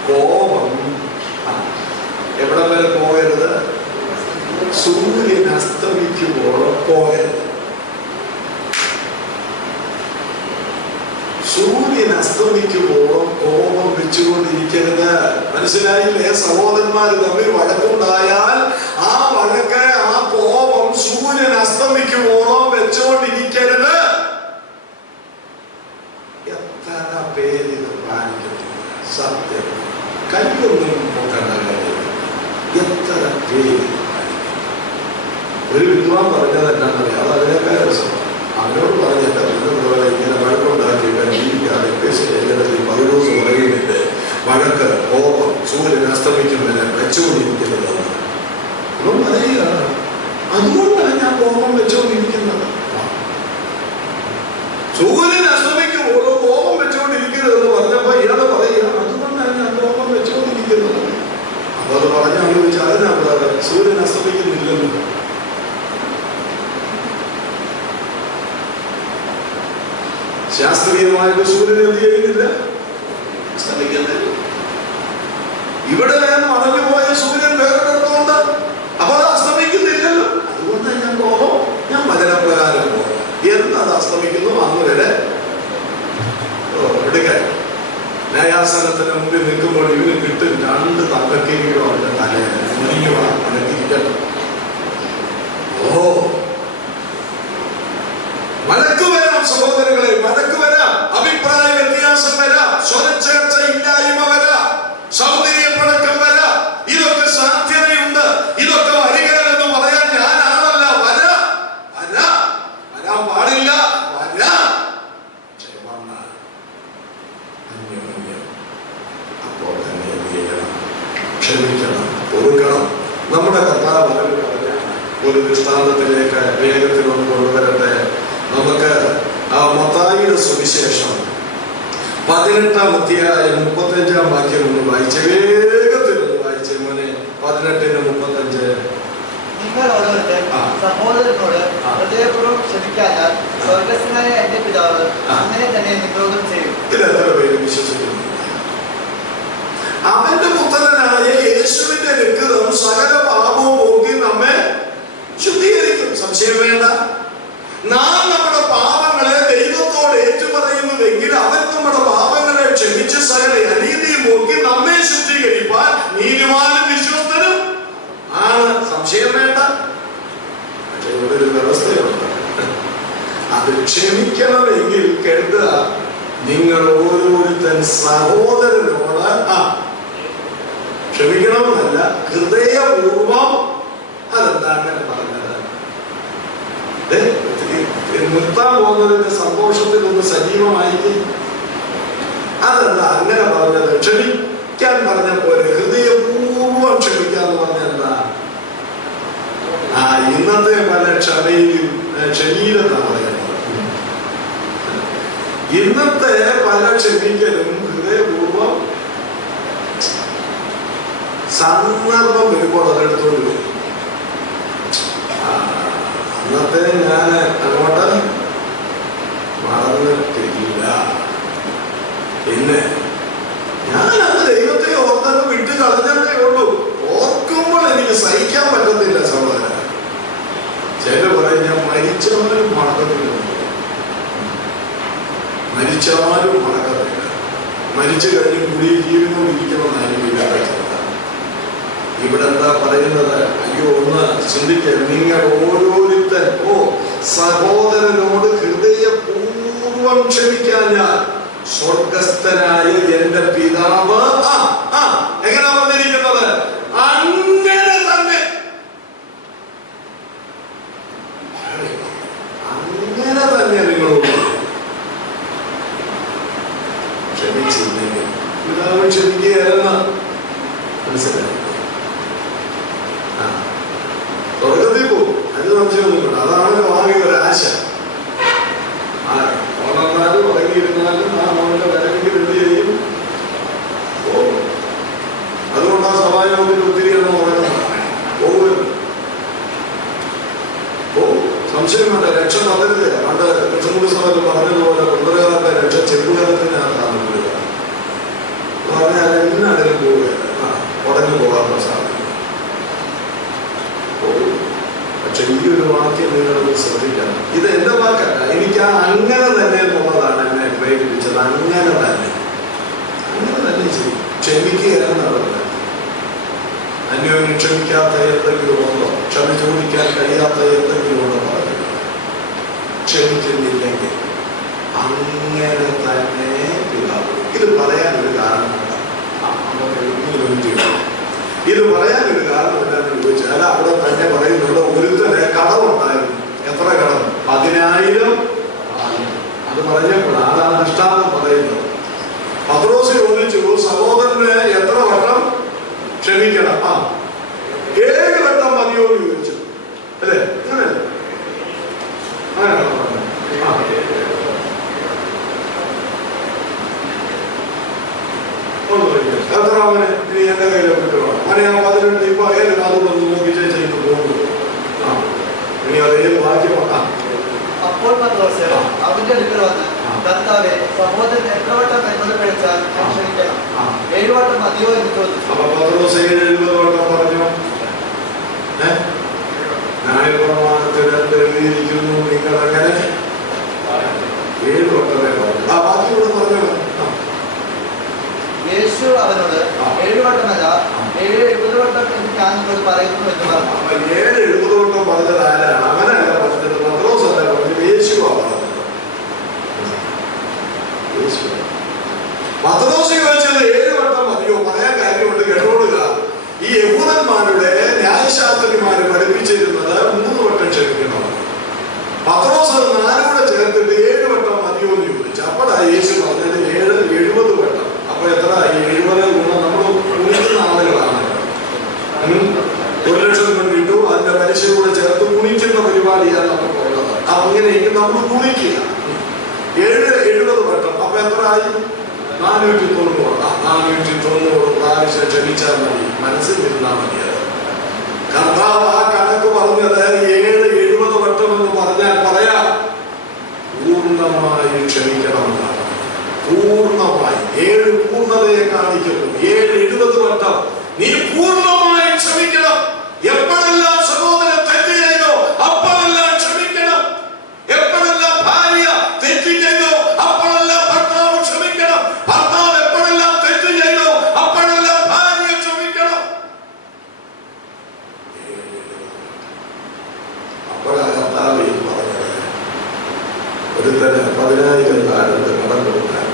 കോപം എവിടെ വരെ പോകരുത്? സൂര്യൻ അസ്തമിക്കുമ്പോഴും പോകരുത്. സൂര്യൻ അസ്തമിക്കുമ്പോഴും കോപം വെച്ചുകൊണ്ടിരിക്കരുത്. മനസ്സിലായില്ലേ? സഹോദരന്മാർ തമ്മിൽ വഴക്കുണ്ടായാൽ ആ വഴക്ക്, ആ കോപം സൂര്യൻ അസ്തമിക്കുമ്പോഴും വെച്ചുകൊണ്ടിരിക്കരുത്. എത്ര പേരിത് പാലിക്കുന്നു? സത്യം കയ്യൊന്നും നോക്കേണ്ട കാര്യം. എത്ര പേര് ഒരു വിദ്വാൻ പറഞ്ഞത് എന്താണെന്നറിയാം. അത് അതിനേക്കാൾ രസം. അവനോട് പറഞ്ഞിട്ട് ഇങ്ങനെ വഴക്കുണ്ടാക്കി ജീവിക്കാതെ ലേഖനത്തിൽ പൗലോസ് പറയുന്നുണ്ട്, വഴക്ക്, കോപം സൂര്യൻ അസ്തമിക്കുന്നതിനെ വെച്ചുകൊണ്ടിരിക്കുന്നതാണ്. അപ്പം പറയുകയാണ്, അതുകൊണ്ടാണ് ഞാൻ കോപം വെച്ചുകൊണ്ടിരിക്കുന്നത്. സൂര്യൻ അസ്തമിക്കുമ്പോൾ കോപം വെച്ചുകൊണ്ടിരിക്കുന്നത് എന്ന് പറഞ്ഞപ്പോ ഇയാള് പറയുക, അതുകൊണ്ടാണ് ഞാൻ കോപം വെച്ചുകൊണ്ടിരിക്കുന്നത്. അപ്പൊ അത് പറഞ്ഞാൽ ചോദിച്ചാൽ അതിനകത്ത് സൂര്യൻ അസ്തമിക്കുന്നില്ലല്ലോ. ശാസ്ത്രീയമായിട്ട് സൂര്യൻ എന്ത് ചെയ്യുന്നില്ല? അസ്തമിക്കുന്നില്ല. ഇവിടെ മടങ്ങി പോയ സൂര്യൻ വേറെടുത്തുകൊണ്ട് അപ്പൊ അത് അസ്തമിക്കുന്നില്ലല്ലോ. അതുകൊണ്ട് ഞാൻ കോപം, ഞാൻ വചനപ്രകാരം പോകും എന്നത് അസ്തമിക്കുന്നു. അങ്ങനെ എടുക്കാൻ ന്യായാസനത്തിന് മുമ്പിൽ നിൽക്കുമ്പോൾ ഇവന് കിട്ടും 2 തങ്കക്കിരീടം അവന്റെ തലയിൽ. അനക്കിരിക്കണം. വഴക്ക് വരാം സഹോദരങ്ങളെ, വഴക്ക് വരാം, അഭിപ്രായ വ്യത്യാസം വരാം, സ്വരച്ചേർച്ച ഇല്ലായ്മ വരാം, സൗന്ദര്യപ്പഴക്കം വരാം. ഇതൊക്കെ സാധ്യതയുണ്ട്. ഇതൊക്കെ വരികയെന്ന് പറയാൻ ഞാനാണല്ല. വരാൻ പാടില്ല. അപ്പോൾ തന്നെ എന്ത് ചെയ്യണം? ക്ഷമിക്കണം, പൊറുക്കണം. നമ്മുടെ കർത്താവ് ഒരു ദൃഷ്ടാന്തത്തിലേക്ക് വേഗത്തിൽ ഒന്ന് കൊണ്ടുവരട്ടെ. നമുക്ക് ആ മത്തായിയുടെ സുവിശേഷം 18-ാം അധ്യായം 35-ാം വാക്യം ഒന്ന് വായിച്ച്, വേഗത്തിൽ ഒന്ന് വായിച്ച് മോനെ. 18-35. നിങ്ങൾ ഓരോരുത്തർ സഹോദരനോട് ഹൃദയപൂർവ്വം ക്ഷമിക്കാഞ്ഞാൽ സ്വർഗ്ഗസ്ഥനായ എന്റെ പിതാവ് അങ്ങനെ തന്നെ നിങ്ങളോടും ചെയ്യും. ഇതിൽ എത്ര പേര് വിശ്വസിക്കുന്നു? അവന്റെ പുത്രനായ യേശുവിന്റെ രക്തം സകല പാപവും പോക്കി നമ്മെ ശുദ്ധീകരിക്കും. സംശയം വേണ്ട. നാം നമ്മുടെ പാപങ്ങളെ ദൈവത്തോട് ഏറ്റുപറയുന്നുവെങ്കിൽ അവൻ നമ്മുടെ പാപങ്ങളെ ക്ഷമിച്ച് സകല അനീതിയും പോക്കി നമ്മെ ശുദ്ധീകരിപ്പാൻ നീതിമാനും വിശ്വസ്തനും ആണ്. സംശയം വേണ്ട. പക്ഷെ ഇവിടെ ഒരു വ്യവസ്ഥയുണ്ട്. അത് ക്ഷമിക്കണമെങ്കിൽ കരുതുക, നിങ്ങൾ ഓരോരുത്തൻ സഹോദരനോട് ക്ഷമിക്കണമെന്നല്ല, ഹൃദയപൂർവം. അതെന്താ അങ്ങനെ പറഞ്ഞത്? നിർത്താൻ പോകുന്നതിന്റെ സന്തോഷത്തിൽ ഒന്ന് സജീവമായിരിക്കും. അതെന്താ അങ്ങനെ പറഞ്ഞത്? ക്ഷമിക്കാൻ പറഞ്ഞ പോലെ ഹൃദയപൂർവം ക്ഷമിക്കാന്ന് പറഞ്ഞ എന്താ? ഇന്നത്തെ പല ക്ഷമയിലും ശരീരത്താണ് പറയുന്നത്. ഇന്നത്തെ പല ക്ഷമിക്കലും ഹൃദയപൂർവം സന്ദർഭം വരുമ്പോൾ അതെടുത്തോണ്ട് വരും. അന്നത്തെ ഞാൻ അങ്ങോട്ട് മറന്നിട്ടില്ല. പിന്നെ ഞാനന്ന് ദൈവത്തെ ഓർത്തങ്ങ് വിട്ട് കളഞ്ഞതേ ഉള്ളൂ. ഓർക്കുമ്പോൾ എനിക്ക് സഹിക്കാൻ പറ്റുന്നില്ല സഹോദരൻ. മരിച്ചാലും മടക്കത്തില്ല. മരിച്ചാലും മടക്കത്തില്ല. മരിച്ചു കഴിഞ്ഞ് കൂടി ജീവിതം ഇല്ലാതെ ചിന്ത. ഇവിടെ എന്താ പറയുന്നത്? അയ്യോ, ഒന്ന് ചിന്തിക്കുക. നിങ്ങൾ ഓരോരുത്തർ സഹോദരനോട് ഹൃദയപൂർവം ക്ഷമിക്കാൻ ഞാൻ സ്വർഗസ്ഥനായ എന്റെ പിതാവ് എങ്ങനെയാ പറഞ്ഞിരിക്കുന്നത്? അങ്ങനെ തന്നെ. അങ്ങനെ തന്നെ നിങ്ങളോട് ക്ഷമിച്ചില്ലെങ്കിൽ പിതാവ് ക്ഷമിക്കുകയല്ലെന്ന് മനസ്സിലായി. സ്വർഗത്തിൽ പോകും, അതിന് സംശയമൊന്നുമില്ല. അതാണ് വാങ്ങിയ ഒരാശ. ഉണർന്നാലും ഉറങ്ങിയിരുന്നാലും ആ മോന്റെ വരവിക്ക് എന്ത് ചെയ്യും? പോകും. അതുകൊണ്ട് ആ സഭായോഗത്തിൽ ഒത്തിരി എന്ന് പറയുന്നത് പോകുമല്ലോ. പോകും, സംശയം വേണ്ട. രക്ഷ പദ്ധതി പണ്ട് കൃഷ്ണകുടി സഭയിൽ പറഞ്ഞതുപോലെ കൊണ്ടുവരാറുടെ രക്ഷ ചെറുകാലത്തിനകത്താണ് കൊണ്ടുവരിക. പറഞ്ഞാൽ എന്നാലും പോവുകയല്ല, ഉടനെ പോകാനുള്ള സാധ്യത. പക്ഷെ ഈ ഒരു വാക്യം നിങ്ങളത് ശ്രദ്ധിക്കണം. ഇത് എന്റെ വാക്കല്ല, എനിക്ക് ആ അങ്ങനെ തന്നെ എന്നുള്ളതാണ് എന്നെ പ്രേരിപ്പിച്ചത്. അങ്ങനെ തന്നെ ചെയ്യും. ക്ഷമിക്കുകയെന്നാണ് പറഞ്ഞത്. അന്യോന്യം ക്ഷമിക്കാത്ത എന്തെങ്കിലും ഉണ്ടോ? ക്ഷമ ചോദിക്കാൻ കഴിയാത്ത എന്തെങ്കിലും ഉണ്ടോ? പറഞ്ഞു. ക്ഷമിക്കുന്നില്ലെങ്കിൽ അങ്ങനെ തന്നെ പിതാവ്. ഇത് പറയാനൊരു കാരണമുണ്ട്. ഇത് പറയാനൊരു കാരണം എന്താണെന്ന് ചോദിച്ചാൽ അവിടെ തന്നെ പറയുന്നുണ്ട്, ഒരുത്തന് കടമുണ്ടായിരുന്നു. എത്ര കടം? 10,000. അത് പറഞ്ഞപ്പോഴാണ് ആ ദൃഷ്ടാന്തം പറയുന്നത്. പത്രോസ് ചോദിച്ചു, സഹോദരന് എത്ര വട്ടം ക്ഷമിക്കണം? 7 വട്ടം മതിയോ എന്ന് ചോദിച്ചു. അല്ലേ? അങ്ങനെയല്ല, അങ്ങനെയാണോ പറഞ്ഞത്? എത്ര അവന് ഇനി എന്റെ കയ്യിലൊക്കെ കിട്ടുവാണ്. അവനെ ആ 18 ഇപ്പൊ ഏത് കാലത്തോടൊന്ന് നോക്കി ചെയ്ത് പോകുന്നു. ഇനി അതേത് വാക്യം? അപ്പോൾ പത്രോസ് അവന്റെ അടുക്കൽ വന്ന്, കർത്താവേ, സഹോദരൻ എത്ര വട്ടം എന്നോട് കഴിച്ചാൽ ക്ഷമിക്കണം? 7 വട്ടം മതിയോ എന്ന് ചോദിച്ചു. അപ്പൊ പത്രോസ് 70 വട്ടം പറഞ്ഞു. ന്യായപ്രമാണത്തിൽ എഴുതിയിരിക്കുന്നു, നിങ്ങൾ അങ്ങനെ 7 വട്ടമേ പറഞ്ഞു. ആ ബാക്കിയോട് പറഞ്ഞു. യേശു അവനോട് 7 വട്ടമല്ല 70 വട്ടം എന്ന് ഞാൻ നിങ്ങളോട് പറയുന്നു എന്ന് പറഞ്ഞു. 70 വട്ടം പറഞ്ഞത് ആരാണ്? അങ്ങനെയല്ല പറഞ്ഞത്, പത്രോസ് അല്ല പറഞ്ഞത്, യേശുവാണ് പറഞ്ഞത്. പത്രോസ് ചോദിച്ചത് 7 വട്ടം മതിയോ? പറയാൻ കാര്യമുണ്ട്, കേട്ടോടുക. ഈ യഹൂദന്മാരുടെ ന്യായശാസ്ത്രിമാര് പഠിപ്പിച്ചിരുന്നത് 3 വട്ടം ക്ഷമിക്കണം. പത്രോസ് 4 കൂടെ ചേർത്തിട്ട് 7 വട്ടം മതിയോ എന്ന് ചോദിച്ചു. അപ്പോഴാണ് യേശു പറഞ്ഞത് 70 വട്ടം. അപ്പൊ എത്ര? 70 ഗുണം നമ്മൾ കുണിക്കുന്ന ആളുകളാണ്. 1,00,000 കൊണ്ടിട്ടു അതിന്റെ പലിശ കൂടെ ചേർത്ത് കുണിക്കുന്ന പരിപാടിയാണ് നമുക്കുള്ളത്. അങ്ങനെയെങ്കിൽ നമ്മൾ കുണിക്കുക. 70 വട്ടം. അപ്പൊ എത്ര ആയി? 490. 490 പ്രാവശ്യം ക്ഷമിച്ചാൽ മതി. മനസ്സിൽ നിന്നാൽ മതിയത്. കർത്താവ് ആ കണക്ക് പറഞ്ഞത് 70 വട്ടം എന്ന് പറഞ്ഞാൽ പറയാം, പൂർണ്ണമായി ക്ഷമിക്കണമെന്നാണ്. പൂർണ്ണമായി 7 പൂർണ്ണതയെ കാണിക്കുന്നു. 70 വട്ടം നീ പൂർണ്ണമായി ക്ഷമിക്കണം. എപ്പോഴെല്ലാം സഹോദരൻ തെറ്റ് ചെയ്തോ അപ്പോഴെല്ലാം ക്ഷമിക്കണം. എപ്പോഴെല്ലാം ഭാര്യ തെറ്റ് ചെയ്തോ അപ്പോഴെല്ലാം ഭർത്താവ് ക്ഷമിക്കണം. ഭർത്താവ് എപ്പോഴെല്ലാം തെറ്റ് ചെയ്തോ അപ്പോഴെല്ലാം ഭാര്യ ക്ഷമിക്കണം. അപ്പോഴാണ് കർത്താവ് പറഞ്ഞത്, ഒരുത്തന് 10,000 താലന്ത് കടം കൊടുക്കാൻ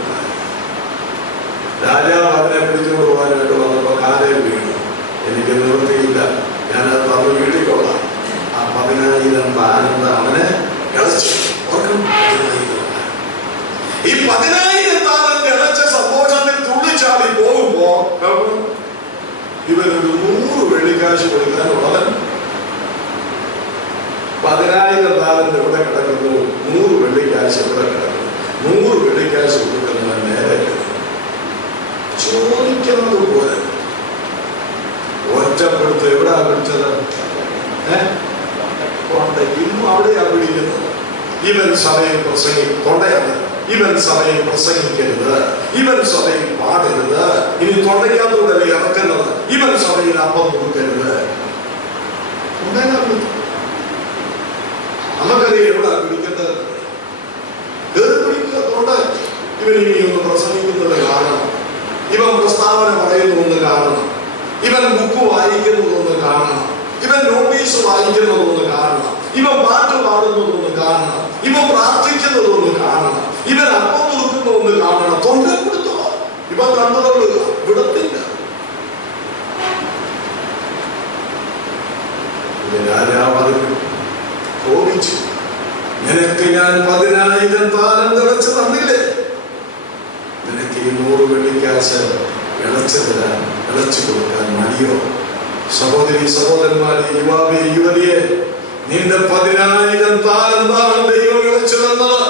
രാജാവ് അതിനെ പിടിച്ചുകൊണ്ട് പോകാനായിട്ട് വന്നപ്പോ കാലേ വീണു. എനിക്ക് നിവൃത്തിയില്ല, ഞാനത് തന്നു വീട്ടിക്കൊള്ളാം. ആ 10,000 താലന്ത് അവനെ ഇളച്ചു. ഈ 10,000 താലന്ത് ഇളച്ച സന്തോഷത്തിൽ തുള്ളിച്ചാടി പോകുമ്പോ ഇവനൊരു 100 വെള്ളിക്കാശ് കൊടുക്കാനുള്ളവൻ. 10,000 താലന്ത് ഇവിടെ കിടക്കുന്നു, 100 വെള്ളിക്കാശ് ഇവിടെ കിടക്കുന്നു. 100 വെള്ളിക്കാശ് കൊടുക്കുന്നവൻ നേരെ ചോദിക്കുന്നത് പോലെ ഒറ്റപ്പെടുത്ത്. എവിടാ പിടിച്ചത്? ഇന്നും അവിടെയാ പിടിക്കുന്നത്. ഇവൻ സഭയിൽ തൊണ്ടയാണ്. ഇവൻ സഭയിൽ പ്രസംഗിക്കരുത്, ഇവൻ സഭയിൽ പാടരുത്, ഇനി തൊണ്ടയ്ക്കകത്തൂടെ ഇറക്കുന്നത്, ഇവൻ സഭയിൽ അപ്പം കൊടുക്കരുത്. നമുക്കറിയാം പ്രസ്താവന പറയുന്നു കാണണം, ഇവൻ ബുക്ക് വായിക്കുന്നതൊന്ന് കാണണം, ഇവൻ നോട്ടീസ് വായിക്കുന്നതൊന്ന് കാണണം, ഇവൻ പാട്ട് പാടുന്നതൊന്ന് കാണണം, ഇവൻ പ്രാർത്ഥിക്കുന്നതൊന്ന് കാണണം, ഇവൻ അപ്പം കൊടുക്കുന്നതൊന്ന് കാണണം. തൊണ്ട കൊടുത്തോ, ഇവൻ കണ്ടുകൊള്ളുക, വിടത്തില്ല. രാജാവ് കോപിച്ചു, നിനക്ക് ഞാൻ 10,000 താലന്ത് വെച്ച് തന്നില്ലേ, നിനക്ക് ഈ 100 വെള്ളിക്കാശ് ഇളച്ചു തരാൻ, ഇളച്ചു കൊടുക്കാൻ മടിയോ? സഹോദരി സഹോദരന്മാരെ, യുവാവേ യുവതിയെ, നിന്റെ 10,000 താലന്താണ് ദൈവം ഇളച്ചു തന്നത്.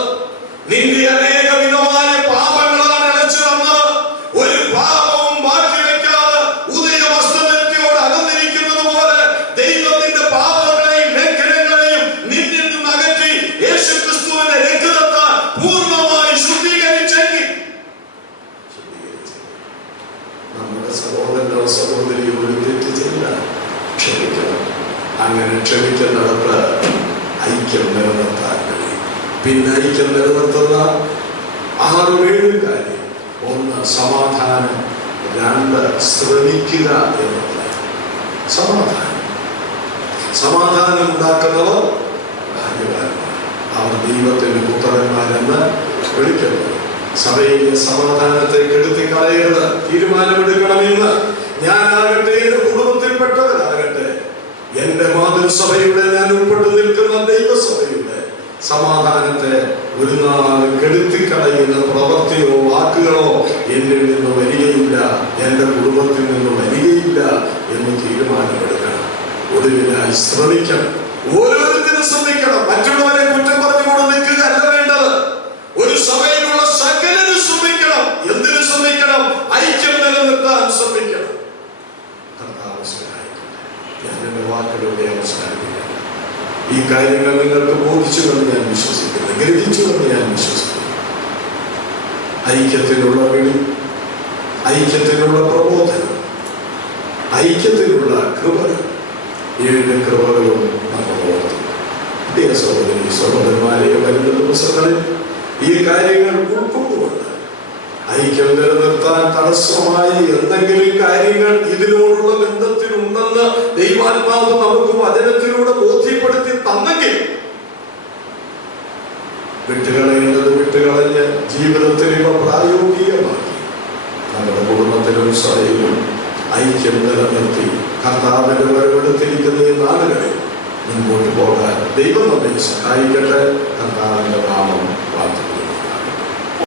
നിന്റെ അനേക വിധമായ പാപങ്ങളാണ് ഇളച്ചു തന്നത്. ഒരു പാപവും ബാക്കി വെക്കാതെ ഉദയമസ്തമനത്തോട് അകന്നിരിക്കുന്നത് പോലെ ദൈവത്തിന്റെ പാപങ്ങളെയും ലംഘനങ്ങളെയും നിന്നിൽ നിന്ന് അകറ്റി യേശുക്രിസ്തുവിന്റെ രക്തത്താൽ പൂർണ്ണമായി ശുദ്ധീകരിച്ചെങ്കിൽ നമ്മുടെ സഹോദരനോ സഹോദരിയോ ഒരു തെറ്റ് ചെയ്യില്ല, ക്ഷമിക്കണം. അങ്ങനെ ക്ഷമിക്കുന്നിടത്ത് ഐക്യം നിലനിർത്താൻ കഴിയും. പിന്നെ ഐക്യം നിലനിർത്തുന്ന 6-7 കാര്യം: 1 സമാധാനം, 2 ശ്രമിക്കുക എന്നുള്ളത്. സമാധാനം ഉണ്ടാക്കുന്നവർ ഭാഗ്യവാന്മാർ, അവർ ദൈവത്തിന്റെ പുത്രന്മാരെന്ന് വിളിക്കുന്നത്. സഭയിലെ സമാധാനത്തെ കെടുത്തി കളയരുത്, തീരുമാനമെടുക്കണമെന്ന് ഞാനാകട്ടെ, എന്റെ കുടുംബത്തിൽപ്പെട്ടവരാകട്ടെ, എന്റെ മാതൃസഭയുടെ ഞാൻ ഉൾപ്പെട്ടു നിൽക്കുന്ന ദൈവസഭയുടെ സമാധാനത്തെ ഒരു നാളും കെടുത്തിക്കളയുന്ന പ്രവൃത്തിയോ വാക്കുകളോ എന്നിൽ നിന്ന് വരികയില്ല, എന്റെ കുടുംബത്തിൽ നിന്ന് വരികയില്ല എന്ന് തീരുമാനമെടുക്കണം. ഒടുവിലായി ശ്രമിക്കണം, ഓരോരുത്തരും ശ്രമിക്കണം. മറ്റുള്ളവരെ കുറ്റം പറഞ്ഞുകൊണ്ട് നിൽക്കുക അല്ല വേണ്ടത്. ഒരു സഭയിലുള്ള സകലരും ശ്രമിക്കണം. എന്തിനു ശ്രമിക്കണം? ഐക്യം നിലനിർത്താൻ ശ്രമിക്കണം. ഞാൻ എന്റെ വാക്കുകളുടെ അവസാനിപ്പിക്കാം. ഈ കാര്യങ്ങൾ നിങ്ങൾക്ക് ബോധിച്ചുവെന്ന് ഞാൻ വിശ്വസിക്കുന്നു, ഗ്രഹിച്ചുവെന്ന് ഞാൻ വിശ്വസിക്കുന്നു. ഐക്യത്തിനുള്ള വിളി, ഐക്യത്തിനുള്ള പ്രബോധനം, ഐക്യത്തിനുള്ള കൃപകൾ, 7 കൃപകളും നമ്മൾ ഓർത്തു. പ്രിയ സഹോദരി സഹോദരന്മാരെ, വരുന്ന ദിവസങ്ങളിൽ ഈ കാര്യങ്ങൾ ഉൾക്കൊണ്ടുകൊണ്ട് ഐക്യം നിലനിർത്താൻ തടസ്സമായി എന്തെങ്കിലും കാര്യങ്ങൾ ഇതിനോടുള്ള ബന്ധത്തിലുണ്ടെന്ന് ദൈവാത്മാവ് നമുക്ക് വചനത്തിലൂടെ ബോധ്യപ്പെടുത്തി തന്നെങ്കിൽ വിട്ടുകളയേണ്ടത് വിട്ടുകളഞ്ഞ് ജീവിതത്തിൽ ഇവ പ്രായോഗികമാക്കി നമ്മുടെ കുടുംബത്തിലും സഭയിലും ഐക്യം നിലനിർത്തി കർത്താവിന്റെ വരവെടുത്തിരിക്കുന്ന ഈ നാളുകളിൽ മുൻപോട്ട് പോകാൻ ദൈവം നമ്മെ സഹായിക്കട്ടെ. കർത്താവിന്റെ നാമം വാഴ്ത്തട്ടെ.